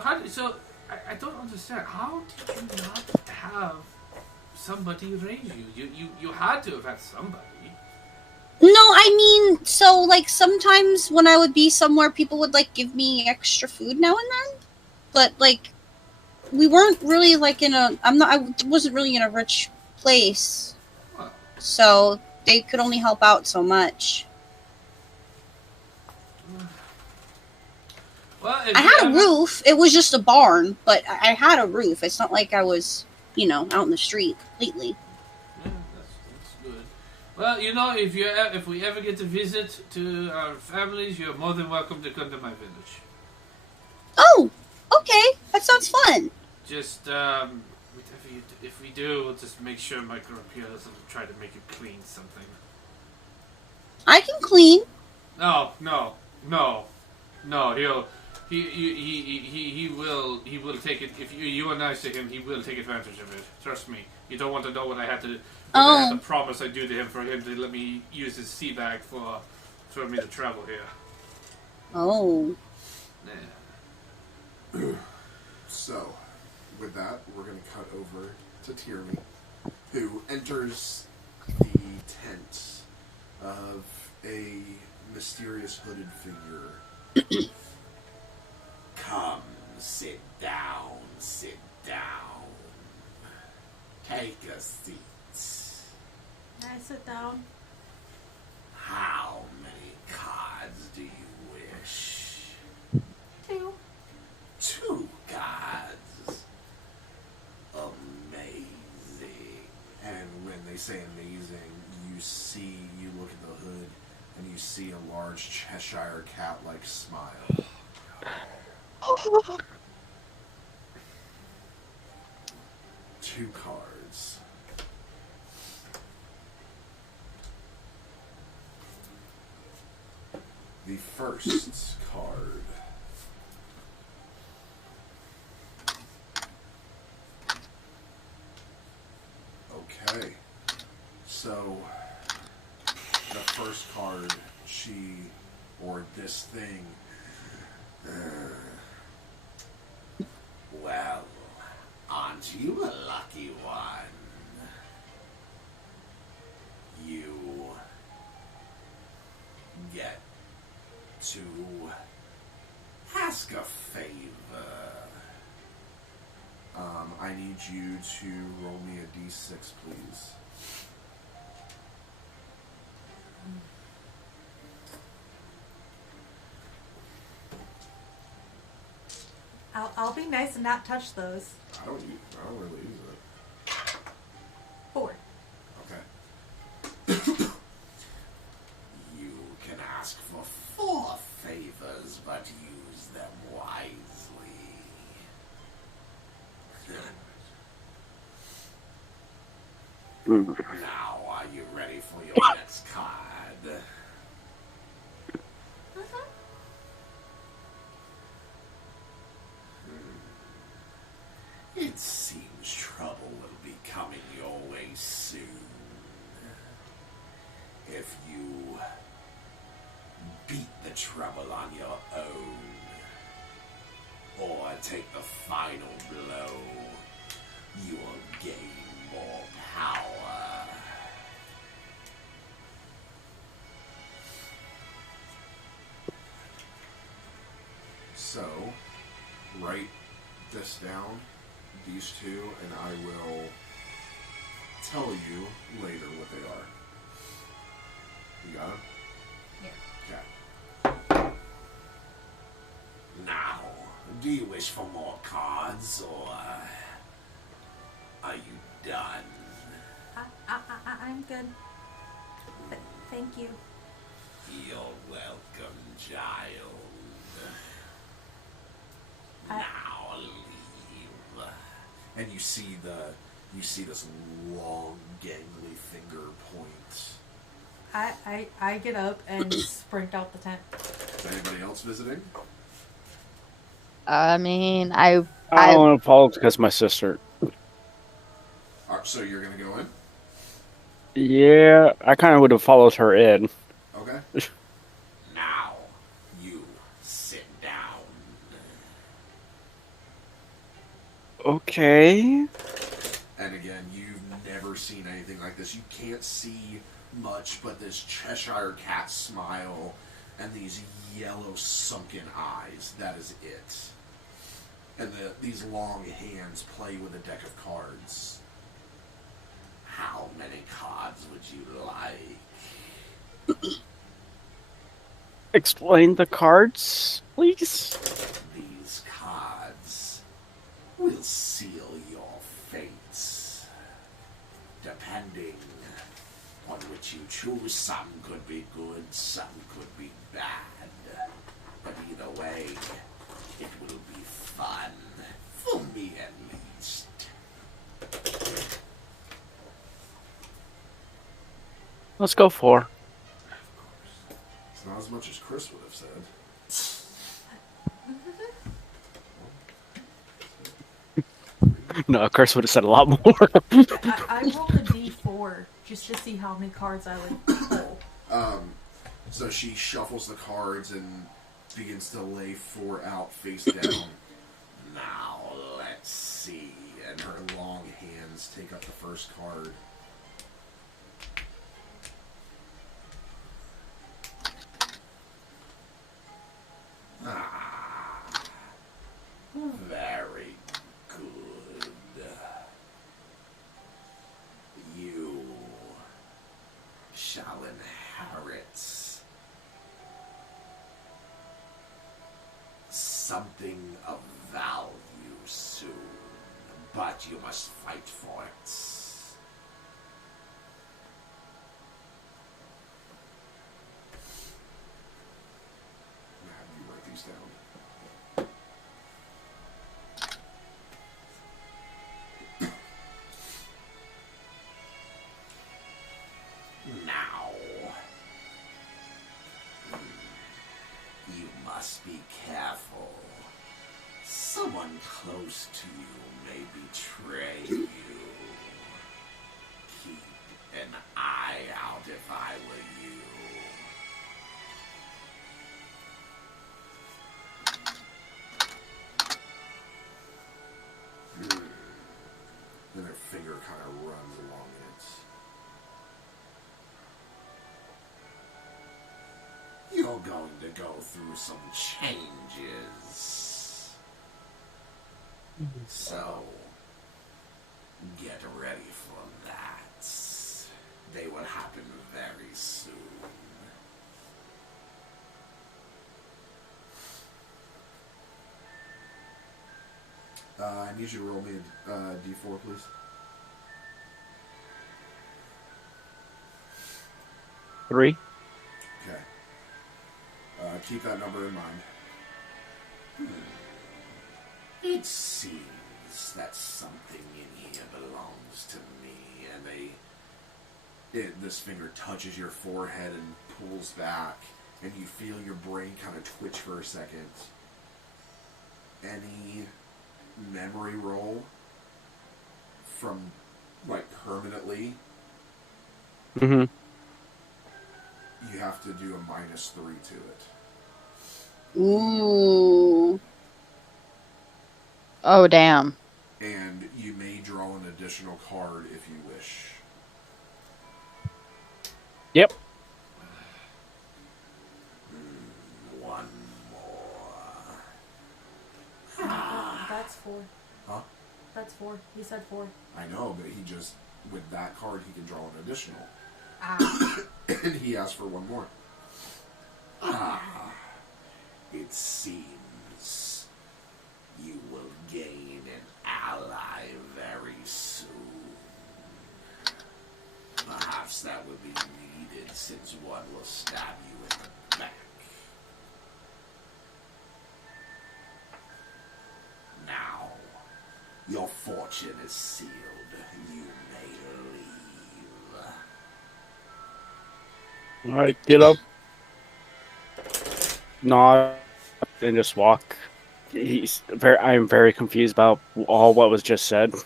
place up. So I don't understand. How did you not have somebody raise you? You had to have had somebody. No, I mean, so like sometimes when I would be somewhere, people would like give me extra food now and then, but like we weren't really like I wasn't really in a rich place, so they could only help out so much. Well, I had a roof. It was just a barn, but I had a roof. It's not like I was, out in the street completely. Yeah, that's good. Well, if we ever get to visit to our families, you're more than welcome to come to my village. Oh, okay. That sounds fun. Just if we do, we'll just make sure my Grand-Pierre doesn't try to make you clean something. I can clean. No. He will take it. If you are nice to him, he will take advantage of it. Trust me. You don't want to know what I had to promise I do to him for him to let me use his sea bag for me to travel here. Oh. Yeah. So, with that, we're going to cut over to Tierney, who enters the tent of a mysterious hooded figure. Come, sit down. Take a seat. Can I sit down? How many cards do you wish? 2. 2 cards. Amazing. And when they say amazing, you look at the hood and you see a large Cheshire cat-like smile. 2 cards. the first card. Okay. So, the first card, or this thing. Well, aren't you a lucky one? You get to ask a favor. I need you to roll me a d6, please. I'll be nice and not touch those. I don't really use it. 4. Okay. You can ask for 4 favors, but use them wisely. Now, are you ready for your next card? It seems trouble will be coming your way soon. If you beat the trouble on your own, or take the final blow, you will gain more power. So, write this down, these two, and I will tell you later what they are. You got them? Yeah. Okay. Now, do you wish for more cards, or are you done? I'm good. Thank you. You're welcome, child. Now leave. And you see this long, gangly finger point. I get up and sprint out the tent. Is anybody else visiting? I mean, I I don't want to follow because my sister. So you're gonna go in? Yeah, I kind of would have followed her in. Okay. Now, you sit down. Okay. And again, you've never seen anything like this. You can't see much but this Cheshire cat smile and these yellow sunken eyes. That is it. And these long hands play with a deck of cards. How many cards would you like? Explain the cards, please. These cards will seal your fates. Depending on which you choose, some could be good, some could be bad. But either way, it will be fun. For me, at least. Let's go 4. It's not as much as Chris would have said. No, Chris would have said a lot more. I rolled a d4 just to see how many cards I would pull. So she shuffles the cards and begins to lay 4 out face down. Now, let's see. And her long hands take up the first card. Very good. You shall inherit something of value soon, but you must fight for it. Now, have you write these down? Now, must be careful. Someone close to you may betray you. Keep an eye out if I were you. Then her finger kind of runs along it. You're going to go through some changes. So, get ready for that. They will happen very soon. I need you to roll me a d4, please. Three. Okay. Keep that number in mind. It seems that something in here belongs to me, and this finger touches your forehead and pulls back, and you feel your brain kind of twitch for a second. Any memory roll from, like, permanently, Mm-hmm. you have to do a -3 to it. Ooh. Oh, damn. And you may draw an additional card if you wish. Yep. One more. That's 4. Huh? That's 4. He said 4. I know, but he just, with that card, he can draw an additional. Ah. And he asked for one more. It seems you will gain an ally very soon. Perhaps that will be needed, since one will stab you in the back. Now, your fortune is sealed. You may leave. All right, get up, nod, and just walk. I'm very confused about all what was just said. Okay.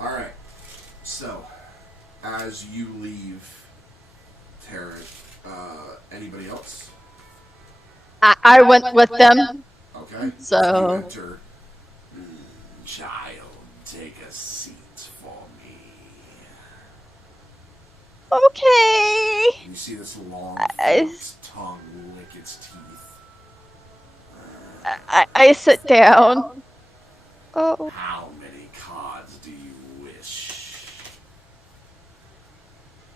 Alright. So, as you leave, Tarek, anybody else? I went with them. Okay. So- You enter. Child, take a seat for me. Okay. You see this long I- forked tongue lick its teeth. I sit down. Oh. How many cards do you wish?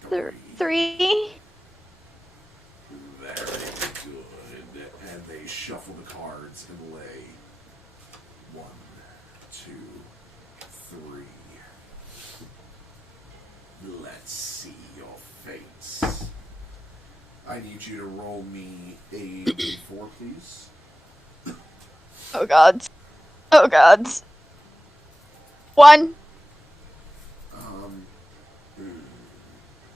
3. Very good. And they shuffle the cards and lay 1, 2, 3. Let's see your fates. I need you to roll me a d4, please. Oh god. Oh god. 1.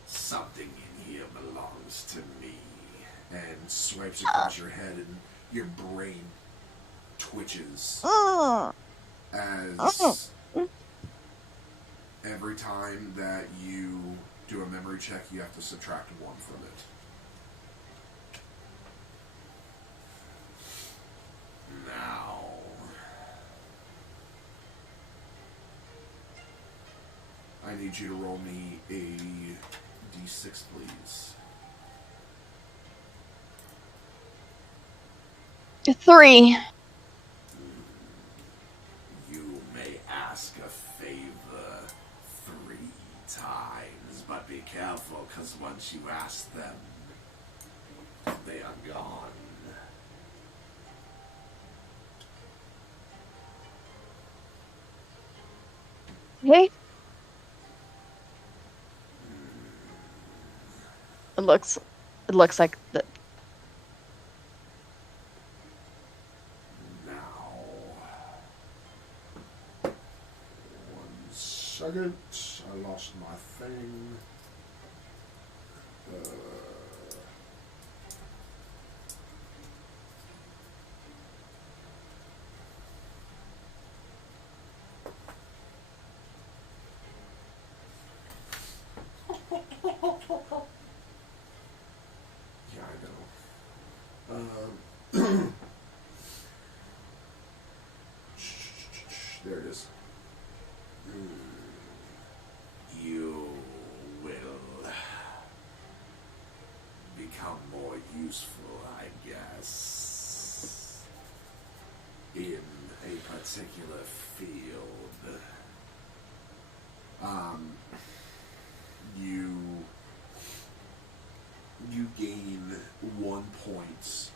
Something in here belongs to me. And swipes across your head, and your brain twitches as every time that you do a memory check, you have to subtract 1 from it. Now, I need you to roll me a d6, please. 3. You may ask a favor 3 times, but be careful, because once you ask them, they are gone. Okay. It looks like the Now, second. I lost my thing. Yeah, I know. There it is. You will become more useful, I guess, in a particular field. You gain 1 point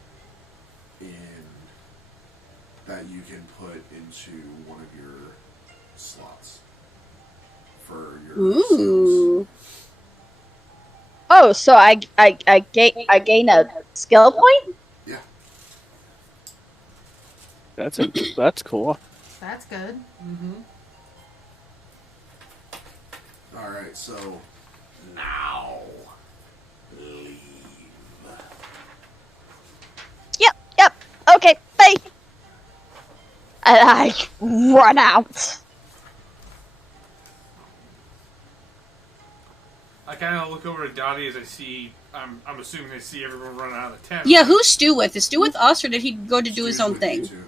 in that you can put into one of your slots for your skills. Ooh. Oh, so I gain a skill point? Yeah. That's cool. That's good. Mm-hmm. Alright, so now leave. Yep. Okay, bye. And I run out. I kind of look over at Dottie as I see. I'm assuming I see everyone running out of the tent. Yeah, who's Stu with? Is Stu with us, or did he go to do his Stu's own with you thing? two.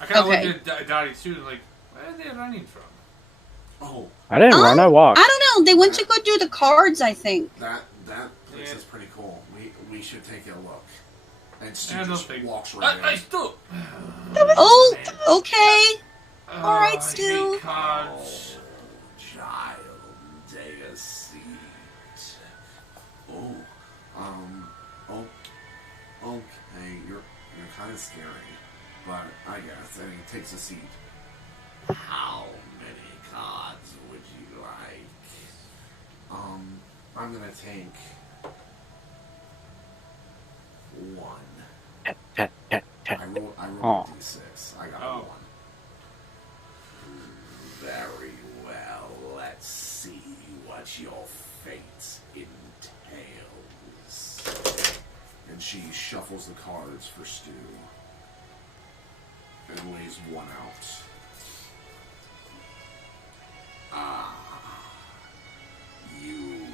I kind of Okay. look at Dottie too, and like, where are they running from? Oh, I didn't run. I walked. I don't know. They went to go do the cards, I think. that place Yeah. is pretty cool. We should take a look. And Stu I don't just think. walks right I in. still. Oh, okay. All right, I Stu. hate cards. Child, take a seat. Oh, okay, you're kind of scary, but I guess. And he takes a seat. How many cards would you like? I'm gonna take 1. I rolled Oh. a d6. I got Oh. 1. Very well. Let's see what your fate entails. And she shuffles the cards for Stu and lays 1 out. You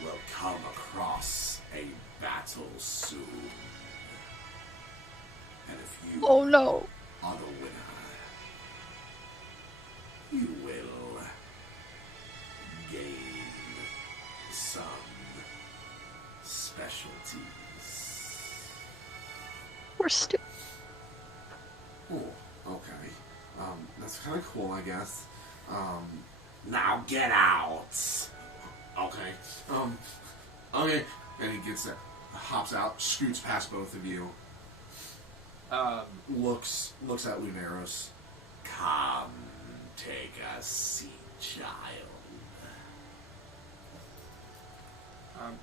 will come across a battle soon. And if you Oh no. are the winner, you will gain some specialties. We're stupid. Oh, okay. That's kind of cool, I guess. Now get out. Okay. Okay. And he gets there, hops out, scoots past both of you, looks at Lunaros. Come, take a seat, child.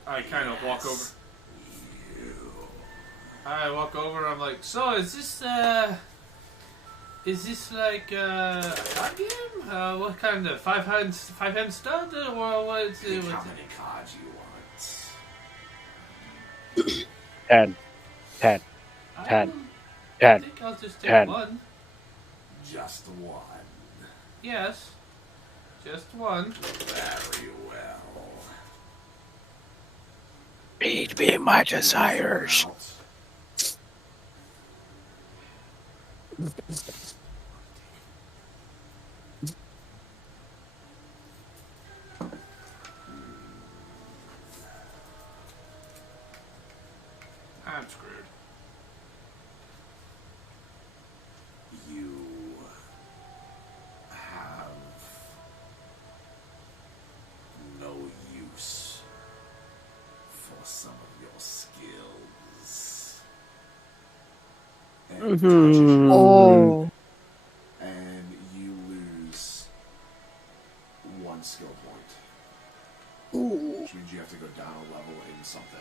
I kind of walk over. You. I walk over. I'm like, so is this like a card game? What kind of five hand stud or what is Think it? how many cards you want? 10. 10. I 10. 10. think I'll just take 10. 1. Just 1. Yes, just 1. Very well. Feed me my desires. I'm screwed. You have no use for some of your skills. And Mhm. Oh. and you lose 1 skill point. Ooh. Which means you have to go down a level in something.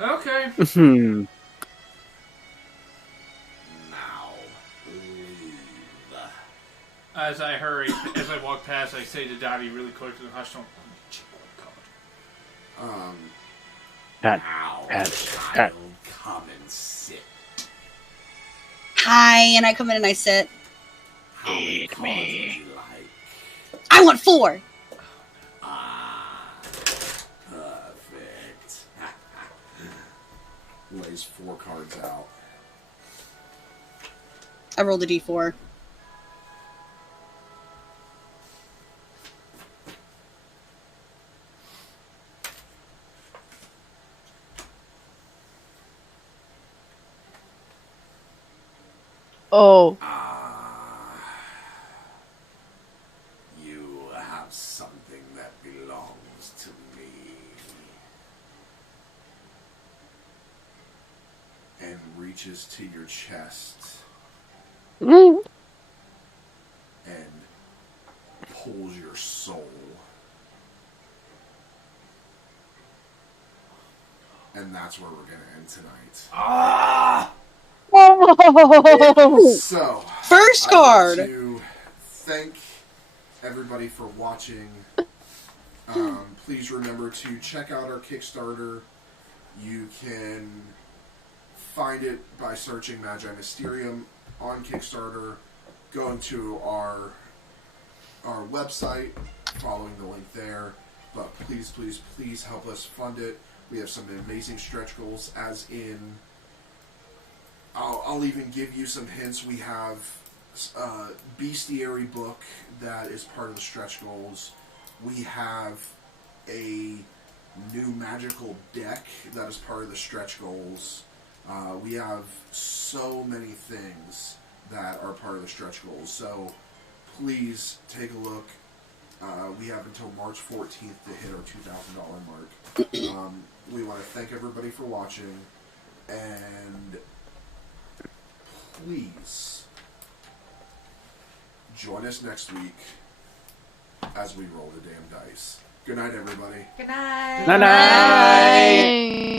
Okay. Hmm. Now leave. As I hurry, as I walk past, I say to Dottie really quick in a hushed tone, "Let me check what card." Pat, Now, Pat, child, Pat. come and sit. Hi, and I come in and I sit. How many Eat cards me. would you like? I want 4. Ah, perfect. Lays 4 cards out. I rolled a d4. Oh. You have something that belongs to me. And reaches to your chest and pulls your soul. And that's where we're going to end tonight. Oh. So, First I want card. to thank everybody for watching. Please remember to check out our Kickstarter. You can find it by searching Magi Mysterium on Kickstarter, going to our website, following the link there. But please, please, please help us fund it. We have some amazing stretch goals, as in, I'll even give you some hints. We have a bestiary book that is part of the stretch goals. We have a new magical deck that is part of the stretch goals. We have so many things that are part of the stretch goals. So please take a look. We have until March 14th to hit our $2,000 mark. We want to thank everybody for watching, and please join us next week as we roll the damn dice. Good night, everybody. Good night. Night night.